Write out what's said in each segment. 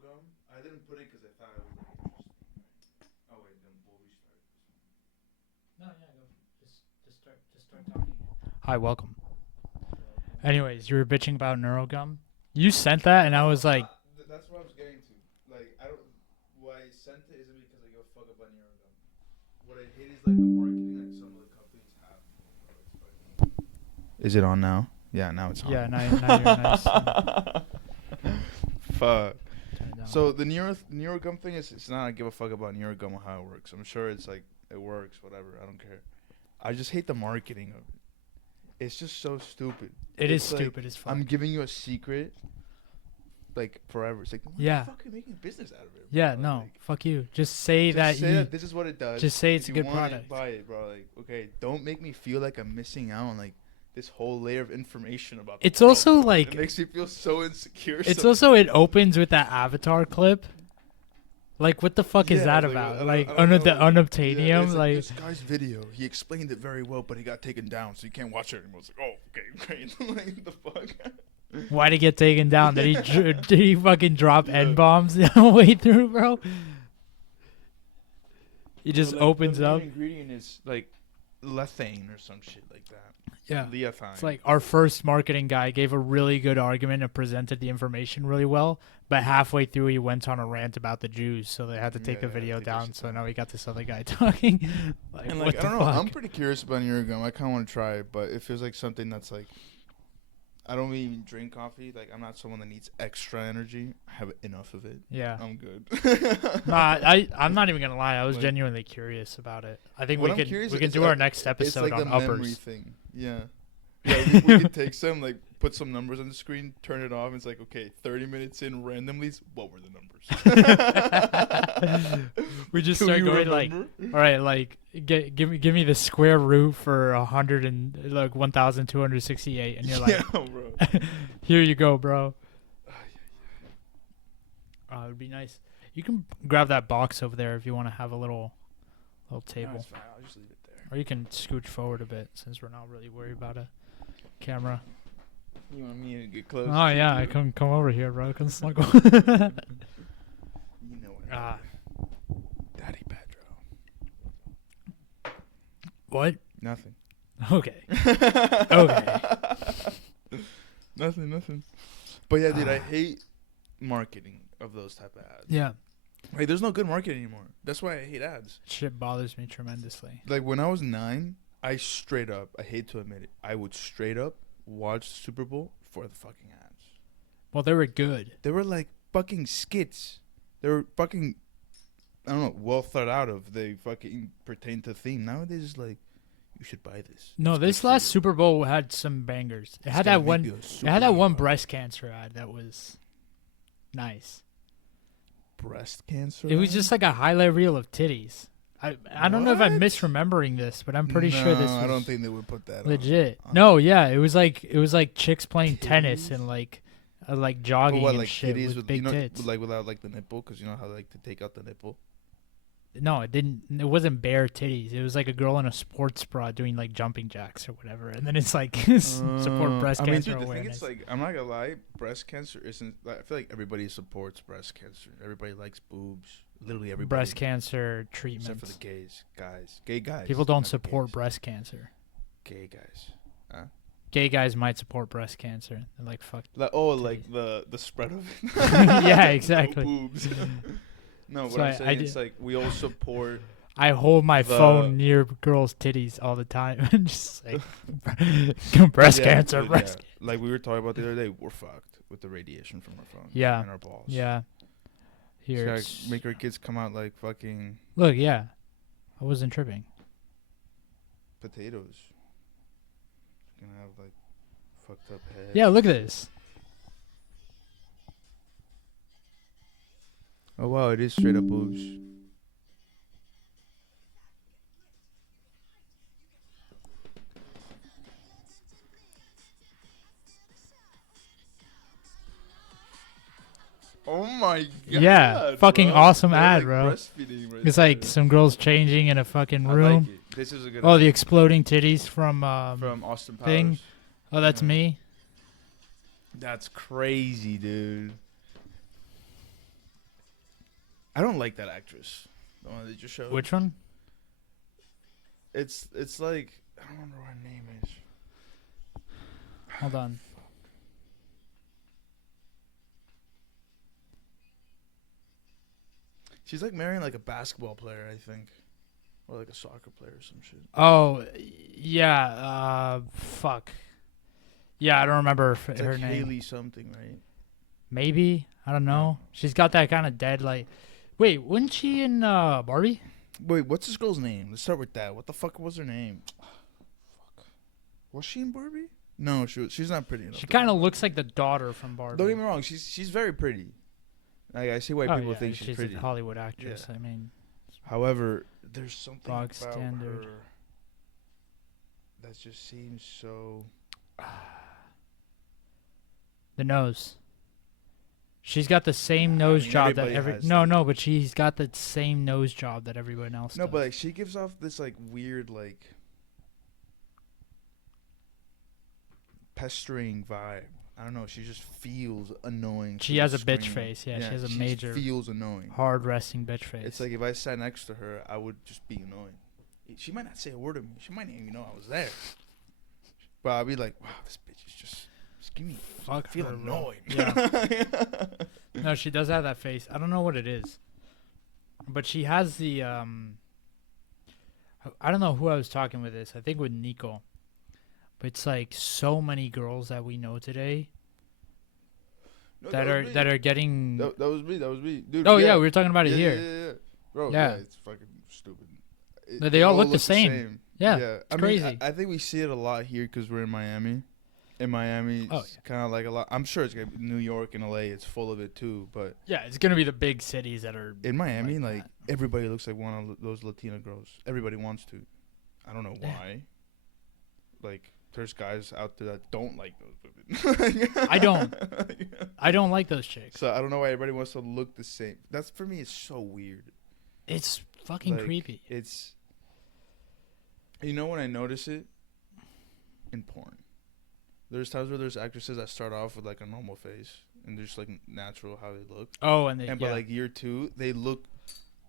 Neurogum. I didn't put it because I thought it was like interesting. Oh wait, then we'll restart this one. No, yeah, go. Just start talking. Hi, welcome. Welcome. Anyways, you were bitching about Neurogum. You sent that, and I was like, That's what I was getting to. Like, I don't. Why I sent it isn't because I give a fuck about Neurogum. What I hate is like the marketing that some of the companies have. Is it on now? Yeah, now it's on. yeah, now you're nice. Fuck. Turn it down. So the Neurogum thing is, it's not I give a fuck about Neurogum or how it works. I'm sure it's like it works, whatever. I don't care. I just hate the marketing of it. It's just so stupid. It is It's like, stupid as fuck. I'm giving you a secret, like forever. It's like, why Yeah. the fuck are you making business out of it? Yeah, bro? no, Like, fuck you. Just say just that say you. that this is what it does. Just say If it's a you good want product. it, buy it, bro. Like, okay, don't make me feel like I'm missing out on like this whole layer of information about. The It's world, also bro. like. It makes me feel so insecure. It's sometimes. also it opens with that Avatar clip. Like, what the fuck is Yeah, that like, about? I Like, don't know, the like, unobtainium, yeah, it's like. this guy's video. He explained it very well, but he got taken down, so you can't watch it anymore. It's like, oh, okay, great. Like, the fuck. Why'd he get taken down? Did he did he fucking drop Yeah. N bombs the whole way through, bro? He just So, like, opens the main up. ingredient is like lethane or some shit like that. Yeah. Leothine. It's like our first marketing guy gave a really good argument and presented the information really well, but halfway through he went on a rant about the Jews, so they had to take the Yeah, video take that down. shit So down. now we got this other guy talking. Like, And what like, the I don't know. fuck? I'm pretty curious about Neurogum. I kind of want to try it, but it feels like something that's like, I don't even drink coffee. Like, I'm not someone that needs extra energy. I have enough of it. Yeah. I'm good. I'm not even gonna lie. I was Like- genuinely curious about it. I think What we I'm could curious we can is, do our next episode it's like on the memory uppers. thing. Yeah. Yeah, we could take some, like, put some numbers on the screen, turn it off, and it's like, okay, 30 minutes in randomly, what were the numbers? We just Do start you going like, remember? all right, like give me the square root for 100 and like 1,268, and you're like, Yeah, bro. here you go, bro. It would be nice. You can grab that box over there if you want to have a little No, table, it's fine. I'll just leave it there. or you can scooch forward a bit since we're not really worried about a camera. You want me to get close? Oh to yeah, you? I come over here, bro. Come snuggle. You know what? Ah. Daddy Pedro. What? Nothing. Okay. Okay. Nothing. But yeah, dude, I hate marketing of those type of ads. Yeah. Like, there's no good marketing anymore. That's why I hate ads. Shit bothers me tremendously. Like, when I was 9, I straight up, I hate to admit it, I would straight up watch the Super Bowl for the fucking ads. Well, they were good. They were like fucking skits. They were fucking, I don't know, well thought out of. They fucking pertain to theme. Nowadays, it's like, you should buy this. No, It's this good for last you. Super Bowl had some bangers. It It's had gonna that make one. you a It had that one superhero. breast cancer ad that was nice. Breast cancer? It was ad? just like a highlight reel of titties. I don't know if I'm What? misremembering this, but I'm pretty sure this was I don't think they would put that legit. on. No, yeah, it was like chicks playing tennis Titties? and like But jogging what, and like shit titties with with, big you know, tits. like without like the nipple, because you know how they like to take out the nipple. No, it didn't. It wasn't bare titties. It was like a girl in a sports bra doing like jumping jacks or whatever, and then it's like support breast I mean, cancer dude, the thing awareness. is, like, I'm not gonna lie, breast cancer isn't. Like, I feel like everybody supports breast cancer. Everybody likes boobs. Literally everybody. breast cancer except treatment. for the gay guys. People don't not the support gays. breast cancer. Gay guys. Gay guys might support breast cancer. They're like, fuck. Like like the spread of it. Yeah, No exactly. boobs. No, So what I'm I saying did- is like we all support. I hold my The- phone near girls' titties all the time and just like, breast Yeah, cancer, dude, breast yeah. Like we were talking about the other day, we're fucked with the radiation from our phones. Yeah. And our balls. Yeah. Here. So, it's- like, make our kids come out like fucking Look, yeah. I wasn't tripping. potatoes. Gonna have like fucked up heads. Yeah, look at this. Oh wow, it is straight up boobs. Oh my god. Yeah, fucking bro. awesome They're, ad, like, bro. breastfeeding right It's like there. some girls changing in a fucking I room. like it. This is a good Oh, the idea. exploding titties from from Austin Powers. thing. Oh, that's Yeah. me. That's crazy, dude. I don't like that actress. The one that just showed. Which one? It's like I don't remember what her name is. Hold on. She's like marrying like a basketball player, I think, or like a soccer player or some shit. Oh, yeah. Fuck. Yeah, I don't remember It's her like name. Haley something, right? Maybe, I don't know. She's got that kind of dead like. Wait, wasn't she in Barbie? Wait, what's this girl's name? Let's start with that. What the fuck was her name? Fuck. Was she in Barbie? No, she's not pretty enough. She kind of looks like the daughter from Barbie. Don't get me wrong. She's very pretty. Like, I see why people think she's pretty. She's a Hollywood actress. Yeah. I mean, however, there's something bog about standard. her that just seems so. The nose. She's got the same nose job that everybody has but she's got the same nose job that everyone else No, does. but like she gives off this like weird like pestering vibe. I don't know. She just feels annoying. She has a bitch face. Yeah, she has a major feels annoying. hard resting bitch face. It's like if I sat next to her, I would just be annoying. She might not say a word to me. She might not even know I was there. But I'd be like, wow, this bitch is just give me. Fuck, I feel her, annoyed. Yeah. No, she does have that face. I don't know what it is, but she has the I don't know who I was talking with this. I think with Nico. But it's like so many girls that we know today that are getting. That was me. Dude. Oh yeah, we were talking about it here. Yeah. Bro, Yeah. it's fucking stupid. They all look the same. Yeah, it's crazy. Mean, I think we see it a lot here because we're in Miami. In Miami, it's kind of like a lot. I'm sure it's gonna be New York and LA. It's full of it too. But yeah, it's gonna be the big cities that are in Miami. Like everybody looks like one of those Latina girls. Everybody wants to. I don't know why. Like there's guys out there that don't like those women. I don't. I don't like those chicks. So I don't know why everybody wants to look the same. That's for me. It's so weird. It's fucking creepy. It's. You know when I notice it? In porn. There's times where there's actresses that start off with like a normal face and they're just like natural how they look. Oh, but like year 2, they look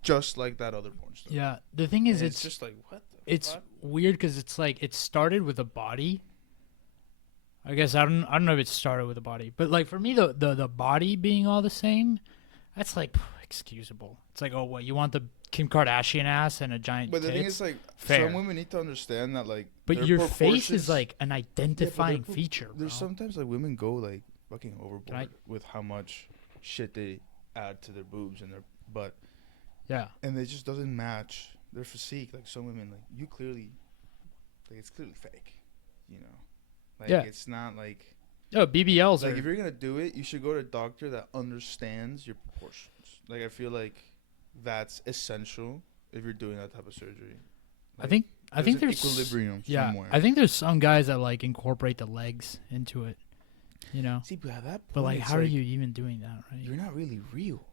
just like that other porn star. Yeah, the thing is, it's just like what? It's weird because it's like it started with a body. I guess I don't know if it started with a body, but like for me, the body being all the same, that's like excusable. It's like, oh, what, you want the Kim Kardashian ass and a giant But the thing tits? is, like, Fair. some women need to understand that, like, but your face is like an identifying yeah, feature. There's bro. sometimes like women go like fucking overboard with how much shit they add to their boobs and their butt. Yeah. And it just doesn't match their physique. Like some women, like you clearly, like it's clearly fake. You know, like it's not like. Oh, BBLs. Like if you're gonna do it, you should go to a doctor that understands your proportions. Like I feel like that's essential if you're doing that type of surgery. Like, I think there's equilibrium somewhere. I think there's some guys that like incorporate the legs into it. You know. See, but at that point, but like, how are you even doing that? Right. You're not really real.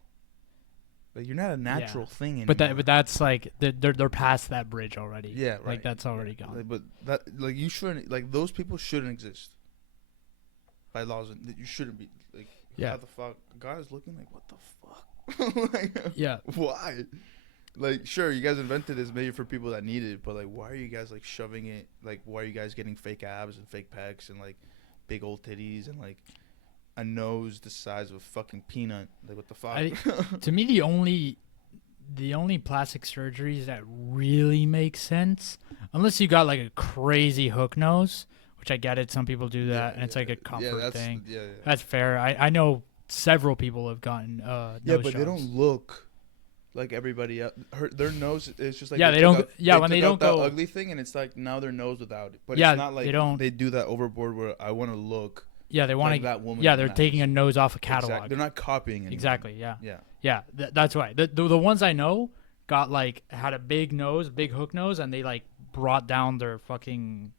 Like you're not a natural thing anymore. But that's like they're past that bridge already. Yeah, right. Like that's already gone. Like, but that like you shouldn't like those people shouldn't exist. By laws, you shouldn't be like. Yeah. How the fuck? God is looking like what the fuck? Like, yeah. Why? Like, sure, you guys invented this maybe for people that need it, but like, why are you guys like shoving it? Like, why are you guys getting fake abs and fake pecs and like big old titties and like a nose the size of a fucking peanut? Like, what the fuck? To me, the only plastic surgeries that really make sense, unless you got like a crazy hook nose, which I get it. Some people do that, and it's like a comfort thing. Yeah. That's fair. I know several people have gotten nose but jobs. they don't look like everybody else. Their nose is just like they don't. When they don't that go ugly thing, and it's like now their nose without it. But yeah, it's not like they don't. They do that overboard where I want to look. Yeah, they want like that woman. Yeah, they're taking a nose off a catalog. Exactly. They're not copying it. Exactly. Yeah. Yeah. That's right. The ones I know got like had a big nose, big hook nose, and they like brought down their fucking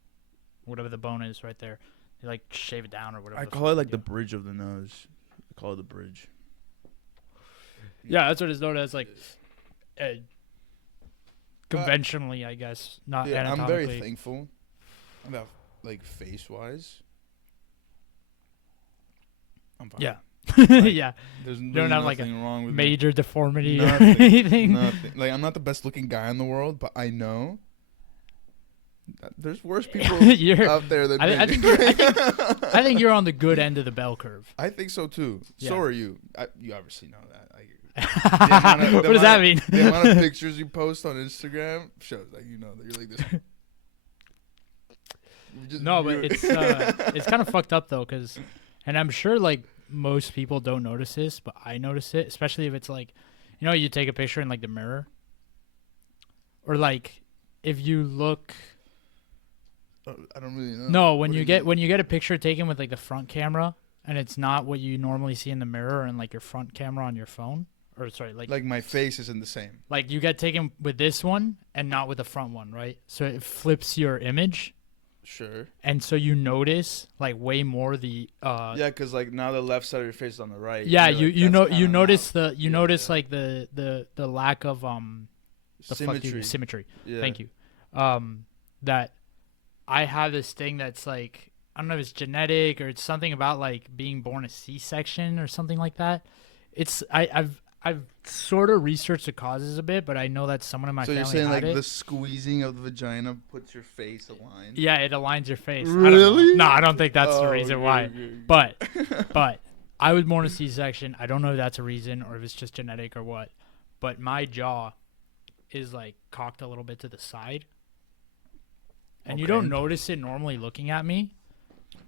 whatever the bone is right there. They like shave it down or whatever. I call it like the bridge of the nose. I call it the bridge. Yeah, that's what it's known as. Like conventionally, I guess, not anatomically. I'm very thankful about like face wise. I'm fine. Yeah, Yeah, There's you really don't have like a nothing wrong with me. major deformity or Nothing. anything. Nothing. Like, I'm not the best looking guy in the world, but I know that there's worse people out there than me. I think you're on the good end of the bell curve. I think so too. Yeah. So are you. You obviously know that. What does that mean? The amount of pictures you post on Instagram shows that you know that you're like this. No, but it's kind of fucked up though, and I'm sure like most people don't notice this, but I notice it, especially if it's like, you take a picture in like the mirror, or like if you look. I don't really know. No, when you get a picture taken with like the front camera, and it's not what you normally see in the mirror and like your front camera on your phone, or sorry, like my face isn't the same. Like you get taken with this one and not with the front one, right? So it flips your image. Sure. And so you notice like way more the yeah, because like now the left side of your face is on the right. Yeah, you notice not, like the lack of symmetry. Symmetry. Yeah. Thank you. That I have this thing that's like, I don't know if it's genetic or it's something about like being born a C-section or something like that. I've sort of researched the causes a bit, but I know that someone in my family had it. So you're saying like the squeezing of the vagina puts your face aligned? Yeah, it aligns your face. Really? No, I don't think that's the reason why. Okay. But I was born a C-section. I don't know if that's a reason or if it's just genetic or what. But my jaw is like cocked a little bit to the side. And you don't notice it normally looking at me.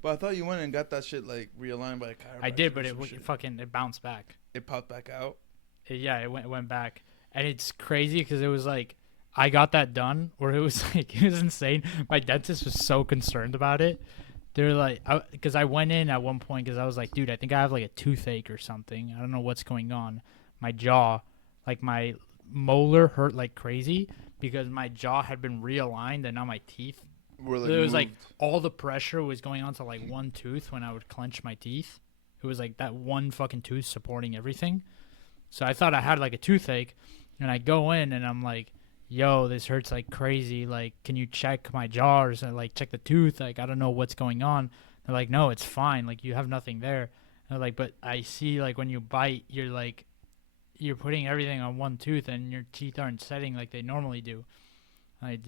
But I thought you went and got that shit like realigned by a chiropractor. I did, but it bounced back. It popped back out? It went back. And it's crazy because it was like, I got that done where it was like, it was insane. My dentist was so concerned about it. They were like, because I went in at one point because I was like, dude, I think I have like a toothache or something. I don't know what's going on. My jaw, like my molar hurt like crazy because my jaw had been realigned and now my teeth were like it was moved. like all the pressure was going on to like one tooth when I would clench my teeth. It was like that one fucking tooth supporting everything. So I thought I had like a toothache, and I go in and I'm like, yo, this hurts like crazy. Like, can you check my jaw or something? Like, check the tooth? Like, I don't know what's going on. They're like, no, it's fine. Like, you have nothing there. And they're like, but I see like when you bite, you're putting everything on one tooth and your teeth aren't setting like they normally do. Like,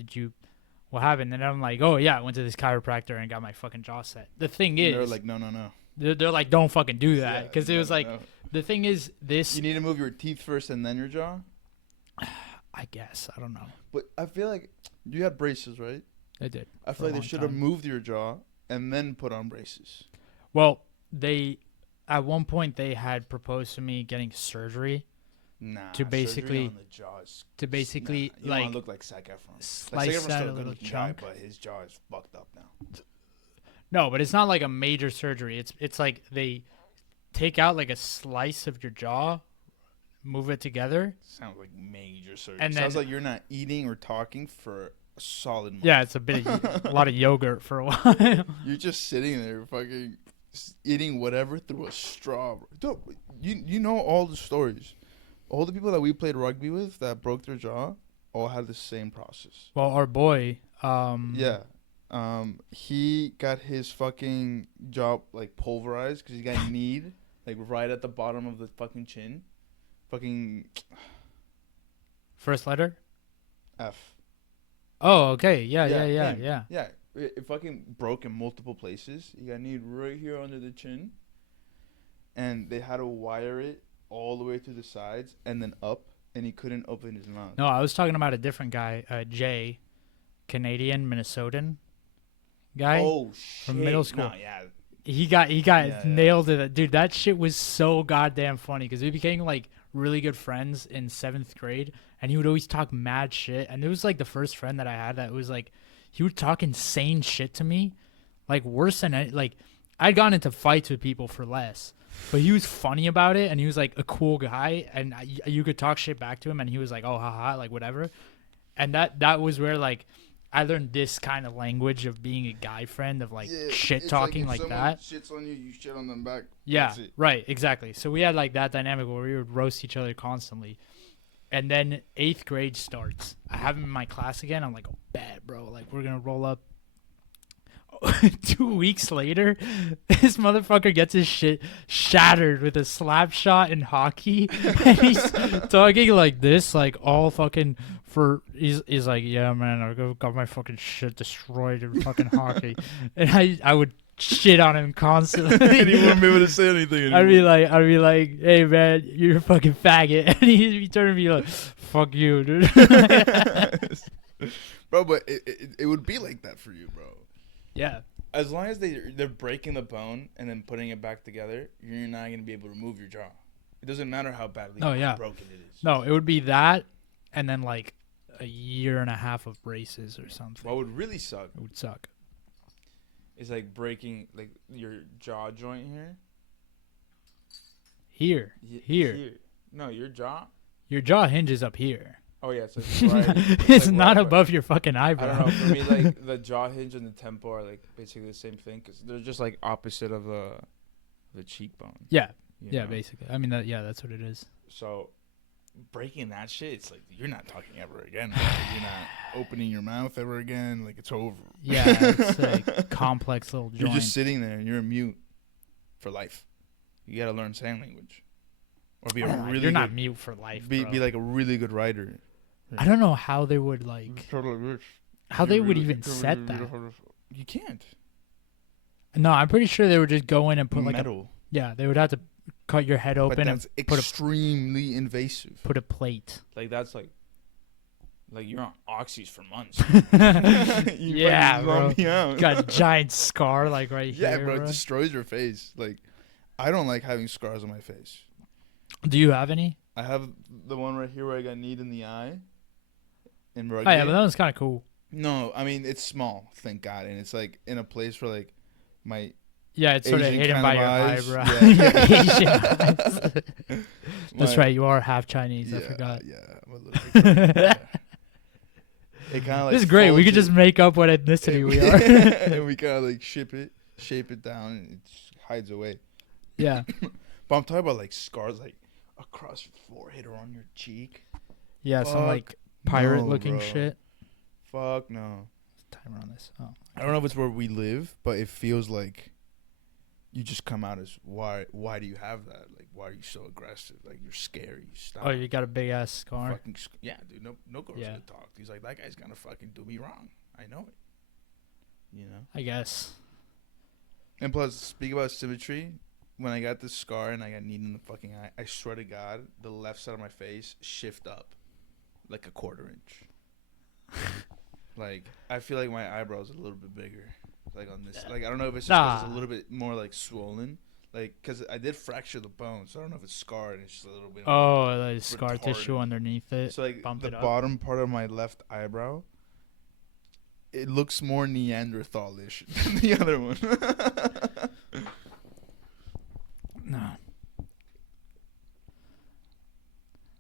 what happened? And I'm like, oh yeah, I went to this chiropractor and got my fucking jaw set. The thing is, they're like, no. They're like, don't fucking do that. Because it was like, the thing is, this. You need to move your teeth first and then your jaw? I guess. I don't know. But I feel like you had braces, right? I did. I feel like they should have moved your jaw and then put on braces. Well, at one point, they had proposed to me getting surgery. Nah, to basically, on the jaw is, you like, look like Zac Efron. Slice out a little chunk. Guy, but his jaw is fucked up now. No, but it's not like a major surgery. It's like they take out like a slice of your jaw, move it together. Sounds like major surgery. And sounds like you're not eating or talking for a solid month. Yeah, it's a lot of yogurt for a while. You're just sitting there fucking eating whatever through a straw. Dude, you know all the stories. All the people that we played rugby with that broke their jaw all had the same process. Well, our boy, he got his fucking jaw like pulverized because he got kneed like right at the bottom of the fucking chin. Fucking first letter? F. Oh, okay. Yeah. Yeah, it fucking broke in multiple places. He got kneed right here under the chin. And they had to wire it all the way to the sides and then up, and he couldn't open his mouth. No, I was talking about a different guy, Jay, Canadian, Minnesotan guy. Oh, shit. From middle school. No, yeah. He got nailed it. Dude, that shit was so goddamn funny because we became like really good friends in 7th grade, and he would always talk mad shit. And it was like the first friend that I had that was like, he would talk insane shit to me, like worse than like I'd gotten into fights with people for less. But he was funny about it, and he was like a cool guy, and you could talk shit back to him, and he was like, oh, haha, like whatever. And that was where like I learned this kind of language of being a guy friend, of like shit talking like that. Shits on you, you shit on them back. Yeah, right, exactly. So we had like that dynamic where we would roast each other constantly. And then 8th grade starts. I have him in my class again. I'm like, oh, bad, bro. Like, we're going to roll up. 2 weeks later, this motherfucker gets his shit shattered with a slap shot in hockey, and he's talking like this, like all fucking he's like, yeah, man, got my fucking shit destroyed in fucking hockey, and I would shit on him constantly. And he wouldn't be able to say anything anymore. I'd be like, hey man, you're a fucking faggot, and he'd be turning to me like, fuck you, dude. Bro, but it would be like that for you, bro. Yeah. As long as they're breaking the bone and then putting it back together, you're not gonna be able to move your jaw. It doesn't matter how badly broken it is. No, it would be that, and then like a year and a half of braces or something. What would really suck? It would suck. Is like breaking like your jaw joint here. Here. No, your jaw. Your jaw hinges up here. Oh yeah, so it's right. It's like not right, above your fucking eyebrow. I don't know. For me, like the jaw hinge and the temple are like basically the same thing because they're just like opposite of the cheekbone. Yeah. You know? Basically. I mean, that's what it is. So breaking that shit, it's like you're not talking ever again. Like, you're not opening your mouth ever again. Like it's over. Yeah, it's like complex little joint. You're just sitting there and you're mute for life. You gotta learn sign language, or be a really. You're not mute for life. Be like a really good writer. I don't know how they would like. How they would even set that. You can't. No, I'm pretty sure they would just go in and put like metal. They would have to cut your head open and put extremely invasive. Put a plate. Like that's like you're on oxys for months. Yeah, bro. Got a giant scar like right here. Yeah, bro, it destroys your face. Like, I don't like having scars on my face. Do you have any? I have the one right here where I got kneed in the eye. In rugby. Oh yeah, but that one's kind of cool. No, I mean it's small, thank God, and it's like in a place where like my it's sort of hidden by your eyebrow. Yeah. Asian eyes. That's right, you are half Chinese. I forgot. Yeah, I'm a little bit. Yeah. It kind of like this is great. We could just make up what ethnicity we are, and we kind of like shape it down, and it just hides away. Yeah, but I'm talking about like scars like across your forehead or on your cheek. Yeah, some like pirate-looking shit. Fuck no. Timer on this. Oh. I don't know if it's where we live, but it feels like you just come out as why do you have that? Like why are you so aggressive? Like you're scary. Stop. Oh, you got a big ass scar. Yeah, dude. No girl's gonna talk. He's like that guy's gonna fucking do me wrong. I know it. You know. I guess. And plus, speak about symmetry. When I got this scar and I got kneed in the fucking eye, I swear to God, the left side of my face shift up like a 1/4 inch. Like I feel like my eyebrows are a little bit bigger. Like on this, like I don't know if it's just 'cause it's a little bit more like swollen, like because I did fracture the bone, so I don't know if it's scarred. And it's just a little bit. Oh, like scar tissue underneath it. So like the bottom part of my left eyebrow, it looks more Neanderthalish than the other one. No,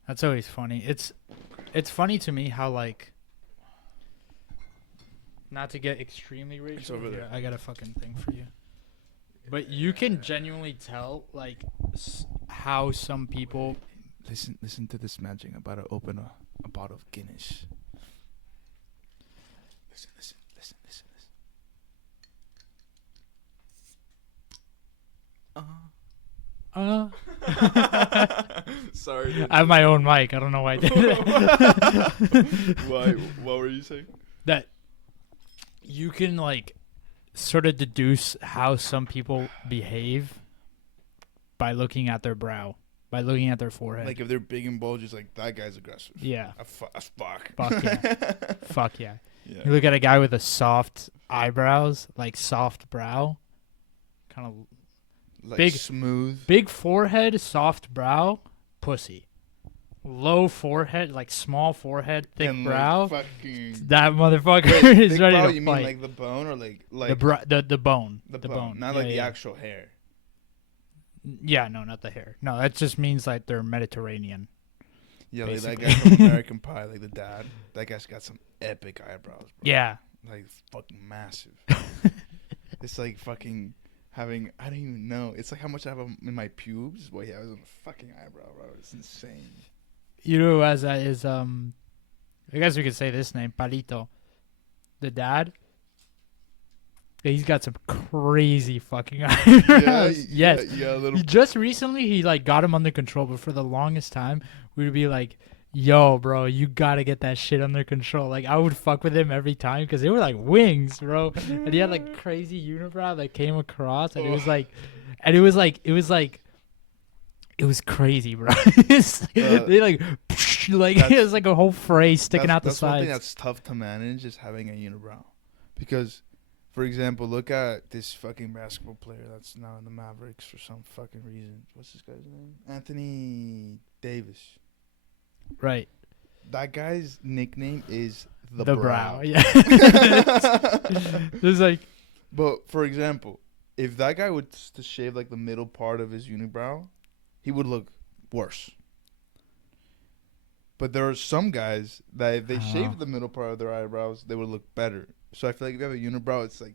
that's always funny. It's funny to me how like. Not to get extremely racial. Over there. I got a fucking thing for you. But you can genuinely tell, like, how some people... Listen to this magic. I'm about to open a bottle of Guinness. Listen. Sorry. Dude. I have my own mic. I don't know why I did that. Why? What were you saying? That you can, like, sort of deduce how some people behave by looking at their brow, by looking at their forehead. Like, if they're big and bulgy, it's like, that guy's aggressive. Yeah. Fuck. Fuck yeah. Fuck yeah. You look at a guy with a soft eyebrows, like soft brow, kind of like big, smooth. Big forehead, soft brow, pussy. Low forehead, like small forehead, thick and brow. Like that motherfucker is ready to fight. You mean like the bone or like the bone? The bone, not like the actual hair. Yeah, no, not the hair. No, that just means like they're Mediterranean. Yeah, like that guy from American Pie, like the dad. That guy's got some epic eyebrows, bro. Yeah, like fucking massive. It's like fucking having, I don't even know. It's like how much I have in my pubes. What he has on a fucking eyebrow, bro. It's insane. You know who has that is, I guess we could say this name, Palito. The dad. He's got some crazy fucking Yeah, eyebrows. Yes. yeah, a little. Just recently, he like got him under control, but for the longest time, we would be like, "Yo, bro, you gotta get that shit under control." Like I would fuck with him every time because they were like wings, bro, and he had like crazy unibrow that came across, and it was like, and it was crazy, bro. They like it was like a whole phrase sticking out the That's one thing sides. that's tough to manage is having a unibrow, because, for example, look at this fucking basketball player that's now in the Mavericks for some fucking reason. What's this guy's name? Anthony Davis. Right. That guy's nickname is the brow. Brow. Yeah. There's like, But for example, if that guy was to shave like the middle part of his unibrow, he would look worse. But there are some guys that if they shave the middle part of their eyebrows, they would look better. So I feel like if you have a unibrow, it's like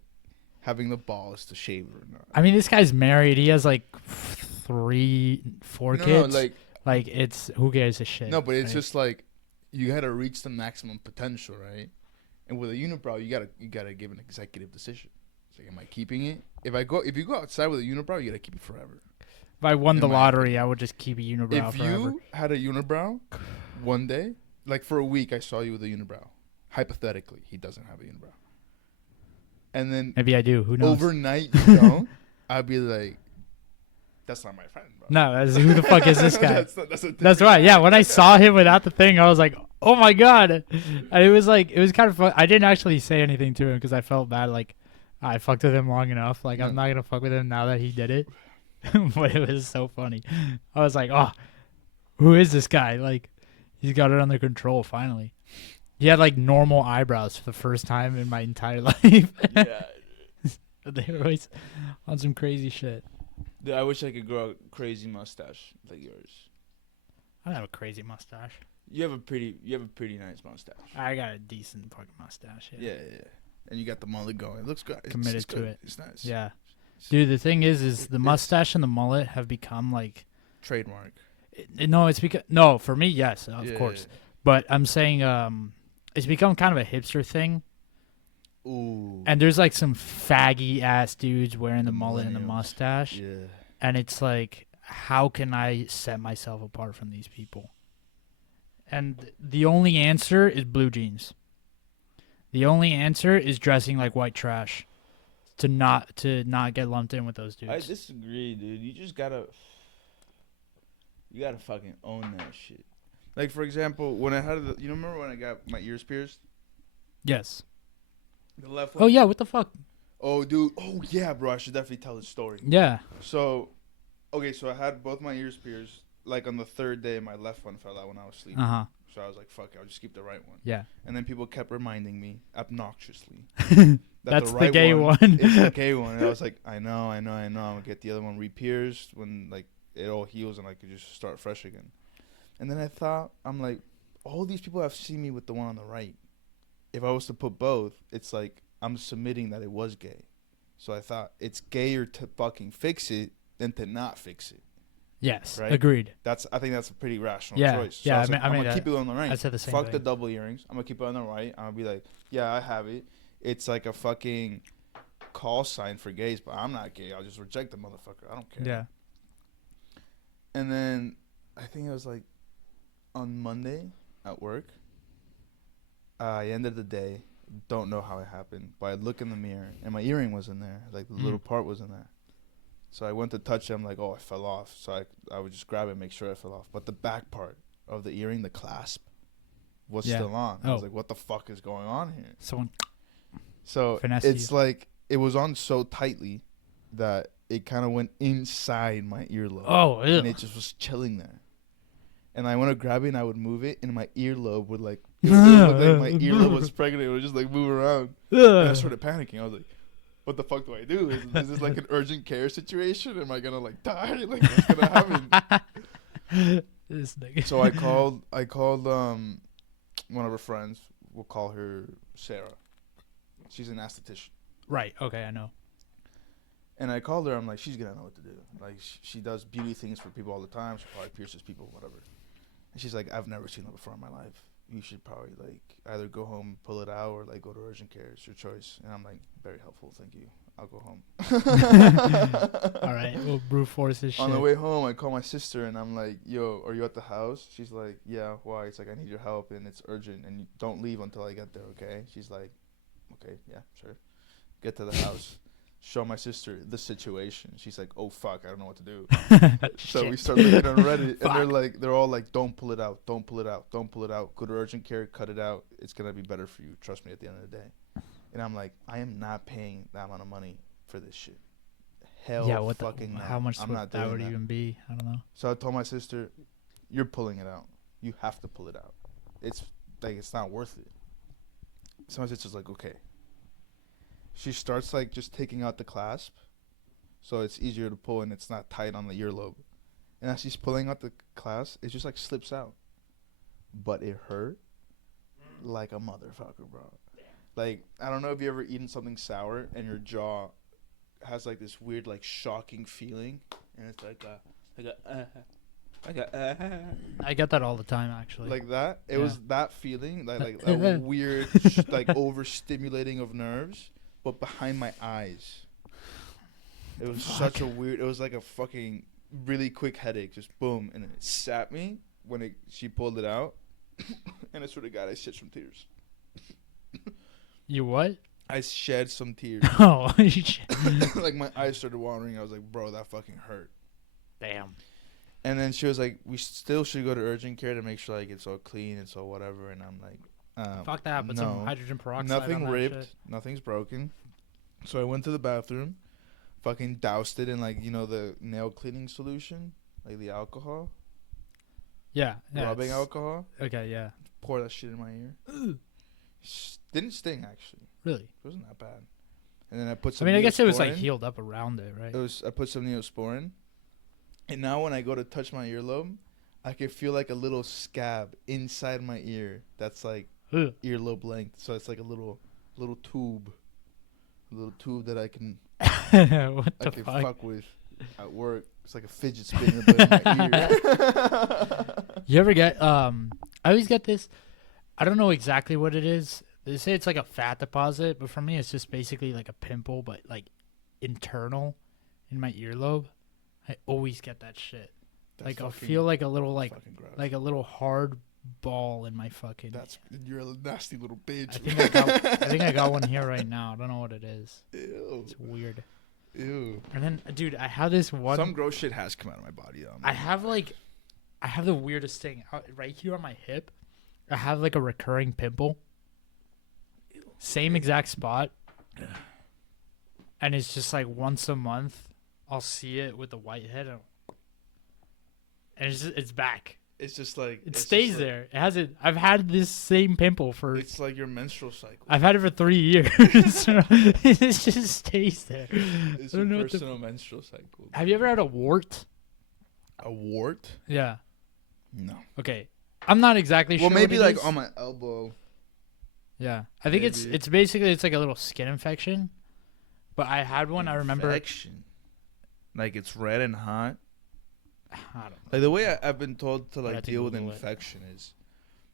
having the balls to shave it or not. I mean, this guy's married. He has like 4 kids. No, like it's who gives a shit. no, but it's right? just like you gotta reach the maximum potential, right? And with a unibrow, you gotta give an executive decision. It's like, am I keeping it? If you go outside with a unibrow, you gotta keep it forever. If I won in the my lottery, I would just keep a unibrow If forever. you had a unibrow one day, like for a week, I saw you with a unibrow. Hypothetically, he doesn't have a unibrow. And then Maybe I do. Who knows? overnight you don't, I'd be like, that's not my friend, bro. No, who the fuck is this guy? that's That's right. Yeah, when I saw him without the thing, I was like, "Oh my god!" And it was kind of fun. I didn't actually say anything to him because I felt bad. Like I fucked with him long enough. Like I'm not gonna fuck with him now that he did it. But it was so funny. I was like, "Oh, who is this guy?" Like he's got it under control finally. He had like normal eyebrows for the first time in my entire life. Yeah. They were always on some crazy shit. Dude, I wish I could grow a crazy mustache like yours. I don't have a crazy mustache. You have a pretty nice mustache. I got a decent fucking mustache. Yeah. And you got the mullet going. It looks good. Committed it's to good. it. It's nice. Yeah. Dude, the thing is the mustache and the mullet have become like Trademark. no, it's because no, for me, yes, of Yeah. course. But I'm saying it's become kind of a hipster thing. Ooh. And there's like some faggy ass dudes wearing the The mullet and the millennials. mustache. Yeah. And it's like, how can I set myself apart from these people? And the only answer is blue jeans. The only answer is dressing like white trash to not get lumped in with those dudes. I disagree, dude. You just gotta fucking own that shit. Like, for example, when I had you remember when I got my ears pierced? Yes. The left one? Oh yeah, what the fuck? Oh, dude. Oh, yeah, bro. I should definitely tell this story. Yeah. So, okay, so I had both my ears pierced. Like, on the third day, my left one fell out when I was sleeping. Uh-huh. So I was like, fuck it, I'll just keep the right one. Yeah. And then people kept reminding me, obnoxiously, That's the the gay one. It's the gay one. And I was like, I know. I'm going to get the other one re-pierced when, like, it all heals and I could just start fresh again. And then I thought, I'm like, all these people have seen me with the one on the right. If I was to put both, it's like I'm submitting that it was gay. So I thought it's gayer to fucking fix it than to not fix it. Yes. Right? Agreed. I think that's a pretty rational Yeah, choice. So yeah, I was I like, mean I'm gonna that. keep it on the right. I said the same Fuck thing. the double earrings. I'm gonna keep it on the right. I'm gonna be like, yeah, I have it. It's like a fucking call sign for gays, but I'm not gay. I'll just reject the motherfucker. I don't care. Yeah. And then I think it was like on Monday at work. I ended the day. Don't know how it happened, but I look in the mirror and my earring was in there. Like the little part was in there. So I went to touch it. I'm like, oh, it fell off. So I would just grab it and make sure it fell off. But the back part of the earring, the clasp, was still on. I was like, what the fuck is going on here? Someone. So Finesse it's you. like it was on so tightly that it kind of went inside my earlobe. Oh, ew. And it just was chilling there. And I went to grab it and I would move it, and my earlobe would like, it would look like my earlobe was pregnant. It would just like move around. And I started panicking. I was like, what the fuck do I do? Is this like an urgent care situation? Am I gonna like die? Like what's gonna happen? This nigga. So I called one of her friends. We'll call her Sarah. She's an esthetician. Right. Okay, I know. And I called her. I'm like, she's gonna know what to do. Like she does beauty things for people all the time. She probably pierces people, whatever. And she's like, I've never seen that before in my life. you should probably like either go home, pull it out, or like go to urgent care. It's your choice. And I'm like, very helpful, thank you. I'll go home. All right, we'll brute force this shit. On the way home, I call my sister and I'm like, yo, are you at the house? She's like, yeah, why? It's like, I need your help and it's urgent and you don't leave until I get there, okay? She's like, okay, yeah, sure. Get to the house. Show my sister the situation. She's like, oh, fuck, I don't know what to do. So we start looking on Reddit and they're all like, don't pull it out, don't pull it out, don't pull it out. Go to urgent care, cut it out. It's going to be better for you. Trust me at the end of the day. And I'm like, I am not paying that amount of money for this shit. Hell yeah, what fucking the, no. how much I'm would not that doing would that. even be? I don't know. So I told my sister, you're pulling it out. You have to pull it out. It's like, it's not worth it. So my sister's like, okay. She starts like just taking out the clasp. So it's easier to pull and it's not tight on the earlobe. And as she's pulling out the clasp, it just like slips out. But it hurt like a motherfucker, bro. Like, I don't know if you ever eaten something sour and your jaw has like this weird like shocking feeling, and it's like I get that all the time, actually. like that. It Yeah. was that feeling, like that weird like overstimulating of nerves, but behind my eyes. It was such a weird. It was like a fucking really quick headache, just boom, and it sat me when she pulled it out, and I swear to God, I shed some tears. You what? I shed some tears. Oh, shit. Like my eyes started watering. I was like, bro, that fucking hurt. Damn. And then she was like, we still should go to urgent care to make sure like it's all clean, it's all whatever. And I'm like, Fuck that. Put no. some hydrogen peroxide Nothing on ripped, that shit. nothing's broken. So I went to the bathroom, fucking doused it in like, you know, the nail cleaning solution, like the alcohol, Yeah. rubbing alcohol. Okay, yeah. Pour that shit in my ear. Didn't sting actually. Really? It wasn't that bad. And then I put I some. mean, I guess it was like Neosporin. healed up around it, right? I put some Neosporin, and now when I go to touch my earlobe, I can feel like a little scab inside my ear. That's like Ugh. earlobe length. So it's like a little tube, that I can What the fuck? fuck with at work. It's like a fidget spinner but in my ear. You ever get I always get this. I don't know exactly what it is. They say it's like a fat deposit, but for me it's just basically like a pimple, but like internal in my earlobe. I always get that shit. That's like I'll fucking- feel like a little fucking gross. like a little hard ball in my fucking. You're a nasty little bitch. I think I got one here right now. I don't know what it is. Ew. It's weird. Ew. And then, dude, I have this one. Some gross shit has come out of my body though. I have the weirdest thing right here on my hip. I have like a recurring pimple. Same exact spot. And it's just like once a month, I'll see it with the white head, and it's back. It's just like It stays there. It hasn't. I've had this same pimple for. It's like your menstrual cycle. I've had it for 3 years. It just stays there. It's I your don't know what the- personal menstrual cycle. Have you ever had a wart? A wart? Yeah. No. Okay. I'm not exactly sure. Well, maybe what it like is. on my elbow. Yeah, I think Maybe. it's basically it's like a little skin infection. But I had one. I remember. Infection. Like it's red and hot. I don't know. Like the way I've been told to I'd like have to deal with Google it. infection is,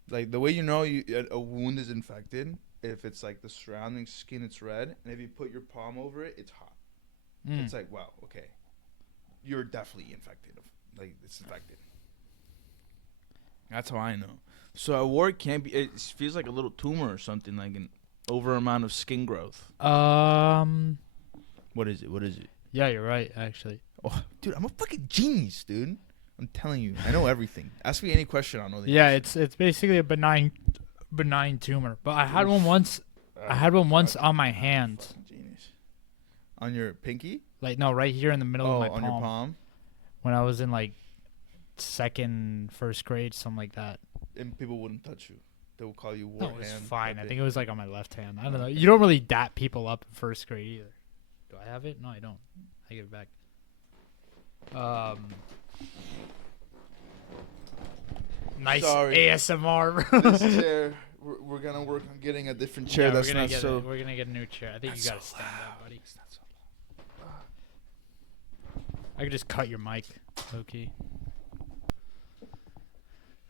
like the way you know a wound is infected if it's like the surrounding skin it's red, and if you put your palm over it, it's hot. Mm. It's like, wow, okay, you're definitely infected. Like it's infected. That's how I know. So a wart can't be. It feels like a little tumor or something, like an over amount of skin growth. What is it? What is it? Yeah, you're right. Actually. Oh, dude, I'm a fucking genius, dude. I'm telling you, I know everything. Ask me any question, I'll know the Yeah, answer. it's basically a benign tumor. But I had one once. I had one once on my hand. Fucking genius. On your pinky? Like no, right here in the middle of my on palm. your palm. When I was in like first grade, something like that. And people wouldn't touch you. They would call you war No, it was hand. fine. I type think it was like on my left hand. I don't know. Okay. You don't really dap people up in first grade either. Do I have it? No, I don't. I give it back. Nice Sorry. ASMR. This chair, we're gonna work on getting a different chair that's not so. We're gonna get a new chair. I think That's you gotta so stand loud. up, buddy. I could just cut your mic, low key.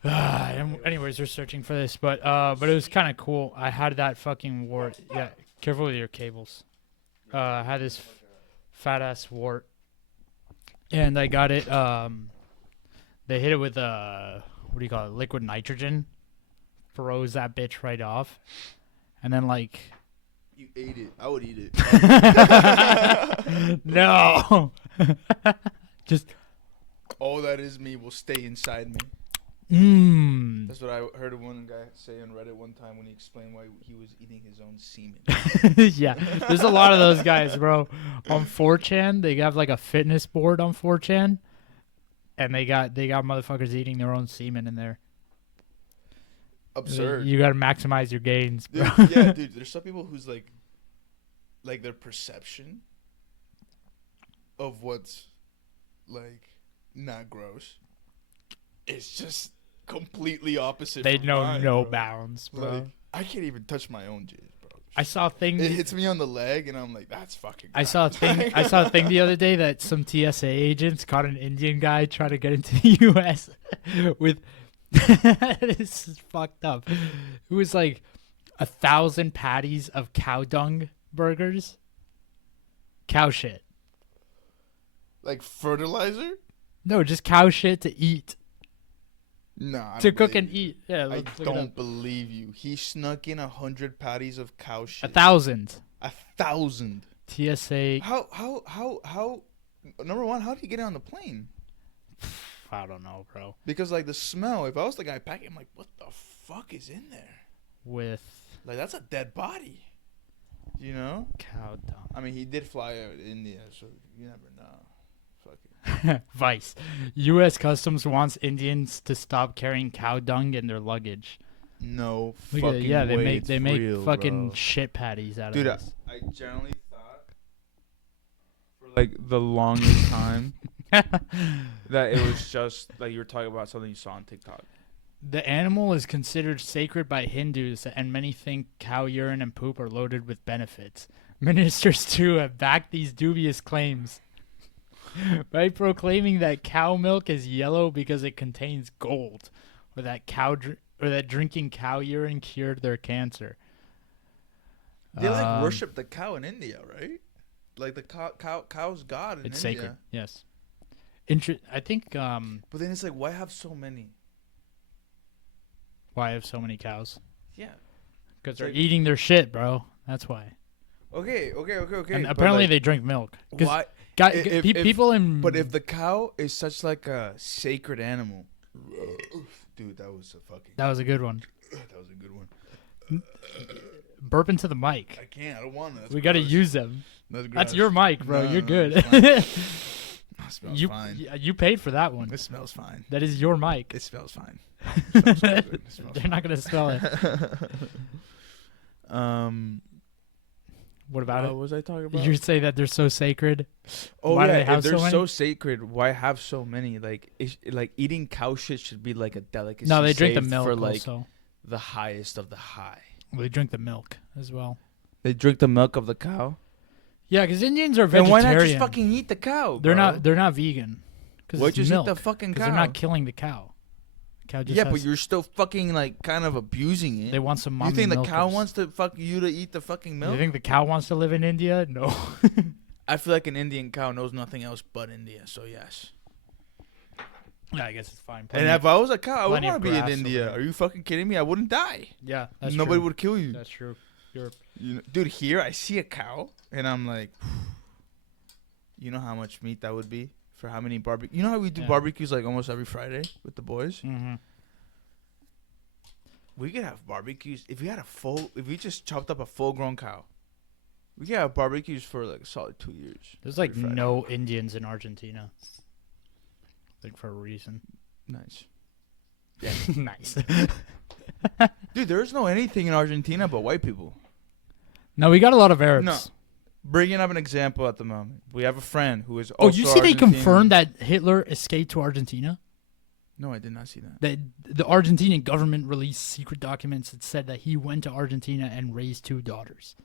Anyways, we're searching for this, but it was kind of cool. I had that fucking wart. Yeah, careful with your cables. I had this fat ass wart, and I got it. They hit it with what do you call it? Liquid nitrogen. Froze that bitch right off, and then like. You ate it. I would eat it. No. Just. All that is me will stay inside me. That's what I heard one guy say on Reddit one time when he explained why he was eating his own semen. Yeah, there's a lot of those guys, bro. On 4chan, they have like a fitness board on 4chan, and they got motherfuckers eating their own semen in there. Absurd. You got to maximize your gains, bro. Dude, yeah, dude. There's some people who's like their perception of what's like not gross. It's just completely opposite. They from know mine, no bro. bounds, bro. Like, I can't even touch my own jizz, bro. I saw a thing. It hits me on the leg, and I'm like, "That's fucking." I saw a thing. I saw a thing the other day that some TSA agents caught an Indian guy trying to get into the U.S. with. This is fucked up. It was like 1,000 patties of cow dung burgers. Cow shit. Like fertilizer? No, just cow shit to eat. Nah. To cook and eat. Yeah, I look it don't up. believe you. He snuck in 100 patties of cow shit. 1,000. 1,000. TSA. How? Number one, how did he get it on the plane? I don't know, bro. Because like the smell. If I was the guy packing, I'm like, what the fuck is in there? With Like that's a dead body. You know? cow dung. I mean, he did fly out to India, so you never know. Fuck it. Vice. U.S. Customs wants Indians to stop carrying cow dung in their luggage. No Look fucking at it. Yeah, way. they make real, fucking bro. shit patties out Dude, of this. I generally thought for like the longest time that it was just like you were talking about something you saw on TikTok. The animal is considered sacred by Hindus, and many think cow urine and poop are loaded with benefits. Ministers, too, have backed these dubious claims by proclaiming that cow milk is yellow because it contains gold, or that drinking cow urine cured their cancer. They like worship the cow in India, right? Like the cow's god in It's India. sacred, yes. I think But then it's like, why have so many? why I have so many cows? Yeah. Because they're like- eating their shit, bro. That's why. Okay. And but apparently like, they drink milk. 'Cause why? If- people in But if the cow is such like a sacred animal, dude, that was that was a good one. that was a good one. Burp into the mic. I can't. I don't want to. That's We got to gross. use them. That's, That's gross. your mic, bro. No, You're no, good. it's fine. It smells fine. You paid for that one. It smells fine. That is your mic. It smells fine. It smells good. It smells They're not gonna smell it. What about what was I talking about? it? You say that they're so sacred. Oh Why do yeah, they have if they're so many? so sacred, why have so many? Like, like eating cow shit should be like a delicacy. No, they drink the saved milk for like also. the highest of the high. They drink the milk as well. They drink the milk of the cow. Yeah, because Indians are Then vegetarian. why not just fucking eat the cow? They're bro? not. They're not vegan. Because Why it's just milk. eat the fucking cow? Because they're not killing the cow. Cow just Yeah, has, but you're still fucking like kind of abusing it. They want some mommy You think the cow milkers. wants to fuck you to eat the fucking milk? You think the cow wants to live in India? No. I feel like an Indian cow knows nothing else but India, so yes. Yeah, I guess it's fine. And if I was a cow, I would plenty want of to be in grass India. over there. Are you fucking kidding me? I wouldn't die. yeah, that's Nobody true. would kill you. That's true. You're Dude, here I see a cow, and I'm like, you know how much meat that would be for how many barbecue? You know how we do Yeah. barbecues like almost every Friday with the boys? Mm-hmm. We could have barbecues if we just chopped up a full-grown cow. We could have barbecues for like a solid 2 years. There's like every Friday. no Indians in Argentina. Like for a reason. Nice. Nice. Dude, there's no anything in Argentina but white people. No, we got a lot of Arabs. No. Bringing up an example at the moment. We have a friend who is Oh, also you see they Argentinian. confirmed that Hitler escaped to Argentina? No, I did not see that. The Argentinian government released secret documents that said that he went to Argentina and raised 2 daughters.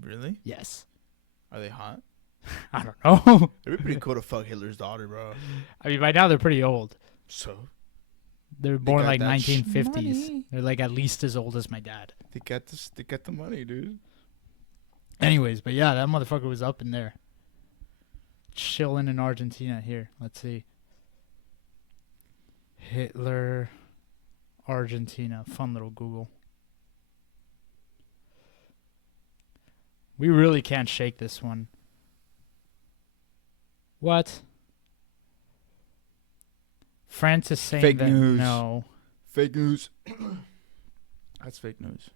Really? Yes. Are they hot? I don't know. It'd be pretty cool to fuck Hitler's daughter, bro. I mean, by now they're pretty old. So? They were born got like that 1950s. money. They're like at least as old as my dad. They got this. They got the money, dude. Anyways, but yeah, that motherfucker was up in there. Chilling in Argentina. Here, let's see. Hitler, Argentina. Fun little Google. We really can't shake this one. What? France is saying Fake that news. no. Fake news. That's fake news.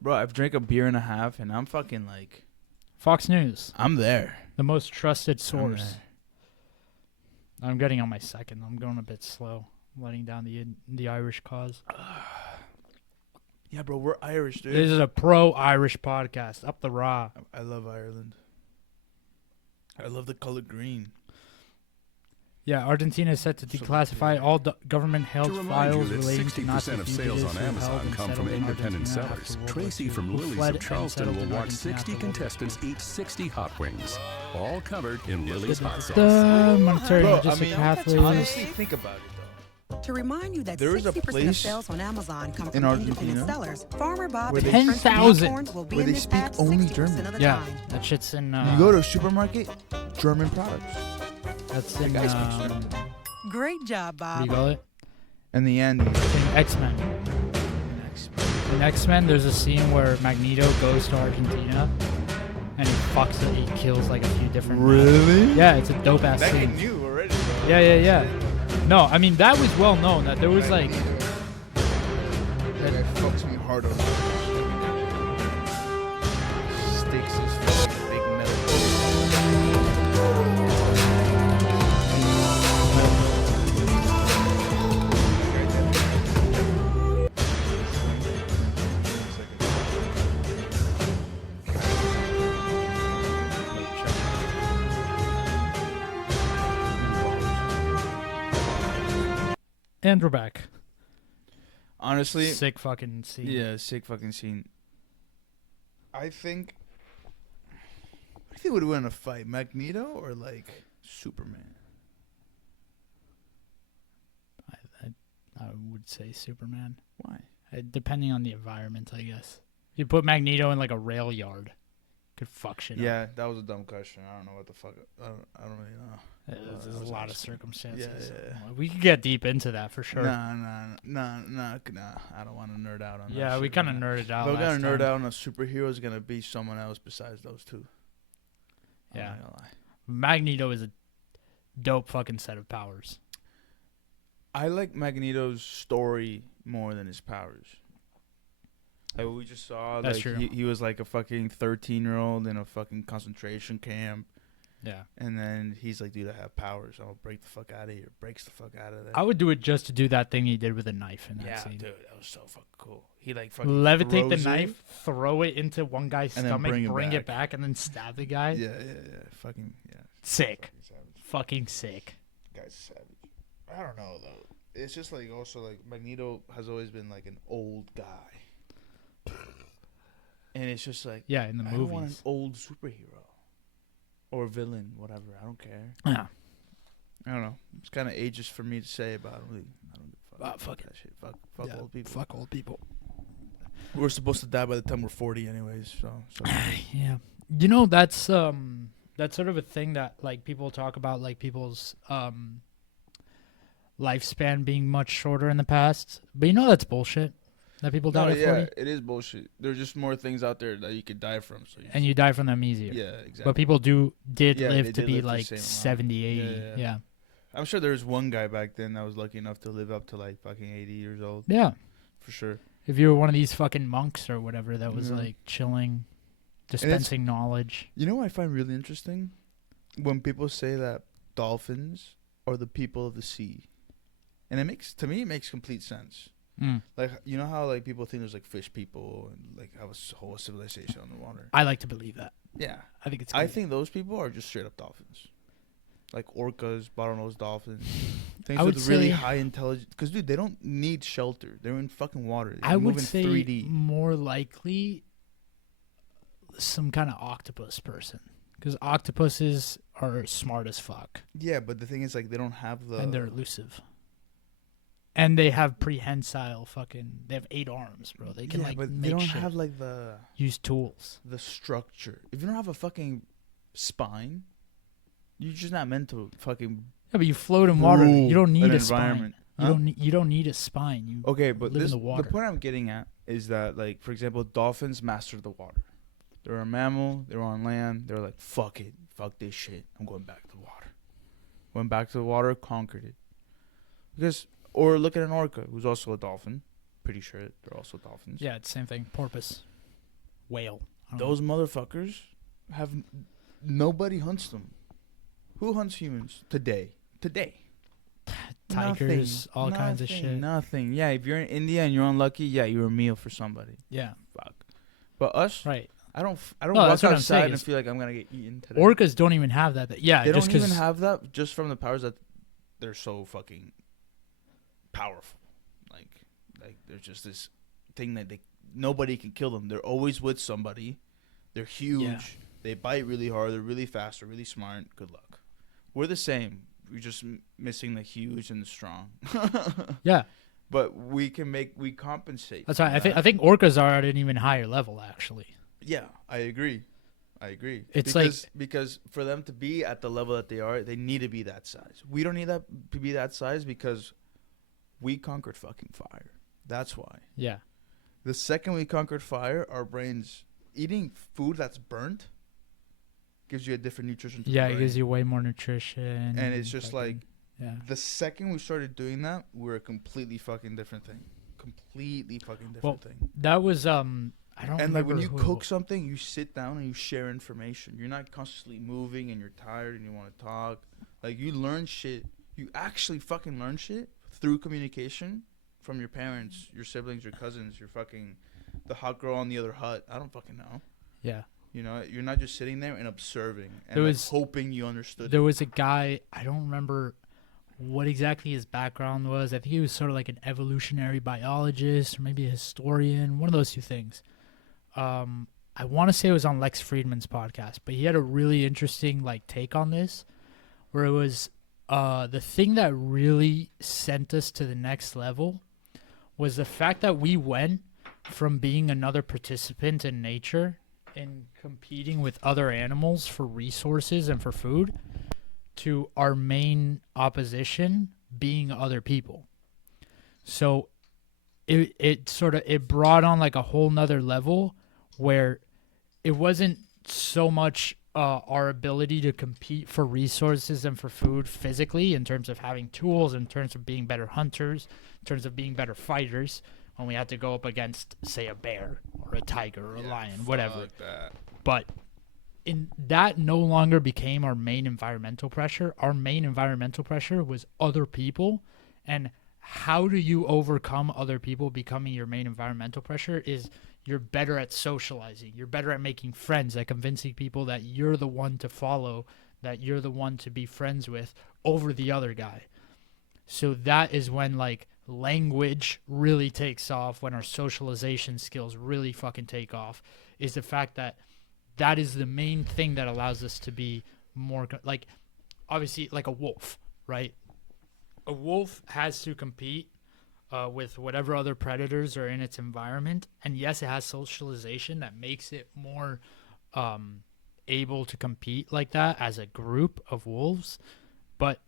Bro, I've drank a beer and a half, and I'm fucking like... Fox News, I'm there. the most trusted I'm source. there. I'm getting on my second. I'm going a bit slow. Letting down the Irish cause. Yeah, bro, we're Irish, dude. This is a pro-Irish podcast. Up the raw. I love Ireland. I love the color green. Yeah, Argentina is set to So declassify good. all government-held To remind files you that relating to 60% Nazi of sales fugitives on who held Amazon and come settled from in independent Argentina sellers. after World Tracy War from II, who Lily's fled of and Charleston settled will in watch Argentina 60 after World War contestants eat 60 hot wings, all covered in Lily's hot sauce. The monetary Bro, I logistic mean, pathway. honestly, think about it, though. To remind you that There is a 60% of place sales on Amazon come in from independent Argentina sellers. Farmer Bob where and they- his friends 10,000 unicorns will be where in they this speak ad only 60% German. of the Yeah, time. that shit's in. You go to a supermarket, German products. That's in. guy speaks German. Great job, What do Bob. you call it? In the end, In X-Men. In X-Men, there's a scene where Magneto goes to Argentina, and he fucks it. He kills like a few different. really? Yeah, it's a dope ass That scene. kid knew already, bro. Yeah. No, I mean that was well known that there was like. That fucks me hard on. Sticks his fucking big metal. And we're back. Honestly, Sick fucking scene. yeah, sick fucking scene. I think. What do you think would win a fight, Magneto or like Superman? I would say Superman. Why? Depending on the environment, I guess. If you put Magneto in like a rail yard, could fuck shit up. Yeah, that was a dumb question. I don't know what the fuck. I don't really know. There's that a was lot of interesting. circumstances. Yeah. We could get deep into that for sure. Nah. I don't want to nerd out on that. Yeah, we shit, kind of man. nerded out. If I'm last gonna nerd time. out on a superhero, is gonna be someone else besides those two. I'm Yeah. not gonna lie. Magneto is a dope fucking set of powers. I like Magneto's story more than his powers. Like what we just saw, That's like true. he was like a fucking 13-year-old in a fucking concentration camp, Yeah. and then he's like, "Dude, I have powers. I'll break the fuck out of here." Breaks the fuck out of there. I would do it just to do that thing he did with a knife in that yeah, scene. dude, that was so fucking cool. He like fucking Levitate the throws knife, it. throw it into one guy's And then stomach, bring bring it it back, and then stab the guy. Yeah, fucking yeah. Sick. Fucking savage. Fucking sick. Guy's savage. I don't know though. It's just like also like Magneto has always been like an old guy, and it's just like Yeah, in the I don't want an movies. old superhero or villain, whatever. I don't care. Yeah. I don't know. It's kind of ageist for me to say, but I don't give a fuck. Fuck that shit. Fuck Yeah, old people. Fuck old people. We're supposed to die by the time we're 40, anyways. So Yeah. You know, that's sort of a thing that like people talk about, like people's lifespan being much shorter in the past. But you know that's bullshit. That people no, die at yeah, 40 it is bullshit. There's just more things out there that you could die from. So and you die from them easier. yeah, exactly. But people did Yeah, live they to did be live the like same amount. 70, 80. Yeah. Yeah. I'm sure there was one guy back then that was lucky enough to live up to like fucking 80 years old. Yeah. For sure. If you were one of these fucking monks or whatever that was Yeah. like chilling, dispensing knowledge. You know what I find really interesting? When people say that dolphins are the people of the sea. And it makes complete sense. Mm. Like, you know how like people think there's like fish people and like have a whole civilization on the water? I like to believe that. Yeah. I think it's I great. think those people are just straight up dolphins. Like orcas, bottlenose dolphins. Things I would with really say- high intelligence. Because, dude, they don't need shelter. They're in fucking water. They I move would in say 3D. more likely some kind of octopus person. Because octopuses are smart as fuck. Yeah, but the thing is, like, they don't have the... And they're elusive. And they have prehensile they have 8 arms, bro. They can yeah, like but make they don't shit, have like the use tools. structure. If you don't have a fucking spine, you're just not meant to fucking. Yeah, but you float in water. You rule don't need an a spine. environment. You Huh? don't need a spine. You Okay, but live in this the water. the point I'm getting at is that, like, for example, dolphins master the water. They're a mammal. They're on land. They're like, fuck it, fuck this shit. I'm going back to the water. Went back to the water, conquered it. Because, or look at an orca, who's also a dolphin. Pretty sure they're also dolphins. Yeah, it's the same thing. Porpoise, whale. I don't know. Those motherfuckers have nobody hunts them. Who hunts humans today? Tigers, all kinds of shit. Nothing. Yeah, if you're in India and you're unlucky, yeah, you're a meal for somebody. Yeah, Fuck. But us, right. I don't No, walk that's what I'm saying outside and is feel like I'm gonna get eaten today. Orcas don't even have that. Yeah, They just don't even 'cause- have that, just from the powers that they're so fucking powerful. Like there's just this thing that nobody can kill them. They're always with somebody. They're huge. Yeah. They bite really hard. They're really fast. They're really smart. Good luck. We're the same. We're just missing the huge and the strong. Yeah, But we compensate. that's for right. I that. think orcas are at an even higher level, actually. Yeah, I agree. It's because for them to be at the level that they are, they need to be that size. We don't need that to be that size because we conquered fucking fire. That's why. Yeah, The second we conquered fire, our brains eating food that's burnt gives you a different nutrition. To yeah, the it brain. gives you way more nutrition. And it's just like yeah. the second we started doing that, we're a completely fucking different thing. Completely fucking different thing. That was I don't And remember like when you who it cook was. something, you sit down and you share information. You're not constantly moving and you're tired and you want to talk. Like you learn shit. You actually fucking learn shit through communication from your parents, your siblings, your cousins, the hot girl on the other hut. I don't fucking know. Yeah. You know, you're not just sitting there and observing and There like was- hoping you understood. There was a guy, I don't remember what exactly his background was. I think he was sort of like an evolutionary biologist or maybe a historian, one of those two things. I want to say it was on Lex Friedman's podcast, but he had a really interesting like take on this where it was the thing that really sent us to the next level was the fact that we went from being another participant in nature and competing with other animals for resources and for food to our main opposition being other people. So it brought on like a whole nother level where it wasn't so much our ability to compete for resources and for food physically in terms of having tools, in terms of being better hunters, in terms of being better fighters when we had to go up against, say, a bear or a tiger or a lion, whatever. But in that no longer became our main environmental pressure. Our main environmental pressure was other people. And how do you overcome other people becoming your main environmental pressure is you're better at socializing. You're better at making friends, at convincing people that you're the one to follow, that you're the one to be friends with over the other guy. So that is when like language really takes off, when our socialization skills really fucking take off, is the fact that that is the main thing that allows us to be more like, obviously, like a wolf, right? A wolf has to compete with whatever other predators are in its environment. And yes, it has socialization that makes it more able to compete like that as a group of wolves. But,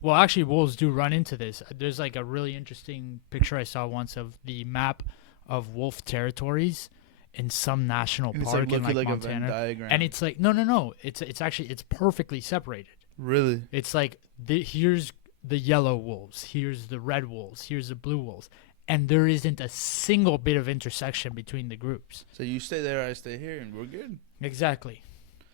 well, actually, wolves do run into this. There's like a really interesting picture I saw once of the map of wolf territories in some national And it's park in looking like like a Venn Montana. diagram. And it's like, no. It's actually, it's perfectly separated. Really? It's like, here's the yellow wolves, here's the red wolves, here's the blue wolves. And there isn't a single bit of intersection between the groups. So you stay there, I stay here, and we're good. Exactly.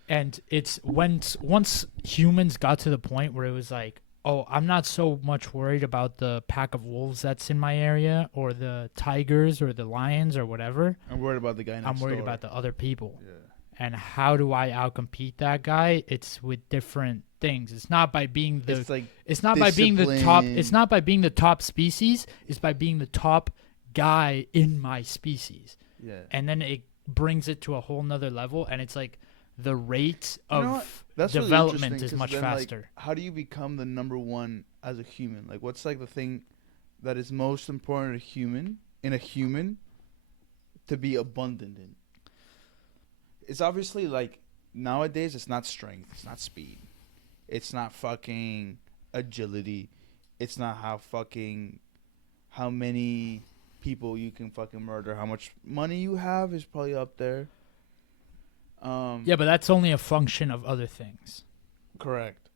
And it's once humans got to the point where it was like, oh, I'm not so much worried about the pack of wolves that's in my area or the tigers or the lions or whatever. I'm worried about the guy next I'm worried door. about the other people. Yeah. And how do I outcompete that guy? It's with different things. It's not by being the It's like it's not by being the top discipline. it's not by being the top species, it's by being the top guy in my species. yeah. And then it brings it to a whole nother level, and it's like the rate You know what? of That's really development interesting, is 'cause much then, like, faster. how do you become the number one as a human? Like, what's like the thing that is most important in a human to be abundant in? It's obviously like nowadays it's not strength, it's not speed. It's not fucking agility. It's not how many people you can fucking murder. How much money you have is probably up there. Yeah, but that's only a function of other things. Correct.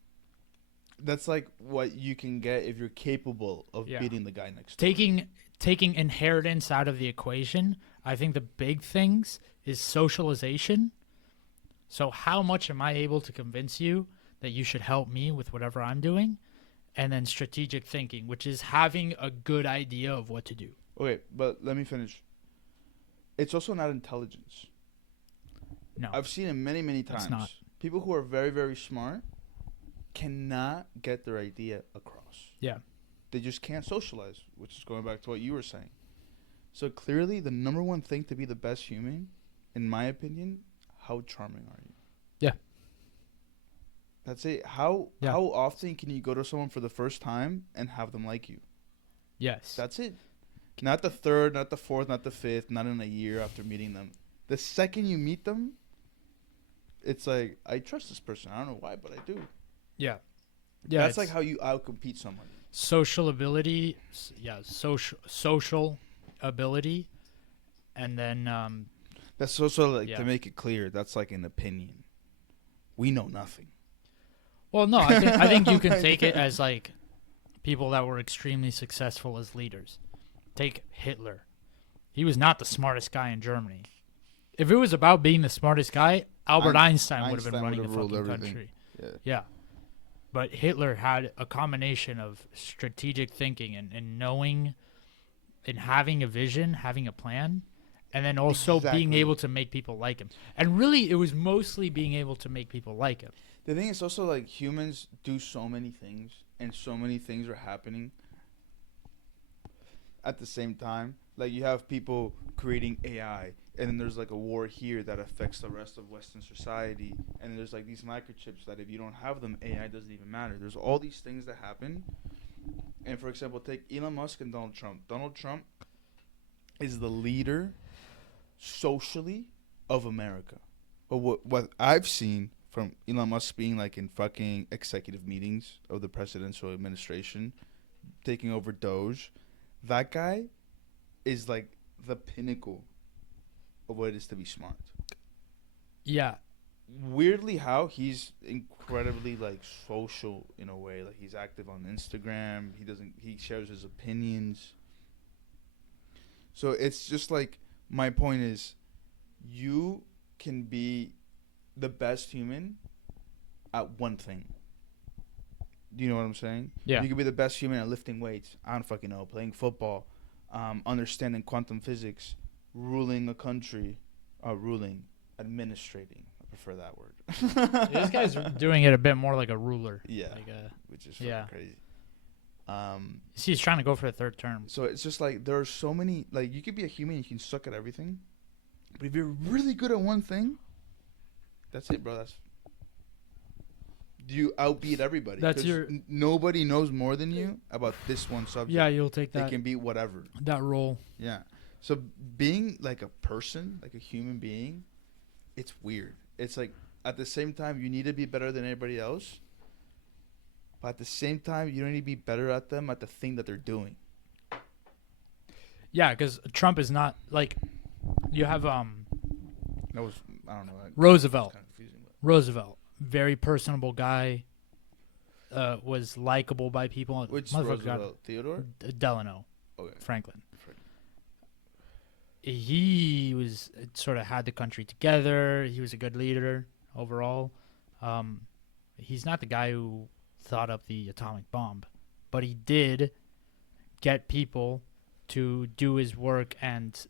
That's like what you can get if you're capable of Yeah. beating the guy next door. Taking inheritance out of the equation, I think the big things is socialization. So how much am I able to convince you that you should help me with whatever I'm doing? And then strategic thinking, which is having a good idea of what to do. Okay, but let me finish. It's also not intelligence. No. I've seen it many, many times. It's not. People who are very, very smart cannot get their idea across. Yeah. They just can't socialize, which is going back to what you were saying. So clearly, the number one thing to be the best human, in my opinion, how charming are you? Yeah. That's it. How Yeah. often can you go to someone for the first time and have them like you? Yes. That's it. Not the third, not the fourth, not the fifth, not in a year after meeting them. The second you meet them, it's like, I trust this person. I don't know why, but I do. Yeah. Yeah. That's it's like how you outcompete somebody. social ability. Yeah. Social ability. And then, That's also like, Yeah. to make it clear, that's like an opinion. We know nothing. well, no, I think you can take it as like people that were extremely successful as leaders. Take Hitler. He was not the smartest guy in Germany. If it was about being the smartest guy, Albert Einstein would have been Einstein running the would've ruled fucking everything. country. Yeah. Yeah. But Hitler had a combination of strategic thinking and knowing and having a vision, having a plan, and then also being Exactly. able to make people like him. And really, it was mostly being able to make people like him. The thing is also like humans do so many things and so many things are happening at the same time. Like you have people creating AI and then there's like a war here that affects the rest of Western society, and then there's like these microchips that if you don't have them, AI doesn't even matter. There's all these things that happen. And for example, take Elon Musk and Donald Trump. Donald Trump is the leader socially of America. But what I've seen from Elon Musk being like in fucking executive meetings of the presidential administration, taking over Doge, that guy is like the pinnacle of what it is to be smart. Yeah. Weirdly, how he's incredibly like social in a way. Like he's active on Instagram. He shares his opinions. So it's just like, my point is, you can be the best human at one thing. Do you know what I'm saying? Yeah. You can be the best human at lifting weights. I don't fucking know. Playing football, understanding quantum physics, ruling a country, administrating. I prefer that word. This guy's doing it a bit more like a ruler. Yeah, Like which is fucking yeah. crazy. see, he's trying to go for a third term. So it's just like there are so many. Like you could be a human, you can suck at everything, but if you're really good at one thing, that's it, bro. You outbeat everybody. That's 'Cause your- nobody knows more than you about this one subject. Yeah, you'll take They that can beat whatever. that role. Yeah. So being like a person, like a human being, it's weird. It's like at the same time you need to be better than everybody else, but at the same time you don't need to be better at them at the thing that they're doing. Yeah, because Trump is not like you have That was, I don't know. Roosevelt. Kind of confusing, but. Roosevelt, very personable guy. Was likable by people. Which Motherfucker got Roosevelt? Theodore? Delano Okay. Franklin. He was sort of had the country together. He was a good leader overall. He's not the guy who thought up the atomic bomb, but he did get people to do his work and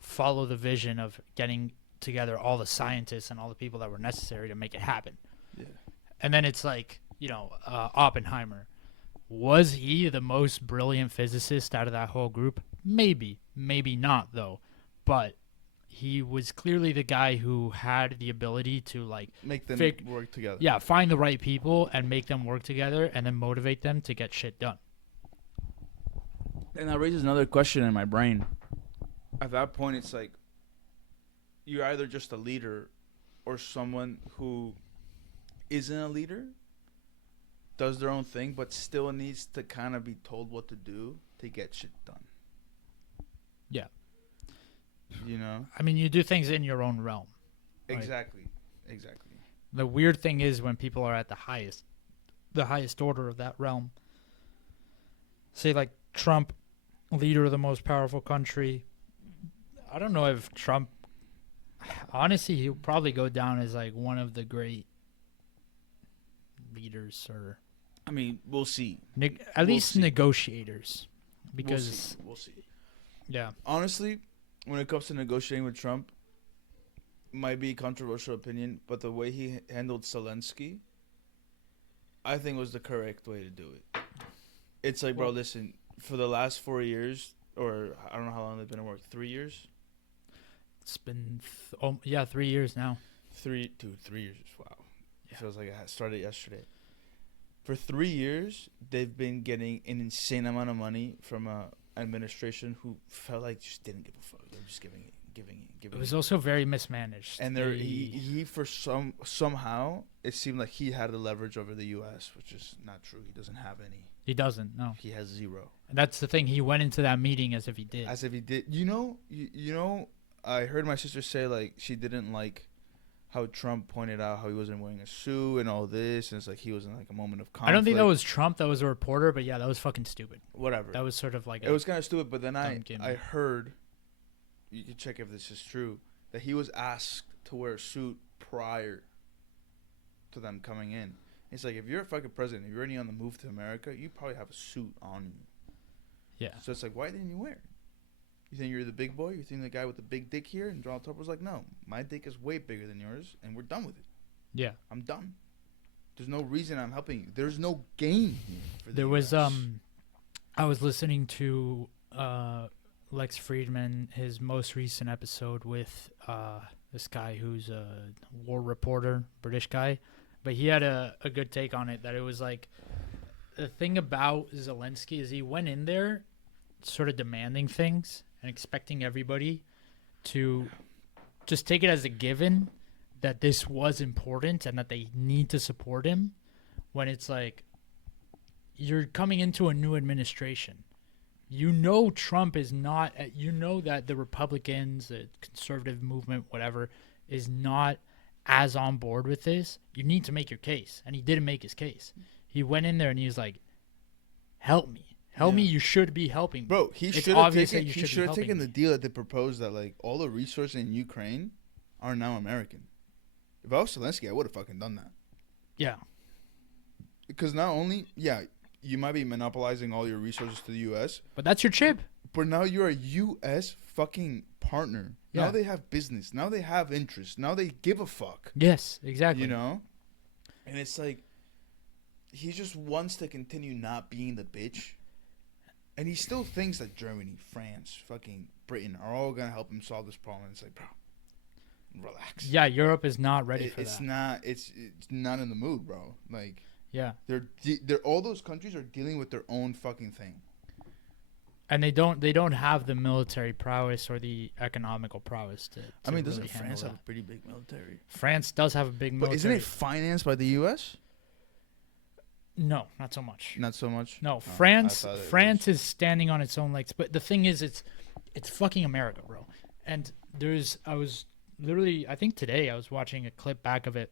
follow the vision of getting together all the scientists and all the people that were necessary to make it happen. Yeah. And then it's like, Oppenheimer. Was he the most brilliant physicist out of that whole group? Maybe. Maybe not, though. But he was clearly the guy who had the ability to, like, Make them work together. yeah, find the right people and make them work together and then motivate them to get shit done. And that raises another question in my brain. At that point, it's like you're either just a leader or someone who isn't a leader, does their own thing, but still needs to kind of be told what to do to get shit done. Yeah. You know? I mean, you do things in your own realm. Right. Exactly. The weird thing is when people are at the highest order of that realm. Say like Trump, leader of the most powerful country. I don't know if Trump, honestly, he'll probably go down as like one of the great leaders, or I mean, we'll see. at least negotiators, because we'll see. Yeah. Honestly, when it comes to negotiating with Trump, might be a controversial opinion, but the way he handled Zelensky, I think was the correct way to do it. It's like, bro, listen, for the last 4 years, or I don't know how long they've been at work, 3 years? It's been 3 years now. 3 years, wow. Yeah. It feels like I started yesterday. For 3 years, they've been getting an insane amount of money from a administration who felt like just didn't give a fuck. They were just giving it. It was also very mismanaged. And he for somehow it seemed like he had the leverage over the U.S., which is not true. He doesn't have any. He doesn't. No. He has zero. And that's the thing. He went into that meeting as if he did. You know. I heard my sister say like she didn't like how Trump pointed out how he wasn't wearing a suit and all this, and it's like he was in like a moment of conflict. I don't think that was Trump. That was a reporter. But yeah, that was fucking stupid. Whatever. That was sort of like it was kind of stupid. But then I gimmick. heard. You can check if this is true, that he was asked to wear a suit prior to them coming in. It's like, if you're a fucking president, if you're already on the move to America, you probably have a suit on you. Yeah. So it's like, why didn't you wear it? You think you're the big boy? You think the guy with the big dick here? And Donald Trump was like, no, my dick is way bigger than yours, and we're done with it. Yeah. I'm done. There's no reason I'm helping you. There's no gain here for the There was, US. I was listening to, Lex Friedman, his most recent episode with this guy who's a war reporter, British guy, but he had a good take on it, that it was like the thing about Zelensky is he went in there sort of demanding things and expecting everybody to just take it as a given that this was important and that they need to support him, when it's like you're coming into a new administration. You know Trump is not, you know that the Republicans, the conservative movement, whatever, is not as on board with this. You need to make your case. And he didn't make his case. He went in there and he was like, help me. Help me, you should be helping me. Bro, he should have taken the deal that they proposed, that like all the resources in Ukraine are now American. If I was Zelensky, I would have fucking done that. Yeah. Because not only, you might be monopolizing all your resources to the U.S., but that's your chip. But now you're a U.S. fucking partner. Yeah. Now they have business. Now they have interest. Now they give a fuck. Yes, exactly. You know? And it's like, he just wants to continue not being the bitch. And he still thinks that Germany, France, fucking Britain are all going to help him solve this problem. And it's like, bro, relax. Yeah, Europe is not ready for that. It's not in the mood, bro. Like, yeah. They're all those countries are dealing with their own fucking thing. And they don't have the military prowess or the economical prowess to I mean, really doesn't France that. have a pretty big military? France does have a big military. But isn't it financed by the U.S.? No, not so much. Not so much? No, France is standing on its own legs. But the thing is, it's fucking America, bro. And I think today I was watching a clip back of it,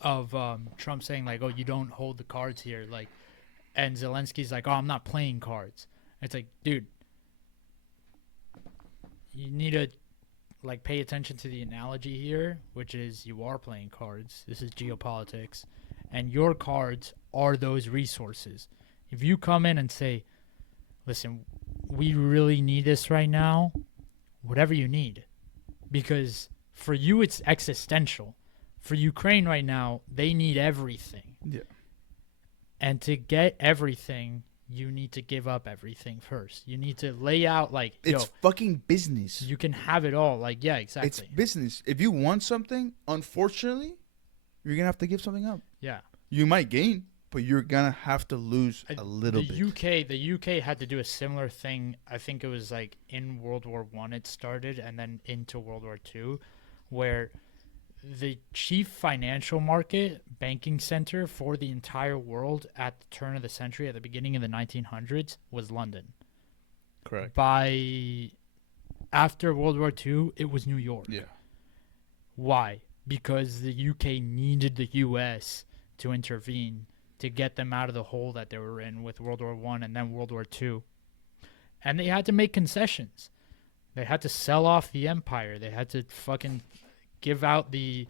of Trump saying like, oh, you don't hold the cards here. Like, and Zelensky's like, oh, I'm not playing cards. It's like, dude, you need to like pay attention to the analogy here, which is you are playing cards. This is geopolitics, and your cards are those resources. If you come in and say, listen, we really need this right now, whatever you need, because for you it's existential. For Ukraine right now, they need everything. Yeah. And to get everything, you need to give up everything first. You need to lay out like, it's fucking business. You can have it all. Like, yeah, exactly. It's business. If you want something, unfortunately, you're going to have to give something up. Yeah. You might gain. but you're gonna have to lose a little bit. The UK had to do a similar thing. I think it was like in World War One it started, and then into World War Two, where the chief financial market banking center for the entire world at the turn of the century, at the beginning of the 1900s, was London. Correct. After World War II, it was New York. Yeah. Why? Because the UK needed the US to intervene to get them out of the hole that they were in with World War One and then World War II. And they had to make concessions. They had to sell off the empire. They had to fucking give out the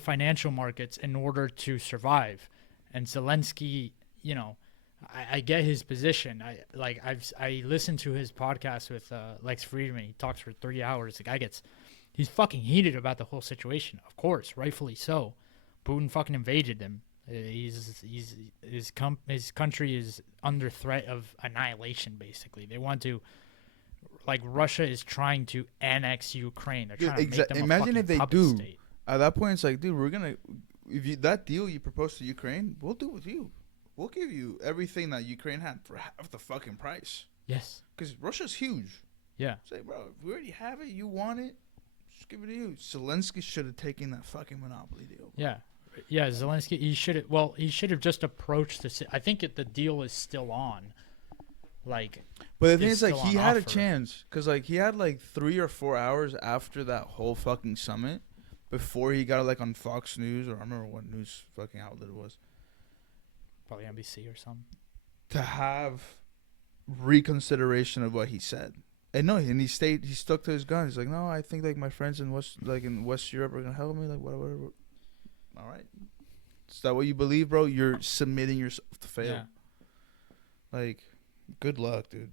financial markets in order to survive. And Zelensky, you know, I get his position. I listened to his podcast with Lex Friedman. He talks for 3 hours. The guy he's fucking heated about the whole situation. Of course, rightfully so. Putin fucking invaded them. His country is under threat of annihilation. Basically, they want to. Like Russia is trying to annex Ukraine. They're trying to make them Imagine a if they puppet do. state. At that point, it's like, dude, we're gonna that deal you proposed to Ukraine, we'll do it with you. We'll give you everything that Ukraine had for half the fucking price. Yes. Because Russia's huge. Yeah. Say, bro, if we already have it, you want it, just give it to you. Zelensky should have taken that fucking monopoly deal. Yeah. Yeah, Zelensky, he should have just approached this. I think the deal is still on. Like, but the thing is, like, still he on had a offer. chance because, like, he had like 3 or 4 hours after that whole fucking summit before he got like on Fox News, or I remember what news fucking outlet it was, Probably NBC or something. to have reconsideration of what he said. And no, and he stuck to his guns. He's like, no, I think like my friends in West Europe are gonna help me. Like, whatever. All right, is that what you believe, bro? You're submitting yourself to fail. Yeah. Like, good luck, dude.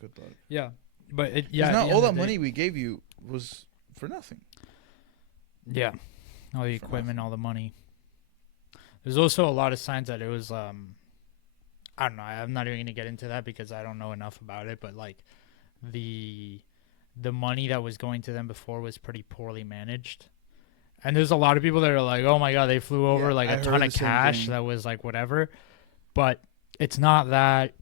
Good luck. Yeah. But Because at now the all end that of the money day- we gave you was for nothing. Yeah. All the For equipment, all the money. There's also a lot of signs that it was I don't know, I'm not even gonna get into that because I don't know enough about it, but like the money that was going to them before was pretty poorly managed. And there's a lot of people that are like, oh my god, they flew over Yeah, like I a heard ton the of same cash thing. that was like whatever. But it's not that.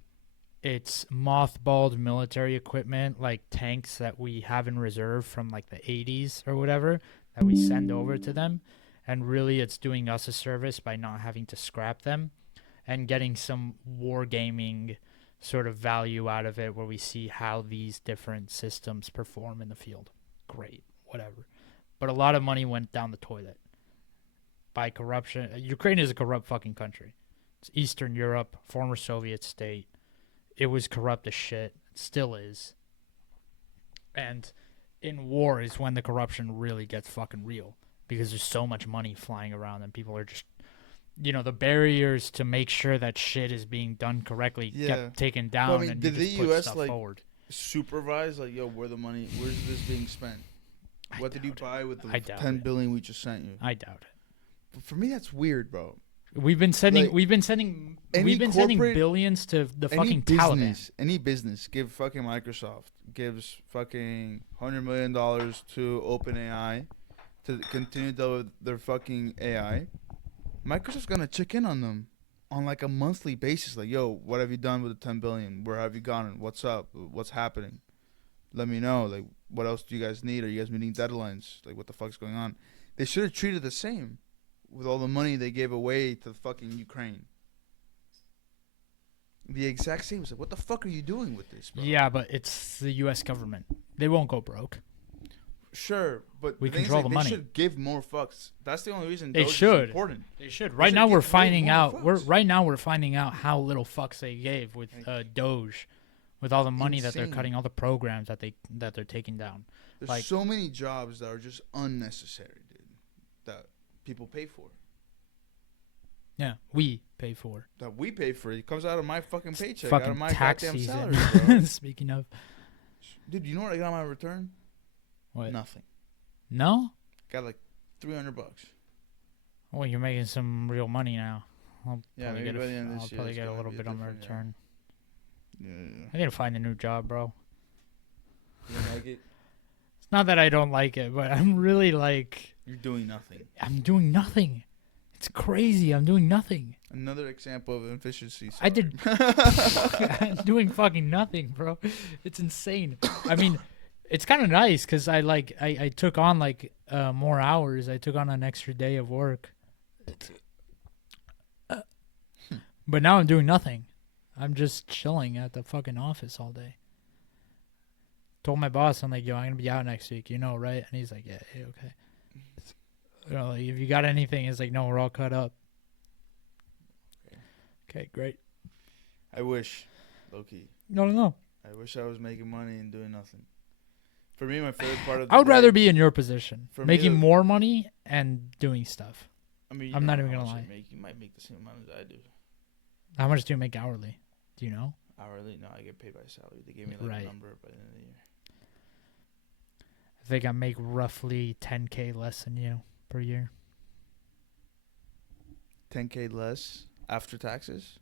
It's mothballed military equipment like tanks that we have in reserve from like the 80s or whatever that we send over to them. And really it's doing us a service by not having to scrap them and getting some wargaming sort of value out of it where we see how these different systems perform in the field. Great, whatever. But a lot of money went down the toilet by corruption. Ukraine is a corrupt fucking country. It's Eastern Europe, former Soviet state. It was corrupt as shit. It still is. And in war is when the corruption really gets fucking real because there's so much money flying around and people are just, you know, the barriers to make sure that shit is being done correctly Yeah. get taken down Well, I mean, and did you just the put US, stuff like, forward. Supervise, like, yo, where's this being spent? What did you buy with I the doubt 10 it. billion we just sent you? I doubt it. But for me, that's weird, bro. We've been sending sending corporate- billions to the Any fucking Taliban. business, give fucking Microsoft, gives fucking $100 million to OpenAI to continue to develop their fucking AI. Microsoft's gonna check in on them on like a monthly basis. Like, yo, what have you done with the 10 billion? Where have you gone? What's up? What's happening? Let me know. Like, what else do you guys need? Are you guys meeting deadlines? Like, what the fuck's going on? They should have treated the same with all the money they gave away to fucking Ukraine. The exact same. It's like, what the fuck are you doing with this, bro? Yeah, but it's the U.S. government. They won't go broke. Sure, but We the thing is, control like, the money. They should give more fucks. That's the only reason They Doge should. is important. They should. They Right should now give we're way finding more out. fucks. We're finding out how little fucks they gave with Doge, with all the money that they're Insane. cutting, all the programs that they're taking down. There's Like- so many jobs that are just unnecessary, dude. That people pay for. Yeah, we pay for. That we pay for. It comes out of my fucking It's paycheck, fucking out of my tax goddamn season. salary, bro. Speaking of Dude, you know what I got on my return? what? Nothing. No? Got like $300. Well, you're making some real money now. I'll Yeah, probably maybe get by the end of I'll this year probably it's get a gonna little be bit on my different, yeah. return. Yeah. I gotta find a new job, bro. You don't like it? It's not that I don't like it, but I'm really like You're doing nothing. I'm doing nothing. It's crazy. I'm doing nothing. Another example of inefficiency. I did I'm doing fucking nothing, bro. It's insane. I mean, it's kind of nice because I took on like more hours. I took on an extra day of work. But now I'm doing nothing. I'm just chilling at the fucking office all day. Told my boss, I'm like, yo, I'm gonna be out next week, you know, right? And he's like, yeah, okay. You know, like, if you got anything, it's like, no, we're all cut up. Okay, great. I wish, Loki. No. I wish I was making money and doing nothing. For me, my favorite part of the I would day- rather be in your position, For me, making the- more money and doing stuff. I mean, I'm you not know even how gonna much I lie. make. You might make the same amount as I do. How much do you make hourly? Do you know? Hourly? No, I get paid by salary. They gave me like Right. a number by the end of the year. I think I make roughly 10K less than you per year. 10K less after taxes.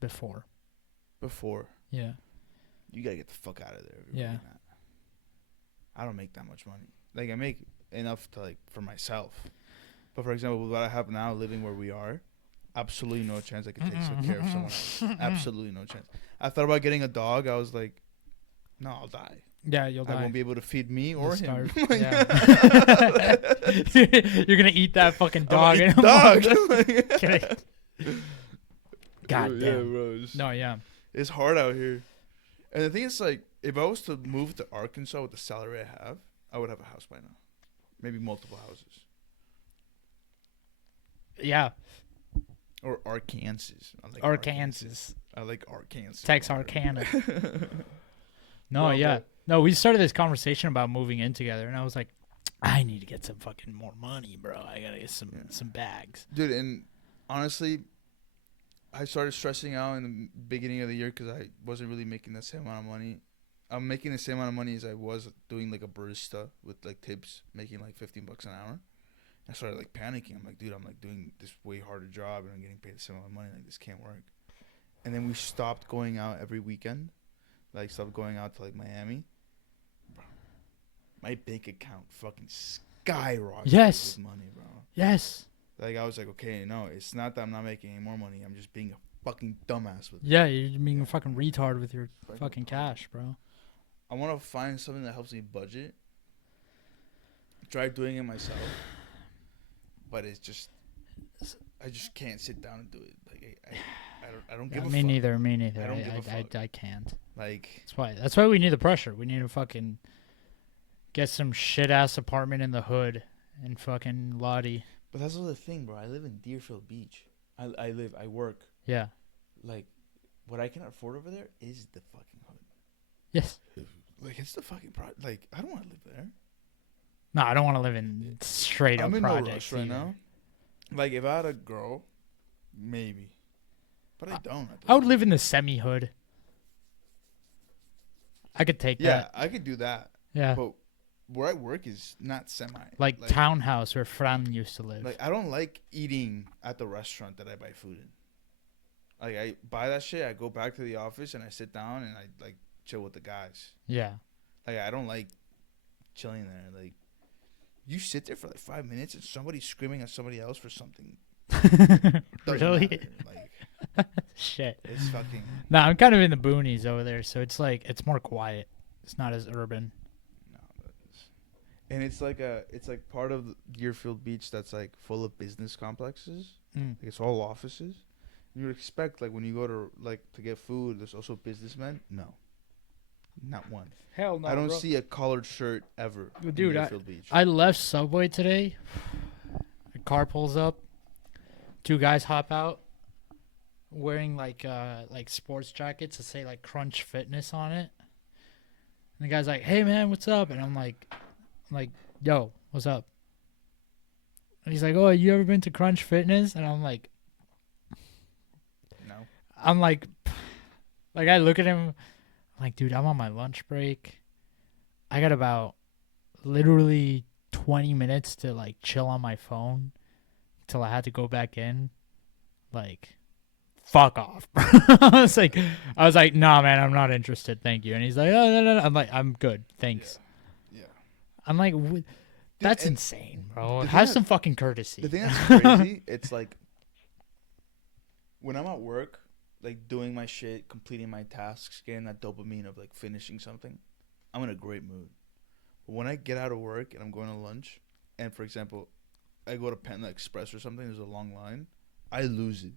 Before. Before. Yeah. You gotta get the fuck out of there. if you're Yeah. making that. I don't make that much money. Like I make enough to like for myself. But for example, with what I have now, living where we are, absolutely no chance I could take some care of someone else. Absolutely no chance. I thought about getting a dog. I was like, no, I'll die. Yeah, you'll die. I won't be able to feed me You'll or him. starve. Yeah. You're gonna eat that fucking dog. I'm gonna eat dog. Kidding. God Bro, damn. Yeah, bro. No, yeah. It's hard out here. And the thing is, like, if I was to move to Arkansas with the salary I have, I would have a house by now. Maybe multiple houses. Yeah. Or Arkansas. I like Arkansas. I like Arkansas. Texarkana. No, Well, yeah. but- No, we started this conversation about moving in together, and I was like, I need to get some fucking more money, bro. I gotta get some bags. Dude, and honestly, I started stressing out in the beginning of the year because I wasn't really making the same amount of money. I'm making the same amount of money as I was doing like a barista with like tips, making like $15 an hour. I started like panicking. I'm like, dude, I'm like doing this way harder job and I'm getting paid the same amount of money. Like this can't work. And then we stopped going out every weekend. Like stopped going out to like Miami. Bro, my bank account fucking skyrocketed Yes. with money, bro. Yes. Like I was like, okay, no, it's not that I'm not making any more money. I'm just being a fucking dumbass with it. Yeah, you're being a fucking retard with your fucking cash, bro. I want to find something that helps me budget. Try doing it myself, but it's just, I just can't sit down and do it. Like I don't Yeah, give a me fuck. neither. Me neither. I don't give a fuck. I can't. Like That's why we need the pressure. We need to fucking get some shit ass apartment in the hood in fucking Lottie. but that's the thing, bro. I live in Deerfield Beach. I work. Yeah. Like, what I can afford over there is the fucking hood. Yes. Like it's the fucking like I don't want to live there. No, I don't want to live in straight up I'm in no projects rush right either. now. Like if I had a girl, maybe, but I don't. I would live in the semi hood. I could take Yeah, that. I could do that. Yeah. But where I work is not semi. Like townhouse where Fran used to live. Like I don't like eating at the restaurant that I buy food in. Like I buy that shit, I go back to the office and I sit down and I like chill with the guys. Yeah. Like I don't like chilling there. Like you sit there for like 5 minutes and somebody's screaming at somebody else for something. Doesn't Really? matter. Like Shit. it's fucking. Nah, I'm kind of in the boonies over there, so it's like it's more quiet. It's not as urban. No, and it's like part of Deerfield Beach that's like full of business complexes. Mm. Like it's all offices. You would expect like when you go to like to get food, there's also businessmen. No, not one. Hell no. I don't see a collared shirt ever. in Dude, Deerfield Beach. I left Subway today. A car pulls up. Two guys hop out, wearing like sports jackets that say like Crunch Fitness on it. And the guy's like, "Hey man, what's up?" And I'm like, "Yo, what's up?" And he's like, "Oh, you ever been to Crunch Fitness?" And I'm like, no. I look at him, I'm like, dude, I'm on my lunch break. I got about literally 20 minutes to like chill on my phone till I had to go back in. Like, fuck off. I was like, nah, man, I'm not interested. Thank you. And he's like, oh, no. I'm like, I'm good. Thanks. Yeah. I'm like, Dude, That's and insane, bro. the Have thing some fucking courtesy. the thing that's crazy, it's like when I'm at work, like doing my shit, completing my tasks, getting that dopamine of like finishing something, I'm in a great mood. But when I get out of work and I'm going to lunch, and for example, I go to Panda Express or something, there's a long line, I lose it.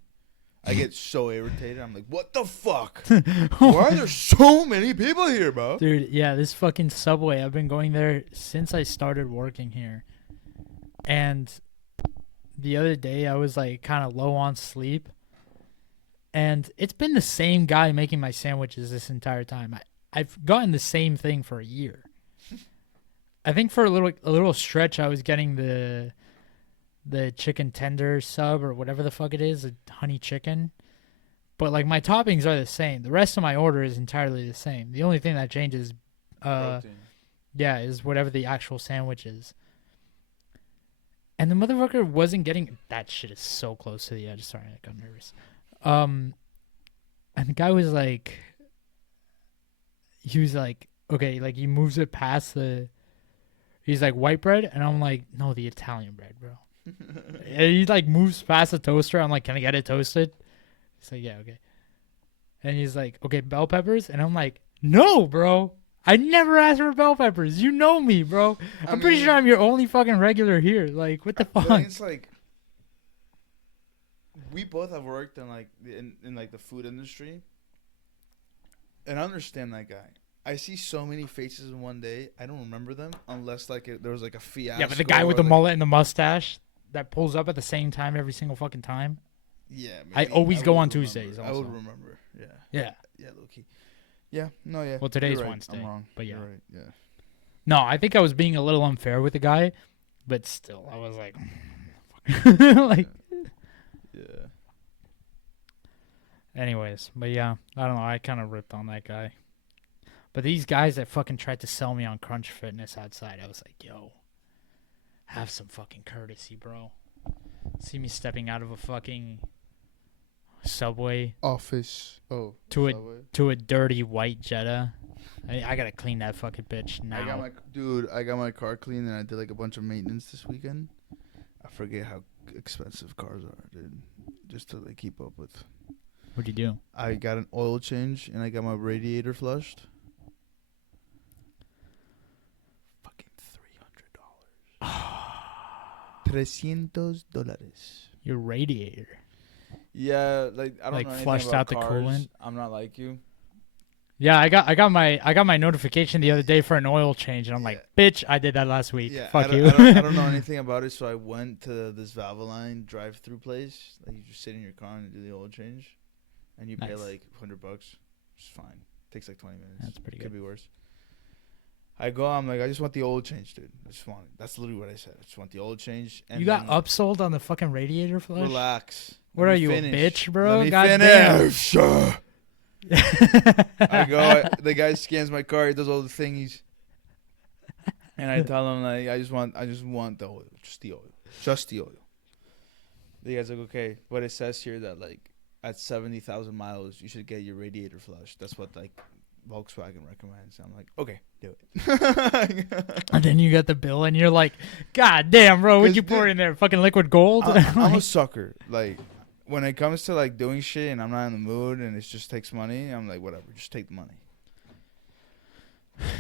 I get so irritated. I'm like, what the fuck? Why are there so many people here, bro? Dude, yeah, this fucking Subway, I've been going there since I started working here. And the other day, I was like kind of low on sleep. And it's been the same guy making my sandwiches this entire time. I've gotten the same thing for a year. I think for a little stretch, I was getting the chicken tender sub or whatever the fuck it is, a honey chicken. But like my toppings are the same. The rest of my order is entirely the same. The only thing that changes, Protein. yeah, is whatever the actual sandwich is. And the motherfucker wasn't getting. That shit is so close to the edge. Sorry, I got nervous. And the guy was like, he was like, okay, like he moves it past the. He's like, white bread, and I'm like, no, the Italian bread, bro. And he like moves past the toaster. I'm like, can I get it toasted? He's like, yeah, okay. And he's like, okay, bell peppers, and I'm like, no, bro. I never asked for bell peppers. You know me, bro. I'm pretty sure I'm your only fucking regular here. Like, what the fuck? It's like we both have worked in like in like the food industry, and I understand that guy. I see so many faces in one day. I don't remember them unless like there was like a fiasco. Yeah, but the guy with the mullet and the mustache that pulls up at the same time every single fucking time. Yeah, I maybe. always go would on remember. Tuesdays. I Also. would remember. Yeah. Yeah. Yeah, low key. Yeah. No. Yeah. Well, today's You're right. Wednesday. I'm wrong. But yeah. You're right. Yeah. No, I think I was being a little unfair with the guy, but still, I was like, like. Yeah. Anyways, but yeah, I don't know. I kind of ripped on that guy. But these guys that fucking tried to sell me on Crunch Fitness outside, I was like, yo, have some fucking courtesy, bro. See me stepping out of a fucking Subway Office. Oh. to Subway. a dirty white Jetta. I gotta clean that fucking bitch now. I got my car cleaned and I did like a bunch of maintenance this weekend. I forget how expensive cars are, dude. Just to like keep up with. What'd you do? I got an oil change and I got my radiator flushed. Fucking $300. $300. Your radiator. Yeah, like I don't Like know anything flushed about out the cars. coolant? I'm not like you. Yeah, I got my notification the other day for an oil change, and I'm like, bitch, I did that last week. Yeah, Fuck I you. don't know anything about it, so I went to this Valvoline drive-through place. Like you just sit in your car and do the oil change, and you pay Nice. like $100. It's fine. Takes like 20 minutes. That's pretty Could good. be worse. I go. I'm like, I just want the oil change, dude. I just want it. That's literally what I said. I just want the oil change. And You got then upsold on the fucking radiator flush? Relax. What Let are me you, finish. a bitch, bro? Let me Goddamn. finish. I go. The guy scans my car. He does all the thingies, and I tell him like, I just want the oil, just the oil. The guy's like, okay, but it says here that like at 70,000 miles you should get your radiator flushed. That's what like Volkswagen recommends. I'm like, okay, do it. And then you got the bill, and you're like, God damn, bro, what'd you 'Cause, pour dude, in there? Fucking liquid gold? I'm a sucker. Like when it comes to like doing shit and I'm not in the mood and it just takes money, I'm like, whatever, just take the money.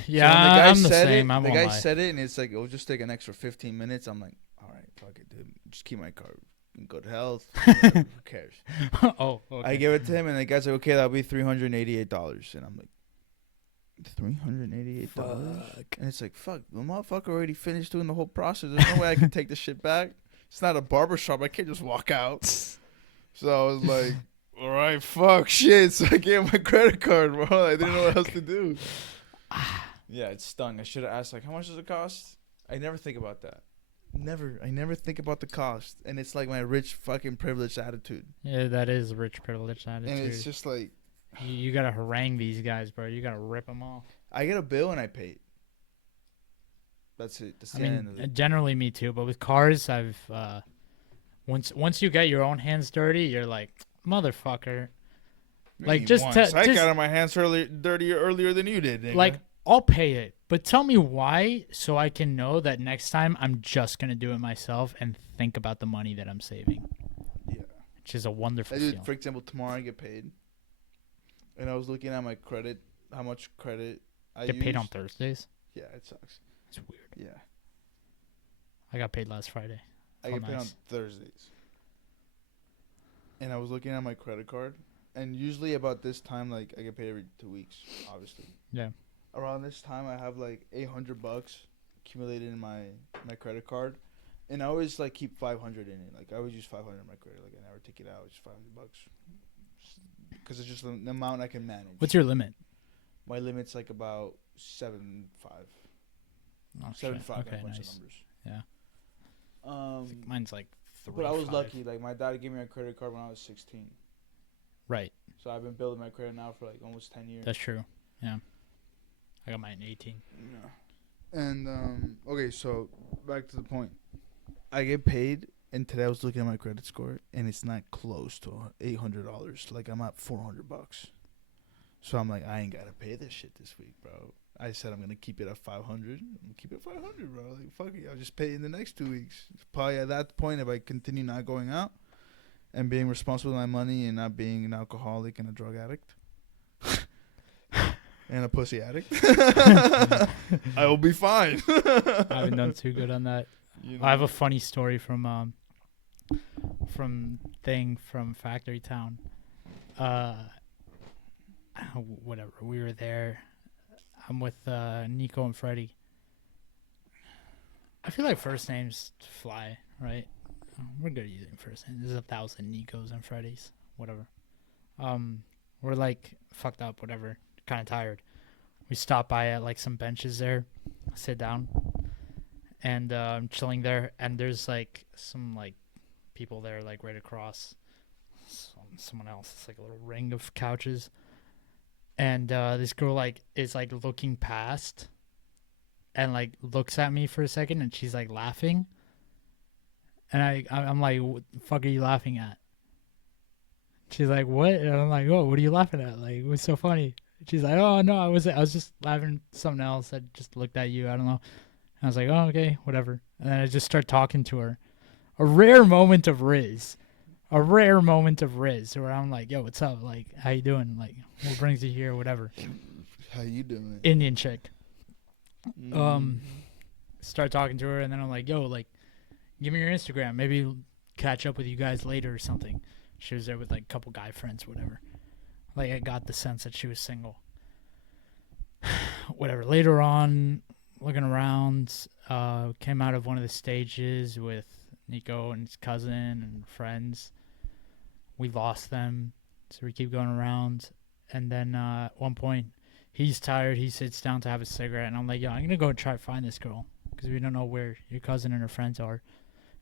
Yeah, So when the guy I'm the said same. It, I'm the gonna guy lie. said it, and it's like it'll just take an extra 15 minutes. I'm like, all right, fuck it, dude. Just keep my car in good health. Whatever, who cares? Oh, okay. I give it to him, and the guy's like, okay, that'll be $388, and I'm like, $388? And it's like, fuck, the motherfucker already finished doing the whole process. There's no way I can take this shit back. It's not a barber shop. I can't just walk out. So I was like, all right, fuck, shit. So I gave him my credit card, bro. I didn't know what else to do. Yeah, it stung. I should have asked, like, how much does it cost? I never think about that. I never think about the cost. And it's like my rich fucking privileged attitude. Yeah, that is rich privilege attitude. And it's just like, You gotta harangue these guys, bro. You gotta rip them off. I get a bill and I pay it. That's it. That's I the end of mean, it. generally me too. But with cars, I've once you get your own hands dirty, you're like, motherfucker. Like just I just got on my hands dirty earlier than you did. Nigga. like I'll pay it But tell me why, so I can know that next time I'm just gonna do it myself and think about the money that I'm saving, Yeah. which is a wonderful Dude, feeling. for example, tomorrow I get paid, and I was looking at my credit, how much credit I Get paid on used. Thursdays. Yeah, it sucks. It's weird. Yeah, I got paid last Friday. I Felt get paid on nice. Thursdays, and I was looking at my credit card, and usually about this time, like I get paid every 2 weeks, obviously. Yeah. Around this time, I have like $800 accumulated in my credit card, and I always like keep 500 in it. Like I always use 500 in my credit. Like I never take it out. It's $500 because it's just the amount I can manage. What's your limit? My limit's like about 7.5. Oh, shit. 7.5. Okay, A bunch nice. of numbers. Yeah. Um, Mine's like 3. but I was 5. lucky. Like my dad gave me a credit card when I was 16. Right. So I've been building my credit now for like almost 10 years. That's true. Yeah. I got mine 18. Yeah. And okay, so back to the point. I get paid, and today I was looking at my credit score, and it's not close to $800. Like I'm at $400. So I'm like, I ain't gotta pay this shit this week, bro. I said I'm gonna keep it at 500. I'm gonna keep it at 500, bro. Like fuck it, I'll just pay it in the next 2 weeks. Probably at that point, if I continue not going out and being responsible with my money and not being an alcoholic and a drug addict. And a pussy addict, I will be fine. I haven't done too good on that. You I have a funny story from Factory Town. Whatever. We were there. I'm with Nico and Freddie. I feel like first names fly, right? We're good at using first names. There's 1,000 Nicos and Freddys, whatever. We're like fucked up, whatever. Kind of tired. We stop by at like some benches there, sit down, and I'm chilling there. And there's like some like people there, like right across someone else. It's like a little ring of couches. And this girl like is like looking past, and like looks at me for a second, and she's like laughing. And I'm like, what the fuck are you laughing at? She's like, what? And I'm like, oh, what are you laughing at? Like, what's so funny? She's like, oh no, I was just laughing at something else. I just looked at you. I don't know. And I was like, oh okay, whatever. And then I just start talking to her. A rare moment of Riz. Where I'm like, yo, what's up? Like, how you doing? Like, what brings you here? Whatever. How you doing? Indian chick. Start talking to her, and then I'm like, yo, like, give me your Instagram. Maybe catch up with you guys later or something. She was there with like a couple guy friends, whatever. Like, I got the sense that she was single. Whatever. Later on, looking around, came out of one of the stages with Nico and his cousin and friends. We lost them, so we keep going around. And then at one point, he's tired. He sits down to have a cigarette, and I'm like, yo, I'm going to go try to find this girl because we don't know where your cousin and her friends are.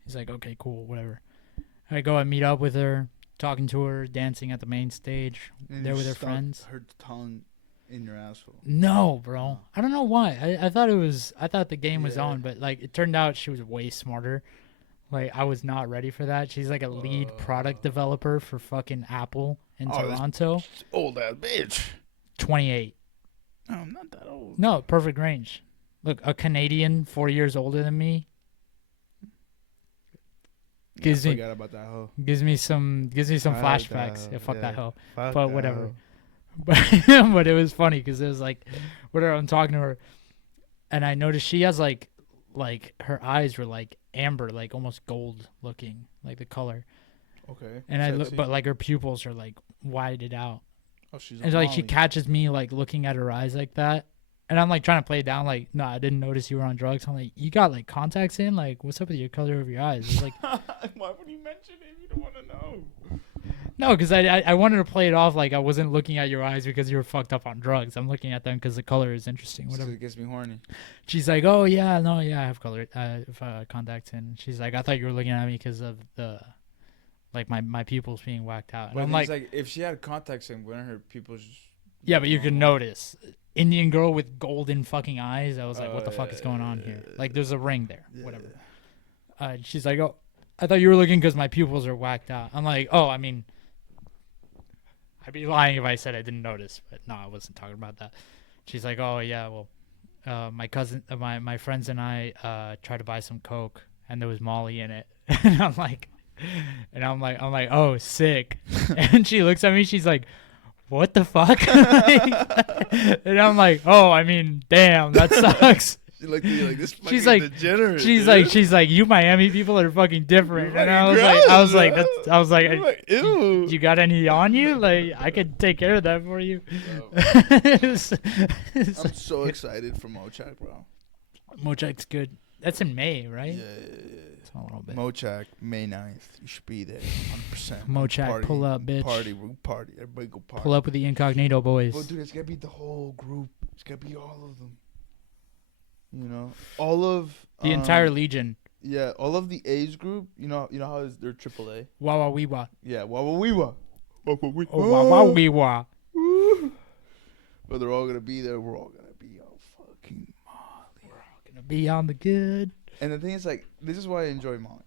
He's like, okay, cool, whatever. I go and meet up with her, talking to her, dancing at the main stage, And there you with her stuck friends. Her tongue in your asshole. No, bro. I don't know why. I thought the game was Yeah. on, but like it turned out she was way smarter. Like I was not ready for that. She's like a lead product developer for fucking Apple in Oh, this- Toronto. Old ass bitch. 28. No, I'm not that old. No, perfect range. Look, a Canadian 4 years older than me gives I me forgot about that hoe. gives me some Fuck flashbacks. that Yeah, fuck that hoe. Fuck But that whatever. hoe. But it was funny because it was like, whatever. I'm talking to her, and I noticed she has like her eyes were like amber, like almost gold looking, like the color. Okay. And I look, Sexy. but like her pupils are like widened out, Oh, she's and like she Molly. catches me like looking at her eyes like that, and I'm like trying to play it down, like, no, I didn't notice you were on drugs. I'm like, you got like contacts in, like, what's up with your color of your eyes? It's like, Why would you mention it if you don't want to know? no, because I wanted to play it off like I wasn't looking at your eyes because you were fucked up on drugs. I'm looking at them because the color is interesting. Whatever. It gets me horny. She's like, oh yeah, no, yeah, I have color, contacts in. She's like, I thought you were looking at me because of the, like my pupils being whacked out. And But I'm it's like, if she had contacts in, wouldn't her people just... yeah, but you can notice Indian girl with golden fucking eyes. I was like, what the fuck is going on here? Like, there's a ring there, whatever. She's like, oh, I thought you were looking because my pupils are whacked out. I'm like, oh, I mean, I'd be lying if I said I didn't notice, but no, I wasn't talking about that. She's like, oh yeah, well, my friends and I tried to buy some Coke, and there was Molly in it, and I'm like, oh, sick. And she looks at me, she's like, what the fuck? And I'm like, oh, I mean, damn, that sucks. She looked at you like this fucking She's like, degenerate. she's like, you Miami people are fucking different. You're And fucking I was gross, like, bro. I was like, You're like, ew. you got any on you? Like, I could take care of that for you. I'm so excited for Mochak, bro. Mochak's good. That's in May, right? Yeah. It's a little bit. Mochak, May 9th. You should be there, 100%. Mochak, Party, pull up, bitch. Party. Everybody go party. Pull up with the incognito boys. Well, dude, it's gotta be the whole group. It's gotta be all of them. You know, all of The entire Legion. Yeah, all of the A's group. You know how they're AAA. Wawa weewa. Yeah, Wawa. Oh, wawa weewa. But they're all gonna be there. We're all gonna be on fucking Molly. Gonna be on the good. And the thing is, like, this is why I enjoy Molly.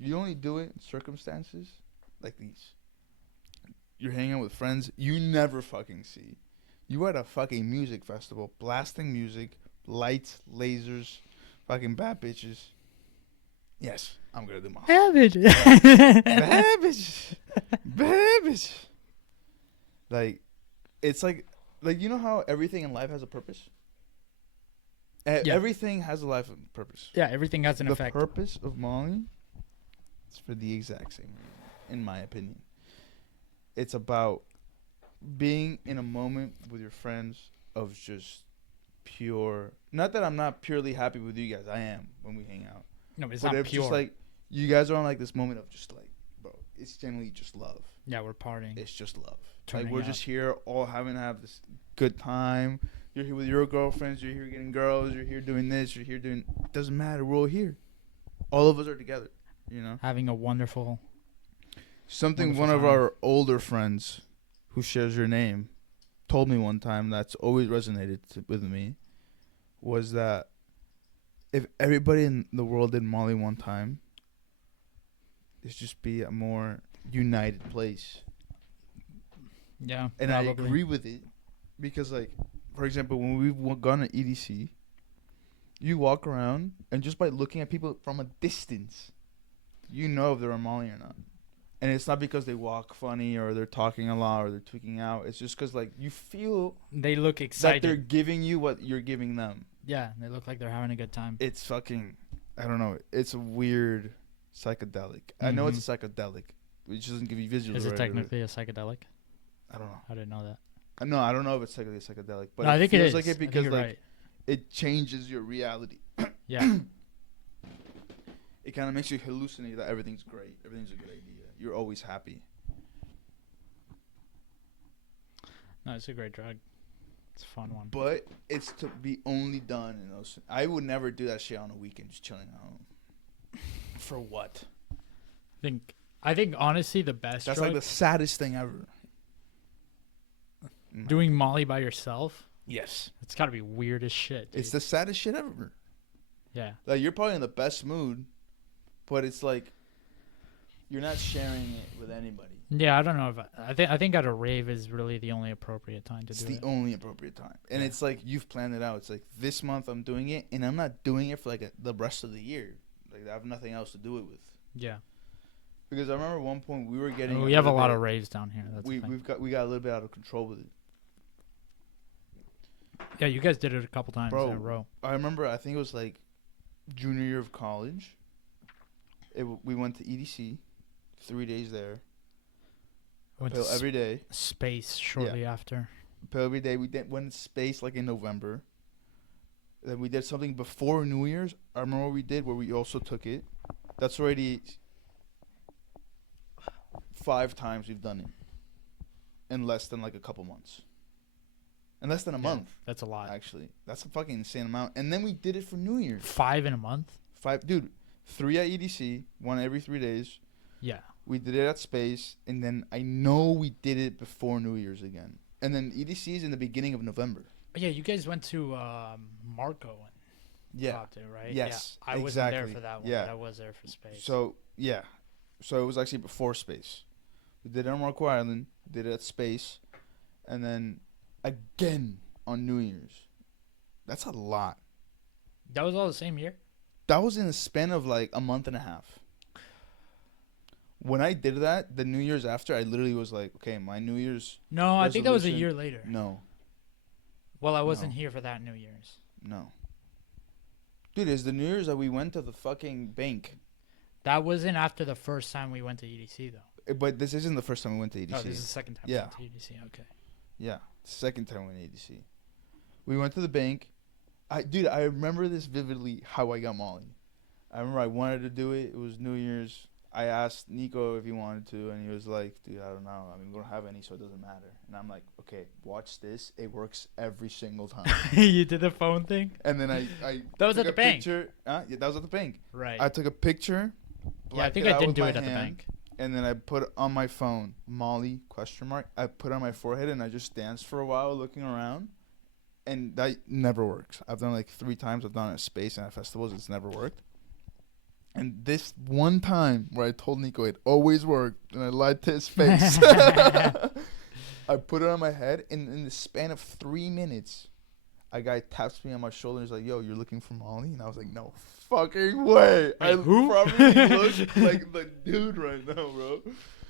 You only do it in circumstances like these. You're hanging out with friends you never fucking see. You at a fucking music festival, blasting music, lights, lasers, fucking bad bitches. Yes, I'm gonna do Molly. Savage. Bad bitches. Bad bitches. Like, it's like you know how everything in life has a purpose? Yeah. Everything has a life and purpose. Yeah, everything has an The effect. purpose of Molly is for the exact same reason, in my opinion. It's about being in a moment with your friends of just pure. Not that I'm not purely happy with you guys. I am when we hang out. No, it's But not it's pure. just like you guys are on like this moment of just like, bro, it's generally just love. Yeah, we're partying. It's just love. Turning Like we're up. just here all having to have this good time. You're here with your girlfriends. You're here getting girls. You're here doing this. You're here doing. Doesn't matter. We're all here. All of us are together. You know. Having a wonderful. Something Wonderful one of time. our older friends, who shares your name, told me one time that's always resonated with me, was that if everybody in the world did Molly one time, it'd just be a more united place. Yeah, And probably. I agree with it because, like, for example, when we've gone to EDC, you walk around and just by looking at people from a distance, you know if they're a Molly or not. And it's not because they walk funny or they're talking a lot or they're tweaking out. It's just because, like, you feel They look that excited. they're giving you what you're giving them. Yeah, they look like they're having a good time. It's fucking, I don't know. It's a weird psychedelic. I know it's a psychedelic, which doesn't give you visuals. Is it right, technically a psychedelic? I don't know. I didn't know that. No, I don't know if it's technically psychedelic, but No, I it think feels it is. like I it think because you're like right. it changes your reality. Yeah. It kind of makes you hallucinate that everything's great, everything's a good idea. You're always happy. No, it's a great drug. It's a fun one. But it's to be only done in those. I would never do that shit on a weekend, just chilling at home. For what? I think honestly the best That's drug, like the saddest thing ever. doing Molly by yourself. Yes. It's got to be weird as shit. Dude. It's the saddest shit ever. Yeah. Like you're probably in the best mood, but it's like you're not sharing it with anybody. Yeah, I don't know if I think at a rave is really the only appropriate time to It's do the it. only appropriate time. And Yeah. it's like you've planned it out. It's like this month I'm doing it, and I'm not doing it for like the rest of the year. Like I have nothing else to do it with. Yeah. Because I remember one point we were getting. We have a little lot bit- of raves down here. That's the thing. we got a little bit out of control with it. Yeah, you guys did it a couple times Bro. in a row. I remember I think it was like junior year of college. We went to EDC, 3 days there. Went Pill to every day. space shortly after. Pill every day. We went to space like in November. Then we did something before New Year's. I remember what we did where we also took it. That's already 5 times we've done it in less than like a couple months. In less than a month, That's a lot. actually. That's a fucking insane amount. And then we did it for New Year's. 5 in a month? 5, dude. 3 at EDC, 1 every 3 days. Yeah. We did it at Space, and then I know we did it before New Year's again. And then EDC is in the beginning of November. But yeah, you guys went to Marco and Yeah. popped it, right? Yes, Yeah. I wasn't there exactly. for that one, Yeah. but I was there for space. So, yeah. So it was actually before Space. We did it on Marco Island, did it at Space, and then again on New Year's. That's a lot. That was all the same year? That was in a span of like a month and a half. When I did that, the New Year's after, I literally was like, okay, my New Year's. No, I think that was a resolution- year later. No, Well, I wasn't No. here for that New Year's. no. Dude, it's the New Year's that we went to the fucking bank. That wasn't after the first time we went to EDC, though. But this isn't the first time we went to EDC. Oh, this is the second time Yeah. we went to EDC. Okay. Yeah, second time we went to EDC. We went to the bank. Dude, I remember this vividly, how I got Molly. I remember I wanted to do it. It was New Year's. I asked Nico if he wanted to, and he was like, dude, I don't know. I mean, we don't have any, so it doesn't matter. And I'm like, okay, watch this. It works every single time. You did the phone thing? And then I That was took at the a bank. picture. Yeah, that was at the bank. Right. I took a picture. Yeah, I think blacked I did out do with it my at the hand, bank. And then I put on my phone, Molly, question mark. I put it on my forehead, and I just danced for a while looking around. And that never works. I've done it like 3 times. I've done it at Space and at festivals. It's never worked. And this one time where I told Nico it always worked, and I lied to his face. I put it on my head, and in the span of 3 minutes, a guy taps me on my shoulder and he's like, yo, you're looking for Molly? And I was like, no fucking way. I who? probably look like the dude right now, bro.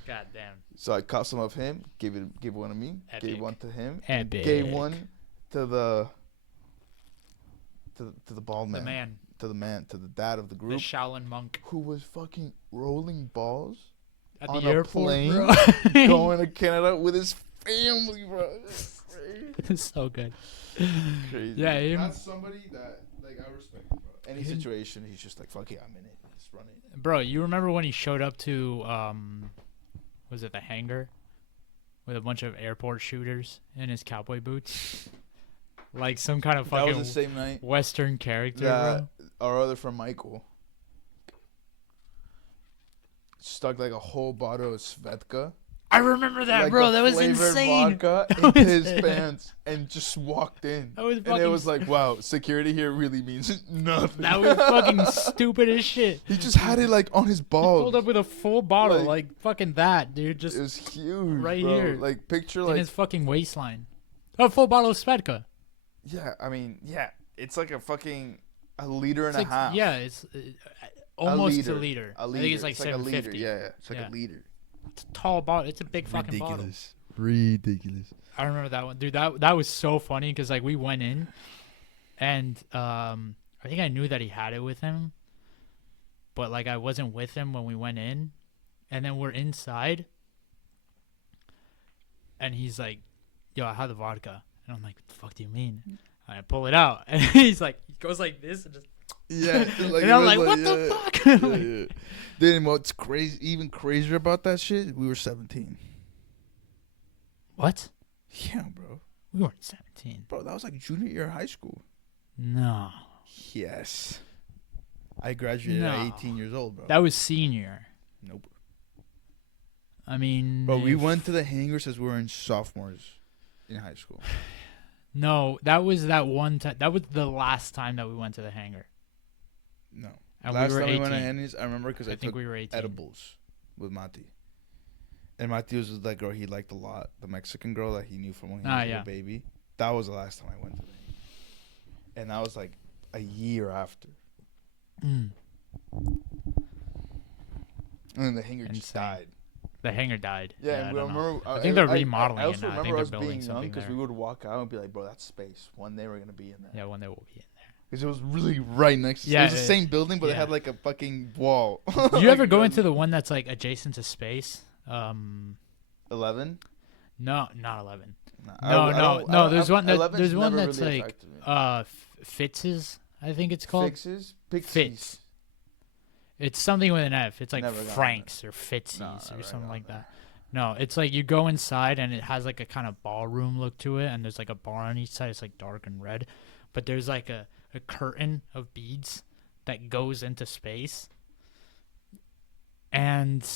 God damn. So I caught some of him, gave one to me, Epic. gave one to him, Epic. gave one to the bald The man, man. to the dad of the The group, Shaolin monk. who was fucking rolling balls At on the a airport, plane, bro. going to Canada with his family, bro. It's so good. Crazy. Yeah, him- That's somebody that like I respect, bro. Any situation, he's just like, fuck yeah, I'm in it. Let's run it. Bro, you remember when he showed up to, was it the hangar? With a bunch of airport shooters in his cowboy boots? Like some kind of That fucking was the same night Western character, that bro. our other friend Michael stuck like a whole bottle of Svedka. I remember that, like bro. the That was flavored insane. vodka That into was- his pants and just walked in. That was And it fucking was like, wow, security here really means nothing. That was fucking stupid as shit. He just had it like on his balls. Pulled up with a full bottle, Like- like fucking that, dude. Just It was huge, right bro. here. Like picture in like his fucking waistline. A full bottle of Svedka. yeah. I mean yeah, it's like a liter and It's a like, half. yeah, it's almost liter. a liter. A liter. I think it's like a liter. 750. Yeah, it's like Yeah. a liter. It's a tall bottle. It's a big fucking bottle. Ridiculous. I remember that one, dude. That was so funny because like we went in, and I think I knew that he had it with him, but like I wasn't with him when we went in, and then we're inside, and he's like, "Yo, I have the vodka," and I'm like, "What the fuck do you mean?" And I pull it out, and he's like, he goes like this, and just, Yeah, and I'm like, "What the fuck?" Yeah, yeah. Then what's crazy, even crazier about that shit? We were 17. What? Yeah, bro. We weren't 17. Bro, that was like junior year of high school. No, Yes. I graduated No. at 18 years old, bro. that was senior. Nope. I mean, Bro, we if- went to the hangar since we were in sophomores in high school. No, that was that one time. That was the last time that we went to the hangar. No. And Last we were time 18. we went to Henny's, I remember because I I think took we were 18. edibles with Mati. And Mati was that girl he liked a lot, the Mexican girl that he knew from when he was a yeah. little baby. That was the last time I went to the hangar. And that was like a year after. Mm. And then the hangar just Insane. died. The hangar died. Yeah, I and we don't know. remember. I think they're remodeling I it also now. I remember think they're us building being young something because there. we would walk out and be like, "Bro, that's space. One day we're gonna be in there." Yeah, one day we'll be in there. Because it was really right next. Yeah, it was the same building, but it yeah. had like a fucking wall. Did you ever go into the one that's like adjacent to space? 11? No, not 11. Nah, No. There's one. 11's There's one never that's really like attracted me. Fitz's. I think it's called Fixes, Pixies. Fitz. It's something with an F. It's like Never got on Frank's or Fitzy's No, or never something got like on that. No, it's like you go inside and it has like a kind of ballroom look to it, and there's like a bar on each side. It's like dark and red, but there's like a curtain of beads that goes into space. And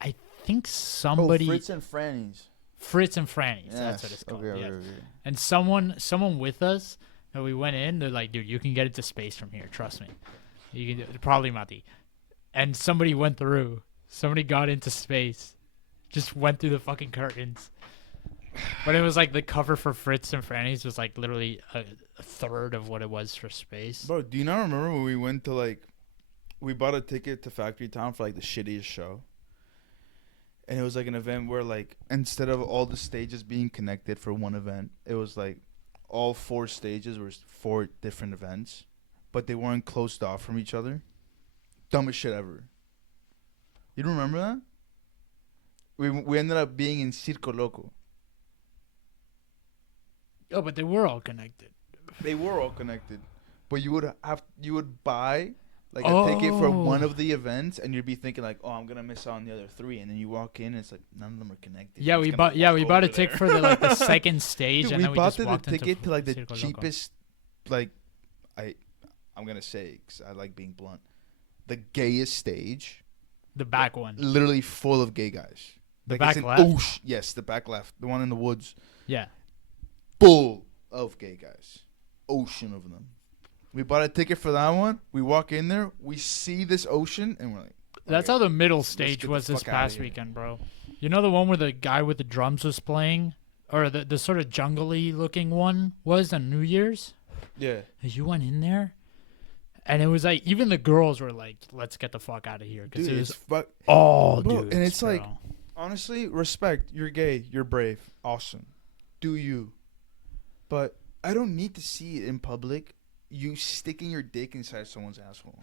I think somebody Fritz and Franny's. Fritz and Franny's. That's what Yes, it's called. okay, yes. okay, okay. And someone with us, and we went in. They're like, dude, you can get it to space from here. Trust me. You can probably Mati. And somebody went through. Somebody got into space. Just went through the fucking curtains. But it was like the cover for Fritz and Franny's was like literally a third of what it was for Space. Bro, do you not remember when we went to like, we bought a ticket to Factory Town for like the shittiest show? And it was like an event where like, instead of all the stages being connected for one event, it was like all 4 stages were 4 different events, but they weren't closed off from each other. Dumbest shit ever. You don't remember that? We ended up being in Circo Loco. Oh, but they were all connected. They were all connected, but you would buy like a ticket for one of the events, and you'd be thinking like, oh, I'm gonna miss out on the other 3, and then you walk in, and it's like none of them are connected. Yeah, we bought a ticket for the like the second stage, Dude, and we then we bought just the walked ticket into to like the Circo Loco. cheapest, like I'm gonna say, 'cause I like being blunt, the gayest stage, The back one. literally full of gay guys. The Like, back it's an left? yes, the back left, the one in the woods, Yeah. full of gay guys, ocean of them. We bought a ticket for that one. We walk in there, we see this ocean, and we're like, That's okay, how the middle let's stage get the was this fuck outta past here. weekend, bro. You know the one where the guy with the drums was playing? Or the sort of jungly looking one was on New Year's? Yeah. You went in there, and it was like, even the girls were like, let's get the fuck out of here. Because Dude, it it's was all bro, dudes, and it's bro. like, honestly, respect. You're gay. You're brave. Awesome. Do you. But I don't need to see it in public. You sticking your dick inside someone's asshole.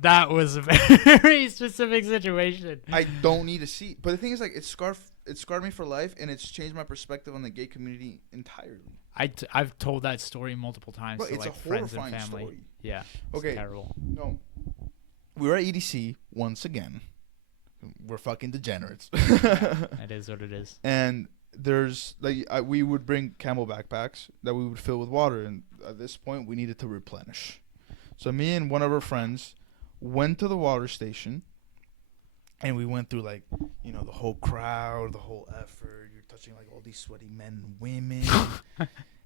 That was a very specific situation. I don't need to see. But the thing is, like, it scarred me for life, and it's changed my perspective on the gay community entirely. I've told that story multiple times Bro, to it's like a friends and horrifying family. story. Yeah. It's Okay. terrible. No. We were at EDC once again. We're fucking degenerates. It is what it is. And there's like we would bring camel backpacks that we would fill with water, and at this point we needed to replenish. So me and one of our friends went to the water station, and we went through like, you know, the whole crowd, the whole effort. You're touching like all these sweaty men and women,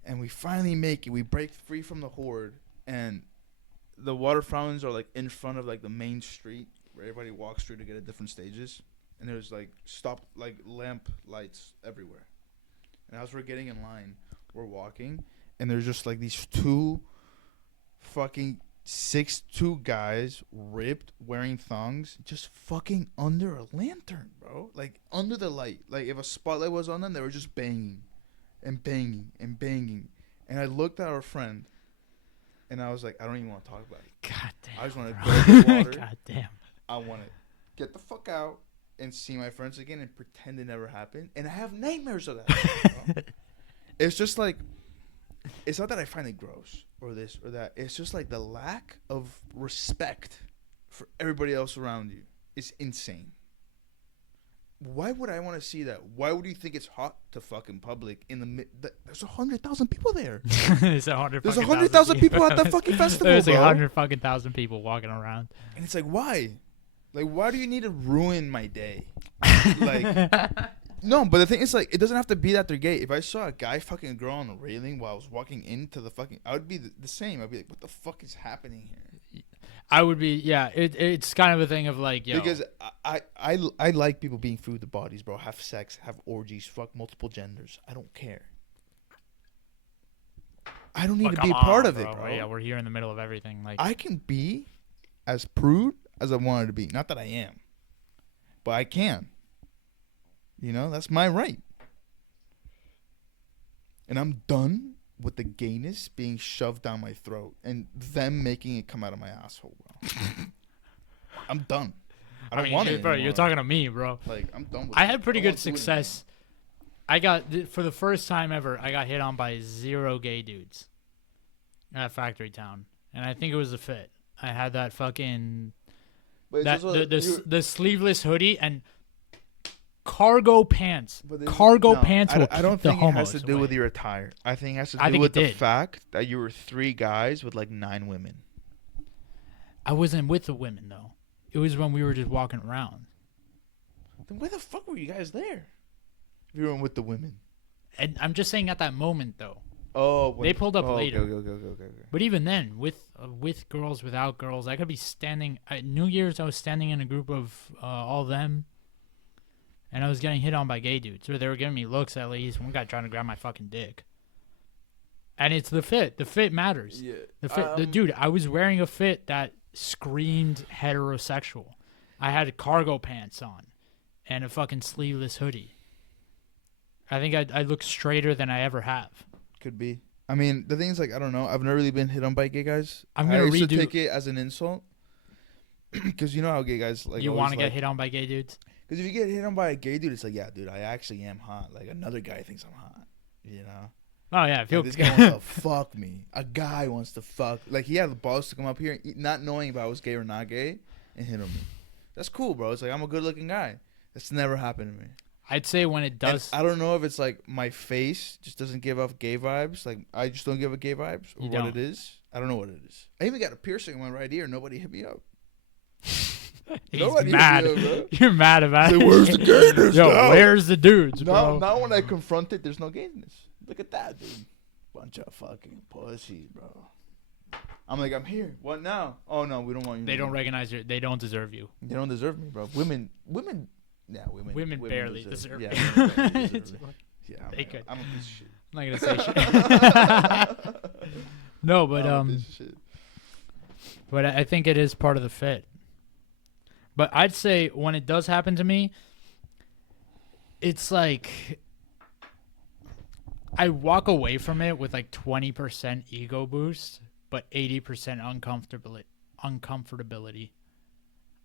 and we finally make it. We break free from the horde, and the water fountains are like in front of like the main street where everybody walks through to get at different stages. And there's like lamp lights everywhere. And as we're getting in line, we're walking, and there's just like these 2 fucking 6'2" guys, ripped, wearing thongs, just fucking under a lantern, bro. Like under the light. Like if a spotlight was on them, they were just banging and banging and banging. And I looked at our friend, and I was like, I don't even want to talk about it. God damn. I just want to bro. go to the water. God damn. I want to get the fuck out and see my friends again and pretend it never happened. And I have nightmares of that. Bro. It's just like, it's not that I find it gross or this or that. It's just like the lack of respect for everybody else around you is insane. Why would I want to see that? Why would you think it's hot to fuck in public in the there's 100,000 people there. There's 100,000 people at the fucking festival, There's bro. 100,000 people walking around. And it's like, why? Like, why do you need to ruin my day? Like, no, but the thing is, like, it doesn't have to be that they're gay. If I saw a guy fucking a girl on a railing while I was walking into the fucking, I would be the same. I'd be like, what the fuck is happening here? I would be, yeah. It's kind of a thing of like, yo. Because I like people being free with their bodies, bro. Have sex, have orgies, fuck multiple genders. I don't care. I don't need to be a part of it, bro. Yeah, we're here in the middle of everything. Like, I can be as prude as I wanted to be. Not that I am, but I can. You know, that's my right. And I'm done with the gayness being shoved down my throat and them making it come out of my asshole, bro. I'm done. I don't want it bro. anymore. You're talking to me, bro. Like, I'm done with it. I had pretty I don't good want to do it success. I got for the first time ever. I got hit on by 0 gay dudes at Factory Town, and I think it was a fit. I had that fucking anymore. But it's that also- the sleeveless hoodie and cargo pants. but there's- Cargo no, pants will I don't keep the think it has homos to do with away. your attire. I think it has to I do think with it the did. fact that you were 3 guys with like 9 women. I wasn't with the women though. It was when we were just walking around. Then why the fuck were you guys there? If you weren't with the women. And I'm just saying at that moment though. Oh, They pulled up okay, later. Okay. But even then, with girls, without girls, I could be standing. At New Year's, I was standing in a group of all them, and I was getting hit on by gay dudes, or they were giving me looks at least. One guy trying to grab my fucking dick. And it's the fit. The fit matters. Yeah. The fit. Dude, I was wearing a fit that screamed heterosexual. I had cargo pants on and a fucking sleeveless hoodie. I think I look straighter than I ever have. Could be. I mean, the thing is, like, I don't know. I've never really been hit on by gay guys. I'm gonna I used to redo- take it as an insult. Because you know how gay guys, like, You always, want to like, get hit on by gay dudes? Because if you get hit on by a gay dude, it's like, yeah, dude, I actually am hot. Like, another guy thinks I'm hot. You know? Oh, yeah. Like, this guy wants to fuck me. A guy wants to fuck. Like, he had the balls to come up here, not knowing if I was gay or not gay, and hit on me. That's cool, bro. It's like, I'm a good-looking guy. That's never happened to me. I'd say when it does. And I don't know if it's like my face just doesn't give off gay vibes. Like, I just don't give a gay vibes, or You what don't. it is. I don't know what it is. I even got a piercing in my right ear. Nobody hit me up. He's Nobody mad. hit me up, bro. You're mad about Say, it. where's the gayness? Yo, now? where's the dudes, No, bro? now when I confront it, there's no gayness. Look at that, dude. Bunch of fucking pussies, bro. I'm like, I'm here. What now? Oh no, we don't want you. They don't recognize you. They don't deserve you. They don't deserve me, bro. Women. Yeah, women Barely deserve Yeah, you. women barely deserve me. Yeah, They could. I'm a piece of shit. I'm not gonna say shit. No, but I'm a piece of shit. but I think it is part of the fit. But I'd say when it does happen to me, it's like I walk away from it with like 20% ego boost, but 80% uncomfortability.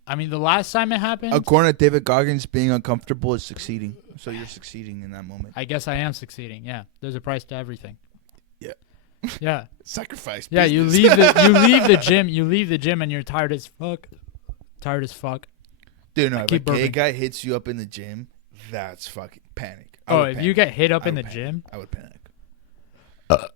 I mean, the last time it happened, According to David Goggins, being uncomfortable is succeeding. So you're succeeding in that moment. I guess I am succeeding. Yeah, there's a price to everything. Yeah. Yeah. Sacrifice. Yeah, you business. leave the gym. You leave the gym and you're tired as fuck. Tired as fuck. Dude, no, if a keep gay burping. guy hits you up in the gym, that's fucking panic. I Oh, would if panic. you get hit up I in the would panic. gym, I would panic.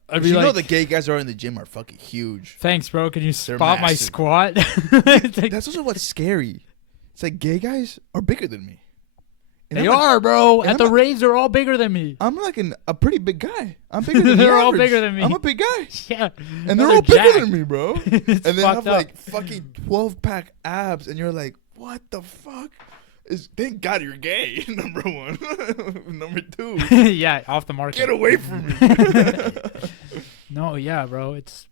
I'd be You like, know the gay guys are in the gym are fucking huge. thanks, bro. Can you They're spot my massive. squat? It's like, That's also what's scary. It's like gay guys are bigger than me. And they I'm like- are, bro. and At the I'm raves, they're all bigger than me. I'm like a pretty big guy. I'm bigger than They're the all average. bigger than me. I'm a big guy. Yeah. And they're all bigger jacked. than me, bro. It's And they fucked have up. like fucking 12-pack abs. And you're like, what the fuck? Thank God you're gay, number one. Number two, Yeah, off the market. get away from me. No, yeah, bro. It's.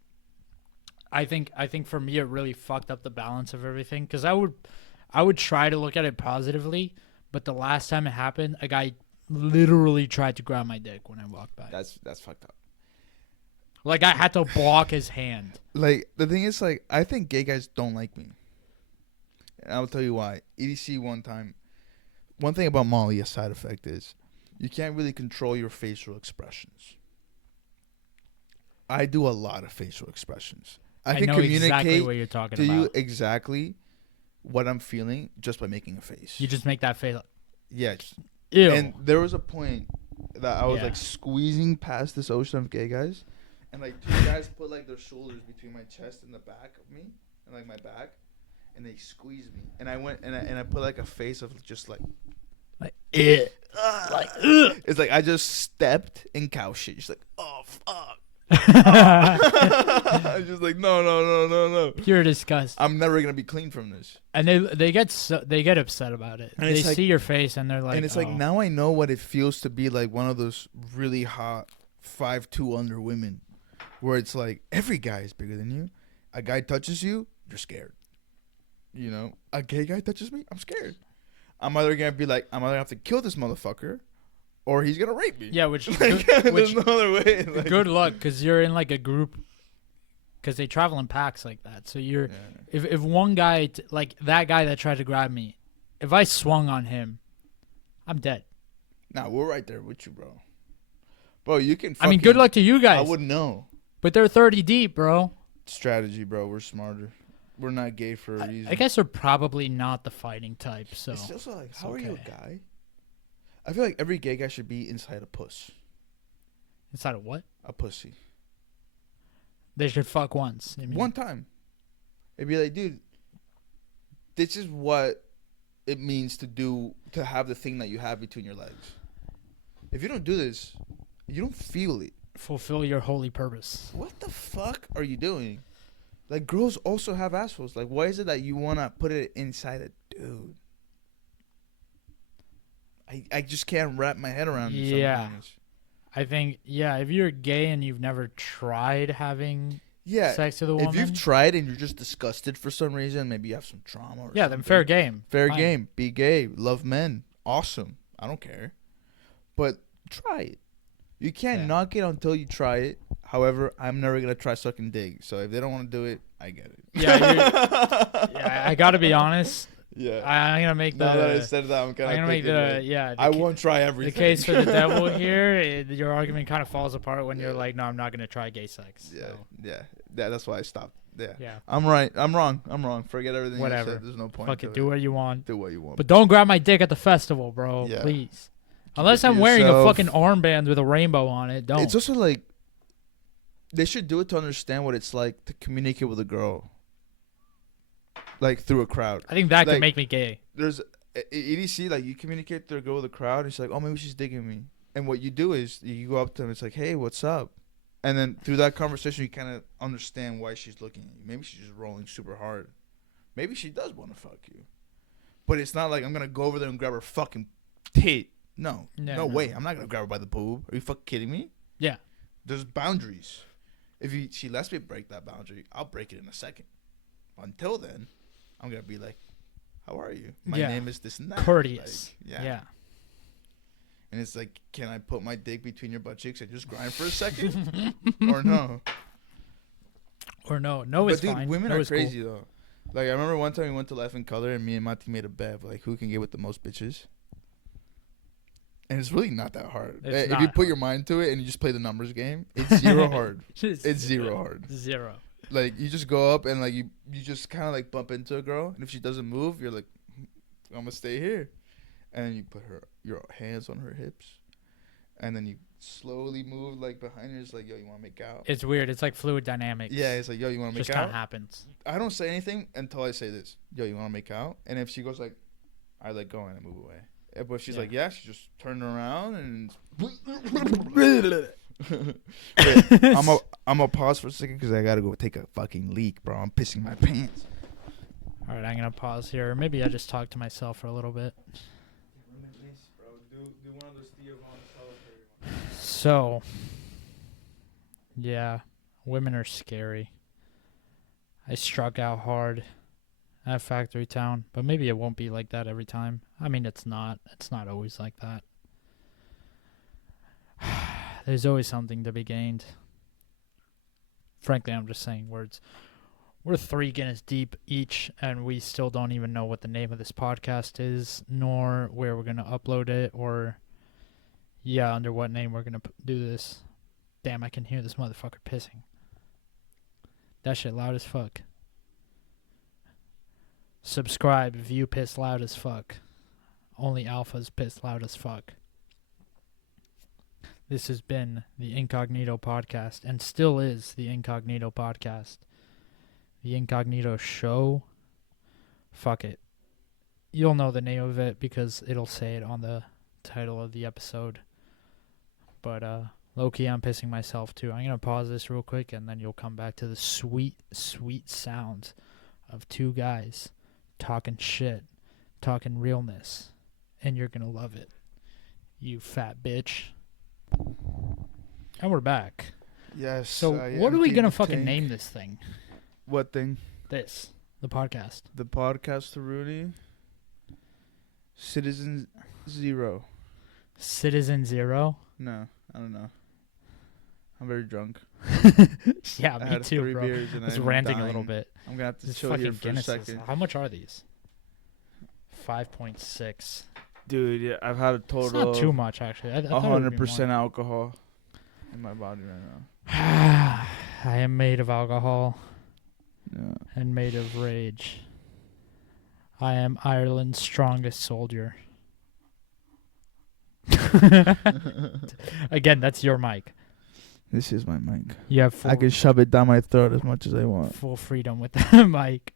I think for me it really fucked up the balance of everything because I would try to look at it positively, but the last time it happened, a guy literally tried to grab my dick when I walked by. That's fucked up. Like I had to block his hand. Like, the thing is, like, I think gay guys don't like me. And I'll tell you why. EDC one time, one thing about Molly, a side effect is you can't really control your facial expressions. I do a lot of facial expressions. I can know communicate exactly what you're talking to about. you exactly what I'm feeling just by making a face. You just make that face. Yeah. Ew. And there was a point that I was Yeah. like squeezing past this ocean of gay guys, and like two guys put like their shoulders between my chest and the back of me, and like my back, and they squeezed me, and I went and I put like a face of just like it's like I just stepped in cow shit, just like oh fuck. I just like no. Pure disgust. I'm never gonna be clean from this. And they get upset about it. And They it's like- see your face and they're like, and it's like "Oh." now I know what it feels to be like one of those really hot 5'2" under women, where it's like every guy is bigger than you. A guy touches you, you're scared. You know, a gay guy touches me, I'm scared. I'm either gonna have to kill this motherfucker, or he's gonna rape me. Yeah, which There's no other way. Like, good luck because you're in like a group because they travel in packs like that. So you're Yeah. if one guy like that guy that tried to grab me, if I swung on him, I'm dead. Nah, we're right there with you, bro. Bro, you can. I mean, good luck to you I guys. wouldn't know. But they're 30 deep, bro. Strategy, bro. We're smarter. We're not gay for a reason. I guess they're probably not the fighting type. So It's also like, it's how are you a okay. guy? I feel like every gay guy should be inside a puss. inside of what? A pussy. They should fuck once. I mean, One time. It'd be like, dude, this is what it means to have the thing that you have between your legs. If you don't do this, you don't feel it. fulfill your holy purpose. What the fuck are you doing? Like, girls also have assholes. Like, why is it that you want to put it inside a dude? I just can't wrap my head around it Yeah. sometimes. I think, if you're gay and you've never tried having Yeah. sex with a woman, If you've tried and you're just disgusted for some reason, maybe you have some trauma or then something. fair game. Fair Fine. game. Be gay. Love men. Awesome. I don't care. But try it. You can't Yeah. knock it until you try it. However, I'm never going to try sucking dick. So if they don't want to do it, I get it. Yeah, I got to be honest. Yeah. I'm going to make Now that I the... said that, I'm I'm kind going of to make the... I won't try everything. The case for the devil here, your argument kind of falls apart when you're like, no, I'm not going to try gay sex. Yeah, So, yeah. That's why I stopped. Yeah. yeah. I'm right. I'm wrong. Forget everything Whatever. I said. There's no point. Fuck to it. Do what you want. Do what you want. But don't grab my dick at the festival, bro. Yeah. Please. Unless it to I'm wearing a yourself. fucking armband with a rainbow on it. Don't. It's also like they should do it to understand what it's like to communicate with a girl, like through a crowd. I think that like- could make me gay. There's EDC, like you communicate to a girl with a crowd. And she's like, oh, maybe she's digging me. And what you do is you go up to them. It's like, hey, what's up? And then through that conversation, you kind of understand why she's looking at you. Maybe she's just rolling super hard. Maybe she does want to fuck you. But it's not like I'm gonna go over there and grab her fucking tit. No, no way. I'm not gonna grab her by the boob. Are you fucking kidding me? Yeah. There's boundaries. If she lets me break that boundary, I'll break it in a second. Until then, I'm gonna be like, "How are you? My Yeah. name is this and that." Courteous. Like, Yeah. And it's like, can I put my dick between your butt cheeks and just grind for a second, or no? Or no. No But is dude, fine. women No are is cool. crazy though. Like I remember one time we went to Life in Color and me and Mati made a bet, like who can get with the most bitches. And it's really not that hard. It's If not you put hard. your mind to it and you just play the numbers game, it's zero hard. It's zero hard. Zero. Like you just go up and like you just kind of like bump into a girl, and if she doesn't move, you're like, I'm gonna stay here, and then you put your hands on her hips, and then you slowly move like behind her. It's like, yo, you want to make out? It's weird. It's like fluid dynamics. Yeah, it's like, yo, you want to make Just kind out? of happens. I don't say anything until I say this. Yo, you want to make out? And if she goes like, I let go and I move away. But if she's Yeah. like, yeah, she just turned around and. I'm gonna pause for a second because I gotta go take a fucking leak, bro. I'm pissing my pants. All right, I'm gonna pause here. Maybe I just talk to myself for a little bit. So, yeah, women are scary. I struck out hard at Factory Town, but maybe it won't be like that every time. I mean, it's not. It's not always like that. There's always something to be gained. Frankly, I'm just saying words. We're 3 Guinness deep each, and we still don't even know what the name of this podcast is, nor where we're going to upload it, or, under what name we're going to do this. Damn, I can hear this motherfucker pissing. That shit loud as fuck. Subscribe if you piss loud as fuck. Only alphas piss loud as fuck. This has been the Incognito Podcast, and still is the Incognito Podcast. The Incognito Show. Fuck it. You'll know the name of it because it'll say it on the title of the episode. But low-key, I'm pissing myself too. I'm going to pause this real quick, and then you'll come back to the sweet, sweet sounds of 2 guys talking shit, talking realness. And you're going to love it. You fat bitch. And we're back. Yes. So I what are we emptied going to the fucking tank. name this thing? What thing? This. The podcast. The podcast to Rudy. Citizen Zero. Citizen Zero? No, I don't know. I'm very drunk. Yeah, I me had too, 3 bro. beers and I was I'm ranting dying. a little bit. I'm gonna have to This chill fucking here for a Guinnesses. second. How much are these? 5.6. Dude, yeah, I've had a It's total not too much, actually. I thought it would be 100% alcohol in my body right now. more. I am made of alcohol Yeah. and made of rage. I am Ireland's strongest soldier. Again, that's your mic. This is my mic. You have I can shove it down my throat as much as I want. full freedom with the mic.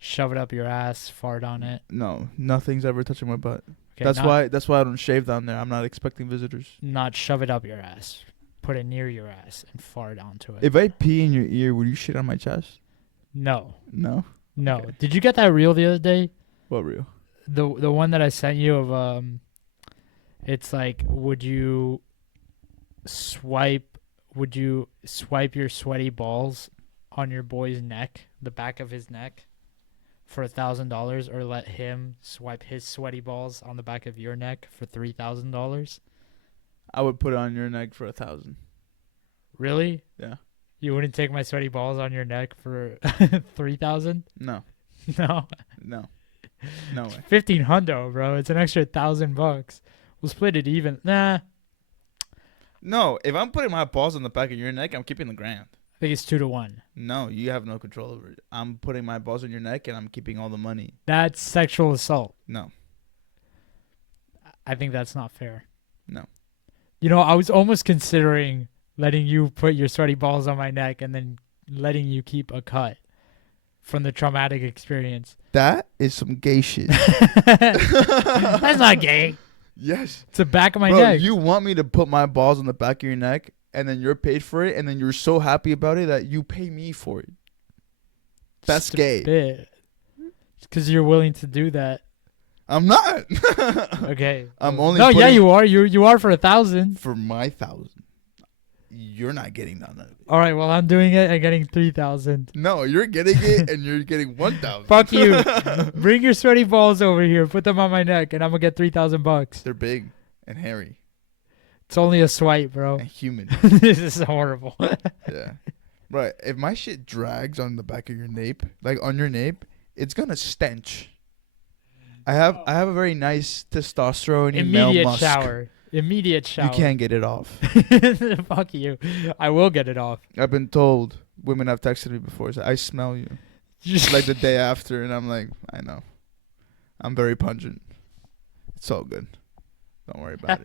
Shove it up your ass, fart on it. No, nothing's ever touching my butt. Okay, That's not, why I don't shave down there. I'm not expecting visitors. Not shove it up your ass. Put it near your ass and fart onto it. If I pee in your ear, would you shit on my chest? No. No. No. Okay. Did you get that reel the other day? What real? the one that I sent you of it's like would you swipe your sweaty balls on your boy's neck, the back of his neck, for $1,000, or let him swipe his sweaty balls on the back of your neck for $3,000? I would put it on your neck for 1,000. Really? Yeah. You wouldn't take my sweaty balls on your neck for 3,000? No. No. No. No way. 1,500, bro. It's an extra $1,000. We'll split it even. Nah. No, if I'm putting my balls on the back of your neck, I'm keeping the grand. I think it's 2-1. No, you have no control over it. I'm putting my balls on your neck and I'm keeping all the money. That's sexual assault. No. I think that's not fair. No. You know, I was almost considering letting you put your sweaty balls on my neck and then letting you keep a cut from the traumatic experience. That is some gay shit. That's not gay. Yes. It's the back of my Bro, neck. you want me to put my balls on the back of your neck and then you're paid for it and then you're so happy about it that you pay me for it. That's gay. It's because you're willing to do that. I'm not. Okay. I'm only No, yeah, putting- you are. You are for 1,000. For my 1,000. You're not getting none of it. All right, well, I'm doing it and getting 3,000. No, you're getting it and you're getting 1,000. Fuck you. Bring your sweaty balls over here. Put them on my neck, and I'm gonna get $3,000. They're big and hairy It's only a swipe, bro. and human. This is horrible. Yeah. Right. If my shit drags on the back of your nape, like on your nape, it's gonna stench. I have a very nice testosterone male Immediate musk. shower. Immediate shower. You can't get it off. Fuck you. I will get it off. I've been told, women have texted me before, say, I smell you. Like the day after, and I'm like, I know. I'm very pungent. It's all good. Don't worry about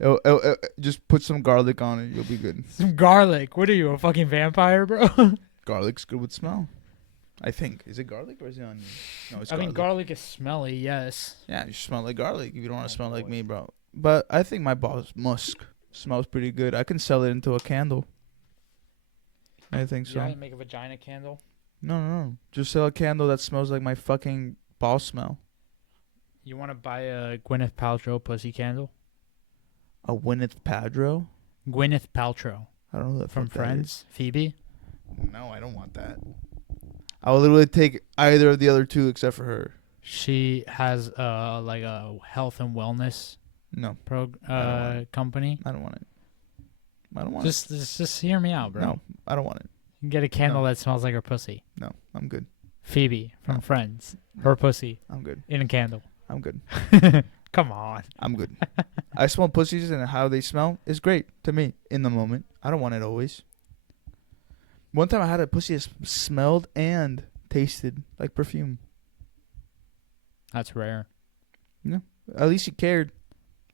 it. Just put some garlic on it. You'll be good. Some garlic. What are you, a fucking vampire, bro? Garlic's good with smell. I think. Is it garlic or is it onion? No, it's I garlic. mean, garlic is smelly, yes. Yeah, you smell like garlic if you don't want to smell like me, bro. But I think my boss musk smells pretty good. I can sell it into a candle. I think so. Yeah, make a vagina candle. No. Just sell a candle that smells like my fucking ball smell. You want to buy a Gwyneth Paltrow pussy candle? A Gwyneth Paltrow? Gwyneth Paltrow. I don't know that From Friends? Phoebe? No, I don't want that. I will literally take either of the other two except for her. She has like a health and wellness No, company. I don't want it. I don't want Just hear me out, it. bro. No, I don't want it. You can get a candle No. that smells like her pussy. No, I'm good. Phoebe from No. Friends. Her pussy I'm good. in a candle. I'm good. Come on. I'm good. I smell pussies and how they smell is great to me in the moment. I don't want it always. One time I had a pussy that smelled and tasted like perfume. That's rare. At least he cared.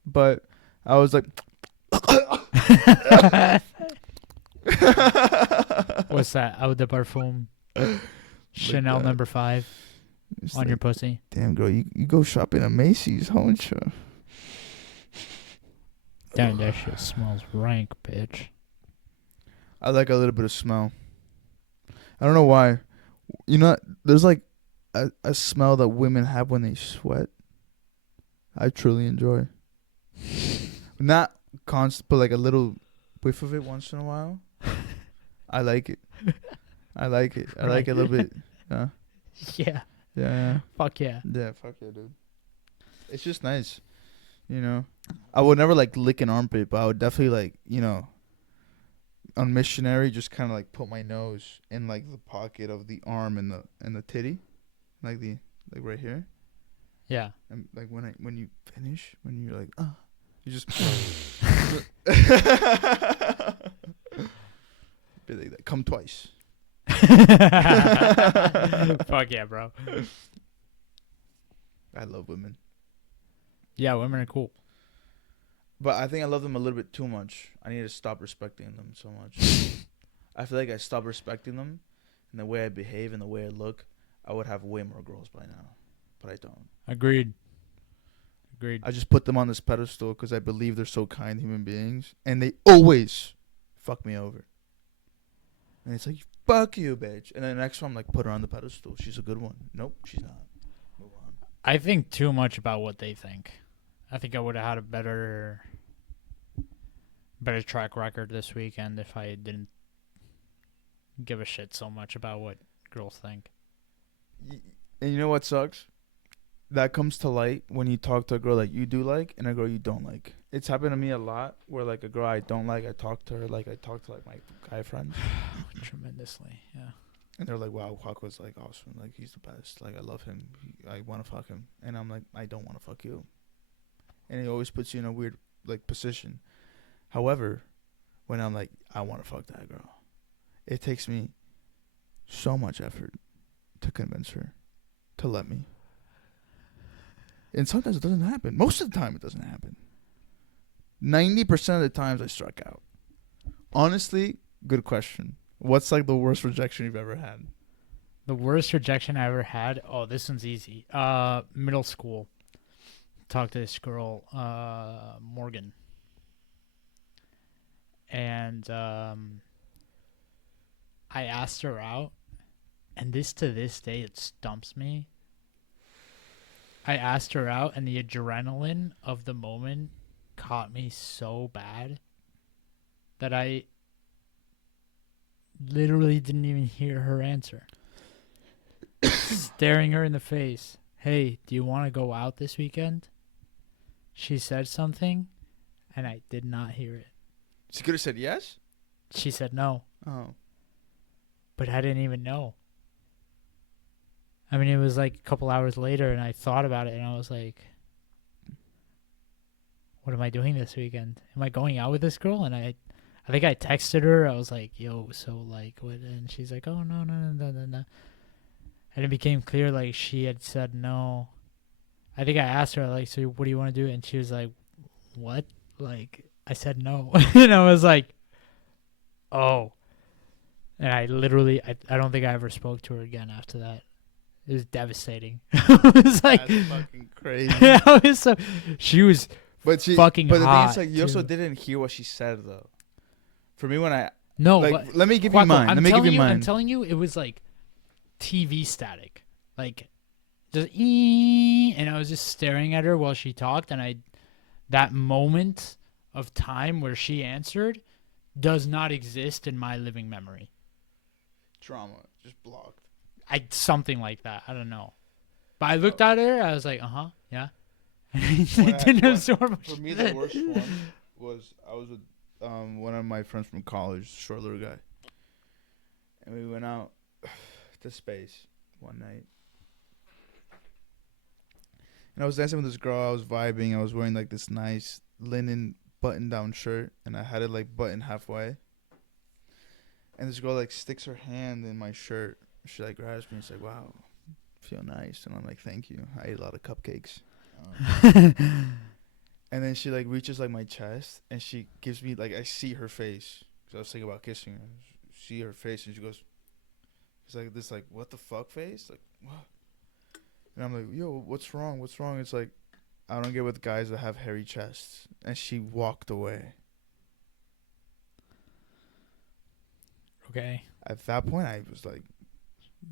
But I was like, What's that? Eau de parfum. Chanel that. number 5 it's on like, your pussy. damn girl, you go shopping at Macy's, don't you? Damn, that shit smells rank, bitch. I like a little bit of smell. I don't know why. You know, there's like a smell that women have when they sweat. I truly enjoy. Not constant, but like a little whiff of it once in a while. I like it. I like it. I like it a little bit. Yeah. Yeah. Yeah. Fuck yeah. Yeah. Fuck yeah, dude. It's just nice. You know, I would never like lick an armpit, but I would definitely like, you know, on missionary, just kind of like put my nose in like the pocket of the arm and the titty, like right here. Yeah. And like when you finish, when you're like, you just be like that. Come twice. Fuck yeah, bro. I love women, Yeah, women are cool. but I think I love them a little bit too much. I need to stop respecting them so much. I feel like I stopped respecting them, and the way I behave and the way I look, I would have way more girls by now, but I don't. Agreed. I just put them on this pedestal because I believe they're so kind human beings, and they always fuck me over. And it's like, fuck you, bitch. And then the next one, I'm like, put her on the pedestal. She's a good one. Nope, she's not. Move on. I think too much about what they think. I think I would have had a better track record this weekend if I didn't give a shit so much about what girls think. And you know what sucks? That comes to light when you talk to a girl that you do like and a girl you don't like. It's happened to me a lot where like a girl I don't like, I talk to her like I talk to like my guy friends. Tremendously, yeah. And they're like, wow, Quacko's like awesome. Like he's the best. Like I love him. I want to fuck him. And I'm like, I don't want to fuck you. And it always puts you in a weird like position. However, when I'm like, I want to fuck that girl, it takes me so much effort to convince her to let me. And sometimes it doesn't happen. Most of the time it doesn't happen. 90% of the times I struck out. Honestly, good question. What's like the worst rejection you've ever had? The worst rejection I ever had. Oh, this one's easy. Middle school. Talked to this girl, Morgan, and I asked her out, and to this day it stumps me. I asked her out, and the adrenaline of the moment caught me so bad that I literally didn't even hear her answer. Staring her in the face. Hey, do you want to go out this weekend? She said something, and I did not hear it. She could have said yes? She said no, Oh. but I didn't even know. I mean, it was like a couple hours later, and I thought about it, and I was like, what am I doing this weekend? Am I going out with this girl? And I think I texted her. I was like, yo, so like what? And she's like, oh, no. And it became clear, like, she had said no. I think I asked her, like, so what do you want to do? And she was like, what? Like, I said no. And I was like, oh. And I literally, I don't think I ever spoke to her again after that. It was devastating. It was like, that's fucking crazy. I was so, she was fucking But the thing hot, is, like, you also too. didn't hear what she said, though. For me, when I... No, like, but let me give you Quacko, mine. Let me give you mine. I'm telling you, it was like TV static. Like, just and I was just staring at her while she talked, and that moment of time where she answered does not exist in my living memory. Trauma. Just blocked. Something like that. I don't know. But I looked at her, I was like, yeah. I When I- didn't when- absorb For me, the worst one was I was with one of my friends from college, short little guy, and we went out to space one night. And I was dancing with this girl. I was vibing. I was wearing like this nice linen button-down shirt, and I had it like buttoned halfway. And this girl like sticks her hand in my shirt. She like grabs me and she's like, "Wow, feel nice." And I'm like, "Thank you. I ate a lot of cupcakes." And then she like reaches like my chest and she gives me like, I see her face because I was thinking about kissing her. See her face and she goes, it's like this like what the fuck face, like what? And I'm like, yo, what's wrong? What's wrong? It's like, I don't get with guys that have hairy chests. And she walked away. Okay. At that point, I was like,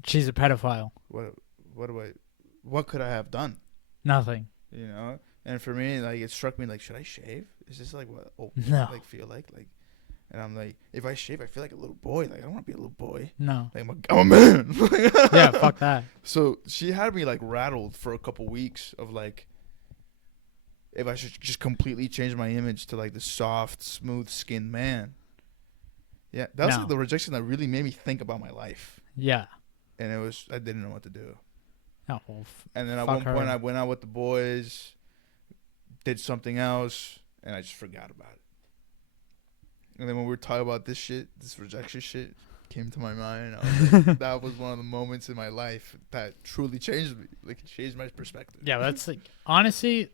She's a pedophile. what could I have done? Nothing. You know? And for me, like, it struck me like, should I shave? Is this like what No. like feel like? And I'm like, if I shave, I feel like a little boy. Like, I don't want to be a little boy. No. Like, I'm a man. Yeah, fuck that. So she had me like rattled for a couple weeks of like, if I should just completely change my image to like the soft, smooth skinned man. Yeah, that was No. like the rejection that really made me think about my life. Yeah. And I didn't know what to do. No. Well, And then at fuck one her. point, I went out with the boys, did something else, and I just forgot about it. And then when we were talking about this shit, this rejection shit came to my mind. I was like, that was one of the moments in my life that truly changed me. Like, it changed my perspective. Yeah, that's like, honestly,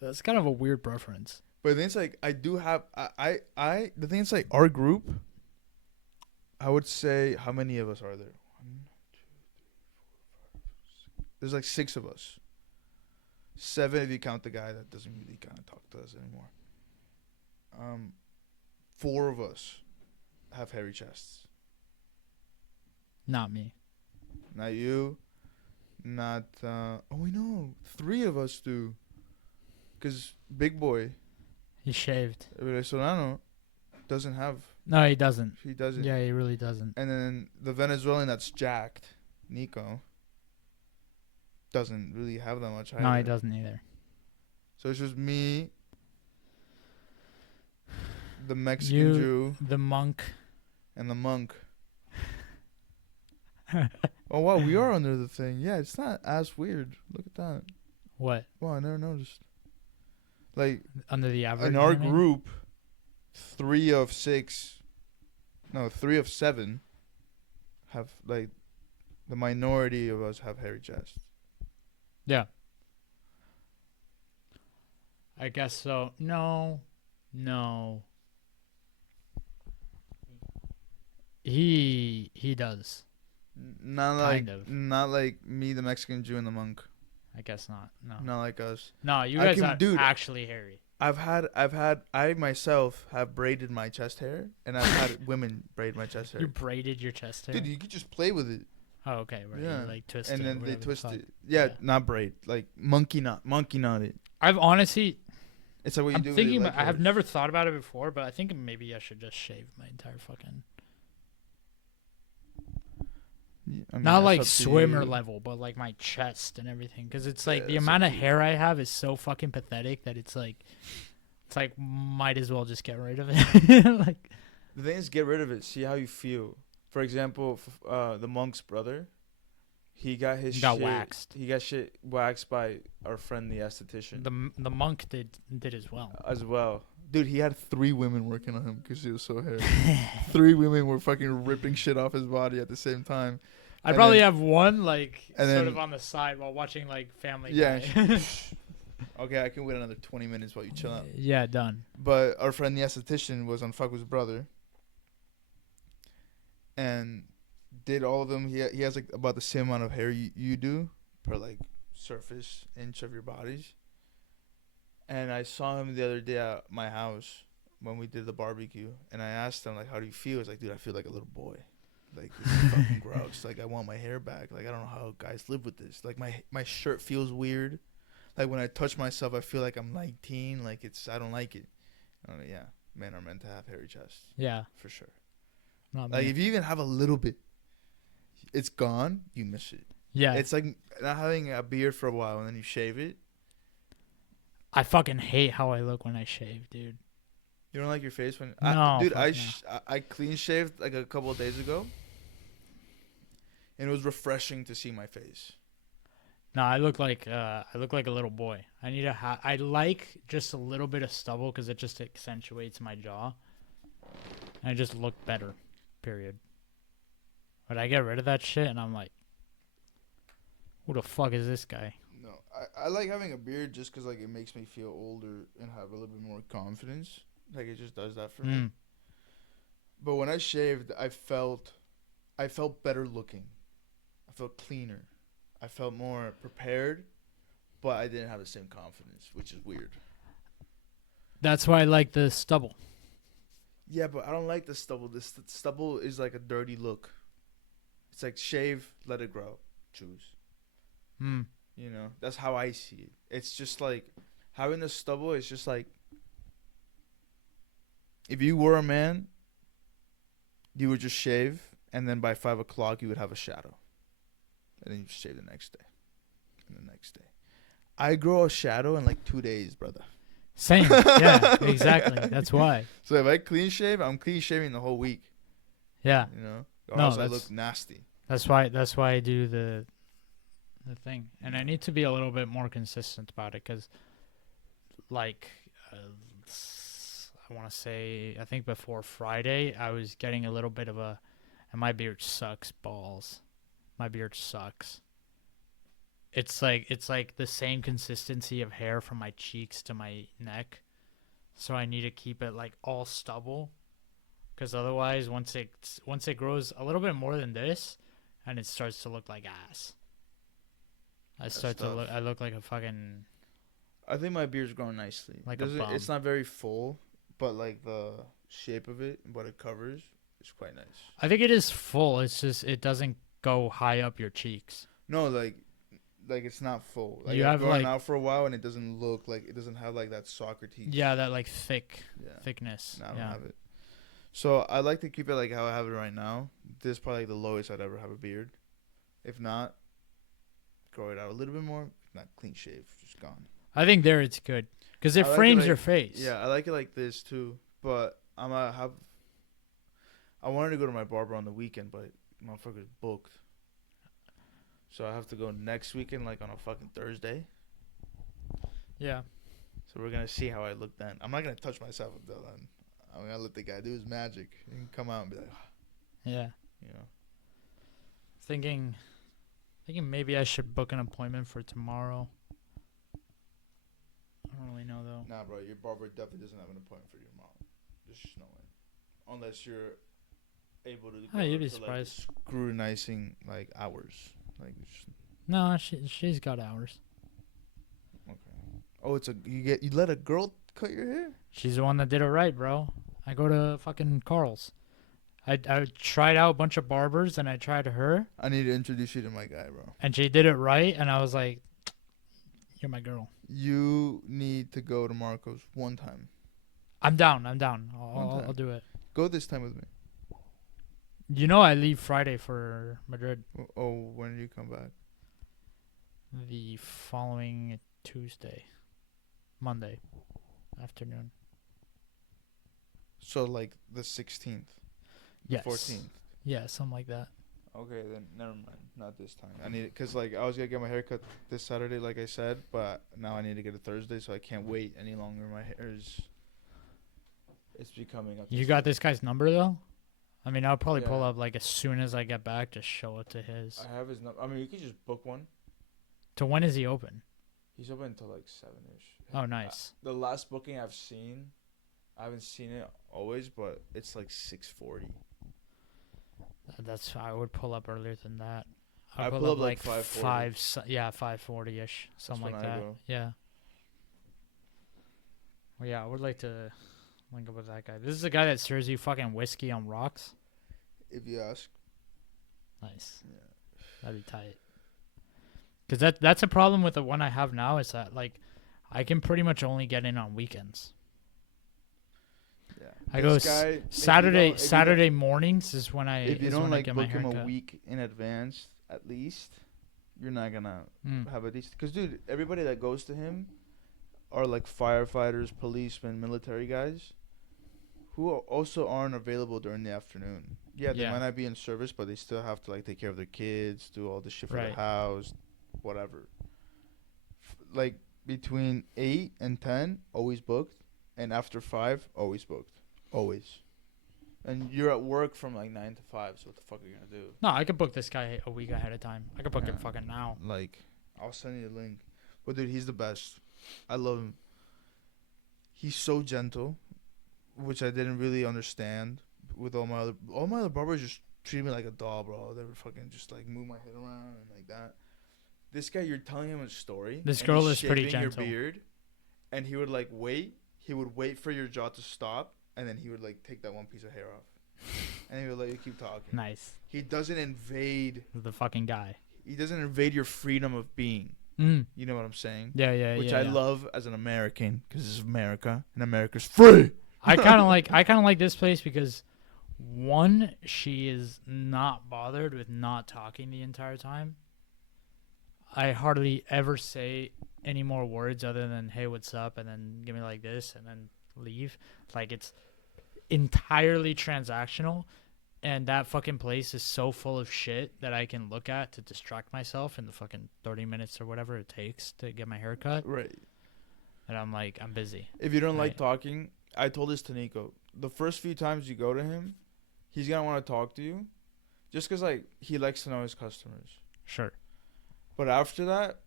that's kind of a weird preference. But the thing is, like, I do have, the thing is, like, our group, I would say, how many of us are there? 1, 2, 3, 4, 5, 6. There's like 6 of us. 7 if you count the guy that doesn't really kind of talk to us anymore. 4 of us have hairy chests. Not me. Not you, Not. Oh, we know. 3 of us do. Cause Big Boy, He's shaved. Solano, doesn't have. No, he doesn't. He doesn't. Yeah, he really doesn't. And then the Venezuelan that's jacked, Nico, doesn't really have that much. No, either. he doesn't either. So it's just me, the Mexican You, Jew, the monk. and the monk. Oh wow, we are under the thing. Yeah, it's not as weird. Look at that. What? Wow, I never noticed. Like Under the average? in our group, 3 of 7 have like the minority of us have hairy chest. Yeah. I guess so. No. He does. Not Kind of. not like me, the Mexican Jew, and the monk. I guess not. No. Not like us. No, you I guys can- are dude. actually hairy. I myself have braided my chest hair, and I've had women braid my chest hair. You braided your chest hair? Dude, you could just play with it. Oh, okay. Right. Yeah. You, like twist And it. then they whatever the twist fuck. it. Yeah, Yeah. not braid. Like monkey knot it. I've honestly, It's like what you I'm do thinking, with your leg I have hairs. never thought about it before, but I think maybe I should just shave my entire fucking, Yeah, I mean, not that's like up to swimmer you. level, but like my chest and everything. Cause it's like Yeah, the that's amount up of to you. hair I have is so fucking pathetic that it's like might as well just get rid of it. Like, The thing is, get rid of it. See how you feel. For example, the monk's brother, he got his got shit, waxed. He got shit waxed by our friend, the esthetician, The monk did as well. as well. Dude, he had 3 women working on him because he was so hairy. 3 women were fucking ripping shit off his body at the same time. I'd And probably then- have one like and sort then- of on the side while watching like Family Yeah. Guy. Okay, I can wait another 20 minutes while you chill out. Yeah, done. But our friend, the esthetician, was on Fuck brother. And did all of them. He has like about the same amount of hair you do per like surface inch of your bodies. And I saw him the other day at my house when we did the barbecue, and I asked him like, "How do you feel?" He's like, "Dude, I feel like a little boy. Like this is fucking gross. Like I want my hair back. Like I don't know how guys live with this. Like my shirt feels weird. Like when I touch myself, I feel like I'm 19. Like I don't like it." I'm like, yeah, men are meant to have hairy chests Yeah. for sure. Not Like me. if you even have a little bit, it's gone. You miss it. Yeah. It's like not having a beard for a while and then you shave it. I fucking hate how I look when I shave, dude. You don't like your face when No, dude. fuck I clean shaved like a couple of days ago, and it was refreshing to see my face. No, I look like a little boy. I need I like just a little bit of stubble because it just accentuates my jaw, and I just look better. Period. But I get rid of that shit, and I'm like, who the fuck is this guy? No, I like having a beard just because like it makes me feel older and have a little bit more confidence. Like it just does that for me. But when I shaved, I felt better looking. I felt cleaner. I felt more prepared, but I didn't have the same confidence, which is weird. That's why I like the stubble. Yeah, but I don't like the stubble. The stubble is like a dirty look. It's like shave, let it grow, choose. You know, that's how I see it. It's just like having the stubble is just like if you were a man, you would just shave, and then by 5 o'clock you would have a shadow, and then you shave the next day, and the next day. I grow a shadow in like 2 days, brother. Same. Yeah, exactly. That's why. So if I clean shave, I'm clean shaving the whole week. Yeah. You know, or No, else I that's- look nasty. That's why I do the thing, and I need to be a little bit more consistent about it because, like, I want to say I think before Friday I was getting a little bit of and my beard sucks balls. My beard sucks. It's like the same consistency of hair from my cheeks to my neck, so I need to keep it like all stubble, because otherwise once it grows a little bit more than this, and it starts to look like ass. I look like a fucking. I think my beard's growing nicely. Like a bum. It's not very full, but like the shape of it, what it covers, is quite nice. I think it is full. It's just it doesn't go high up your cheeks. No, like like it's not full. Like You I've have, grown like- out for a while, and it doesn't look like it doesn't have like that Socrates. Yeah, that like thick Yeah. thickness. No, I don't Yeah. have it. So I like to keep it like how I have it right now. This is probably like the lowest I'd ever have a beard. If not, grow it out a little bit more. If not, clean shave, just gone. I think there it's good because it I like it frames like- your face. Yeah, I like it like this too. But I wanted to go to my barber on the weekend, but motherfucker's booked. So I have to go next weekend, like on a fucking Thursday. Yeah. So we're gonna see how I look then. I'm not gonna touch myself until then. I'm gonna let the guy do his magic. He can come out and be like, Yeah. you know. Thinking maybe I should book an appointment for tomorrow. I don't really know though. Nah, bro, your barber definitely doesn't have an appointment for you tomorrow. There's just no way. Unless you're able to Oh, you'd be to, surprised. Like, scrutinizing like hours. Like just, No, she's got hours. okay. Oh, you let a girl cut your hair? She's the one that did it right, bro. I go to fucking Carl's. I tried out a bunch of barbers and I tried her I need to introduce you to my guy, bro. and she did it right and I was like, you're my girl. You need to go to Marco's one time. I'm down. One I'll time. do it. Go this time with me. You know I leave Friday for Madrid Oh, when do you come back? the following Monday afternoon. So like the 16th, Yes. 14th. Yeah, something like that. Okay, then never mind. Not this time. I need it because like I was gonna get my hair cut this Saturday, like I said, but now I need to get it Thursday, so I can't wait any longer. My hair is. It's becoming. You got this guy's number though? I mean, I'll probably pull Yeah. up like as soon as I get back, just show it to his. I have his number. I mean, you could just book one. To when is he open? He's open until like 7ish. Oh, nice. The last booking I've seen, I haven't seen it always, but it's like 6:40. That's I would pull up earlier than that. I I'd pull up like 5:40. 5:40ish, something when like I that. go. Yeah. Well, yeah, I would like to link up with that guy. This is the guy that serves you fucking whiskey on rocks. If you ask. Nice. Yeah. That'd be tight. Cause that's a problem with the one I have now is that like I can pretty much only get in on weekends. Yeah. I go This guy, if you don't- Saturday mornings is when I If you is don't when I like get my book him a haircut. week in advance, at least, you're not gonna Mm. have a decent. Cause dude, everybody that goes to him are like firefighters, policemen, military guys, who also aren't available during the afternoon. Yeah, they Yeah. might not be in service, but they still have to like take care of their kids, do all the shit for Right. the house, whatever. Like between 8 and 10, always booked, and after 5, always booked, always. And you're at work from like 9 to 5, so what the fuck are you gonna do? No, I could book this guy a week ahead of time. I could book him Yeah. fucking now. Like, I'll send you the link. But dude, he's the best. I love him. He's so gentle, which I didn't really understand with all my other barbers just treat me like a doll, bro. They would fucking just like move my head around and like that. This guy, you're telling him a story. This and girl he's is pretty shaving gentle. Your beard, and he would like wait. He would wait for your jaw to stop, and then he would like take that one piece of hair off, and he would let you keep talking. Nice. He doesn't invade. The fucking guy. He doesn't invade your freedom of being. Mm. You know what I'm saying? Yeah. Which yeah, I yeah. love as an American because this is America and America's free. I kind of like this place because one, she is not bothered with not talking the entire time. I hardly ever say any more words other than "Hey, what's up?" and then give me like this and then leave. Like it's entirely transactional, and that fucking place is so full of shit that I can look at to distract myself in the fucking 30 minutes or whatever it takes to get my hair cut. Right. And I'm like, I'm busy. If you don't like Right. talking, I told this to Nico. The first few times you go to him, he's gonna want to talk to you, just cause like he likes to know his customers. Sure. But after that,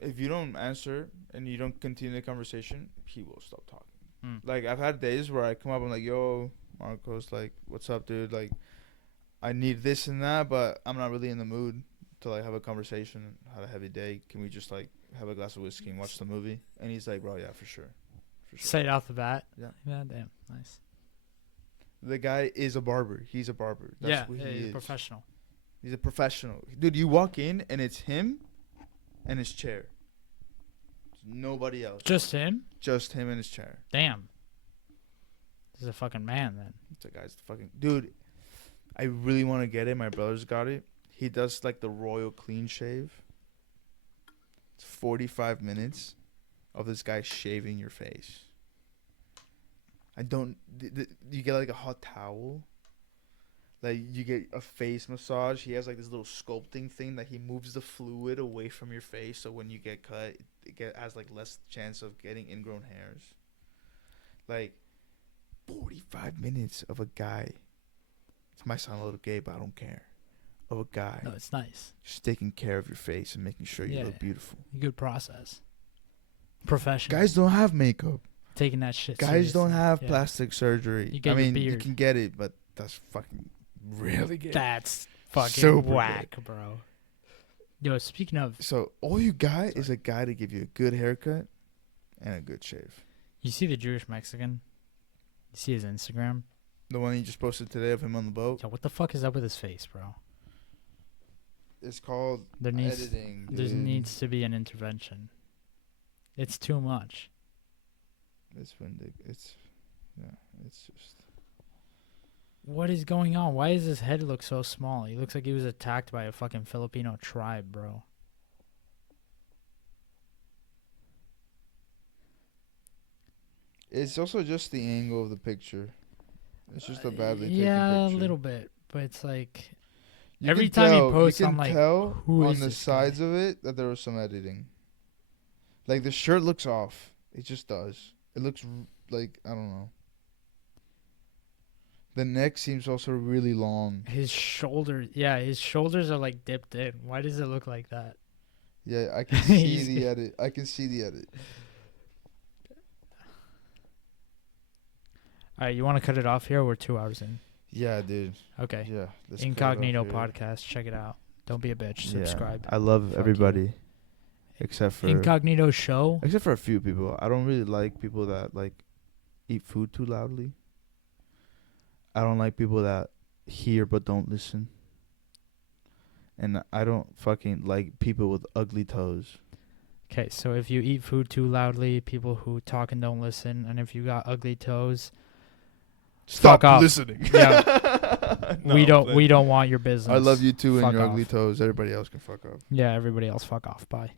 if you don't answer and you don't continue the conversation, he will stop talking. Mm. Like I've had days where I come up and like, yo, Marcos, like, what's up, dude? Like, I need this and that, but I'm not really in the mood to like have a conversation. Had a heavy day. Can we just like have a glass of whiskey and watch the movie? And he's like, bro, yeah, for sure. For sure. Say it off the bat. Yeah. Yeah. Damn. Nice. The guy is a barber. He's a barber. That's Yeah. what He's he is. professional. He's a professional. Dude, you walk in and it's him and his chair. Nobody else. Just him? Just him and his chair. Damn. He's a fucking man then. It's a guy's fucking dude. I really want to get it. My brother's got it. He does like the royal clean shave. It's 45 minutes of this guy shaving your face. I don't. You get like a hot towel. Like you get a face massage. He has like this little sculpting thing that he moves the fluid away from your face, so when you get cut, has like less chance of getting ingrown hairs. Like 45 minutes of a guy. It might sound a little gay, but I don't care. Of a guy. No, it's nice. Just taking care of your face and making sure you look beautiful. Good process. Professional. Guys don't have makeup. Taking that shit Guys seriously. don't have plastic surgery. You get I your mean, you beard. can get it, but that's fucking really gay. That's fucking Super whack, bro. Yo, speaking of, So all you got is a guy to give you a good haircut and a good shave. you see the Jewish Mexican? You see his Instagram? The one you just posted today of him on the boat. Yo, what the fuck is up with his face, bro? It's called There needs editing. there Dude. needs to be an intervention. It's too much. It's it's just. What is going on? Why does his head look so small? He looks like he was attacked by a fucking Filipino tribe, bro. It's also just the angle of the picture. It's just a badly taken Yeah, picture. a little bit, but it's like You every can time he tell- posts, you I'm can like, tell who on is the this sides guy? of it that there was some editing. Like the shirt looks off. It just does. It looks like I don't know. The neck seems also really long. his shoulders. Yeah, his shoulders are like dipped in. Why does it look like that? Yeah, I can see He's- the edit. I can see the edit. All right, you want to cut it off here? We're 2 hours in. Yeah, dude. Okay. Yeah. let's cut it Incognito off here. podcast. Check it out. Don't be a bitch. Yeah, Subscribe. I love Fuck everybody, except for Incognito show. except for a few people. I don't really like people that like eat food too loudly. I don't like people that hear but don't listen. And I don't fucking like people with ugly toes. Okay, so if you eat food too loudly, people who talk and don't listen, and if you got ugly toes, Stop Fuck off. listening. Yeah. No, we don't but we don't want your business. I love you too and Fuck your ugly off. toes. Everybody else can fuck up. Yeah, everybody else fuck off. Bye.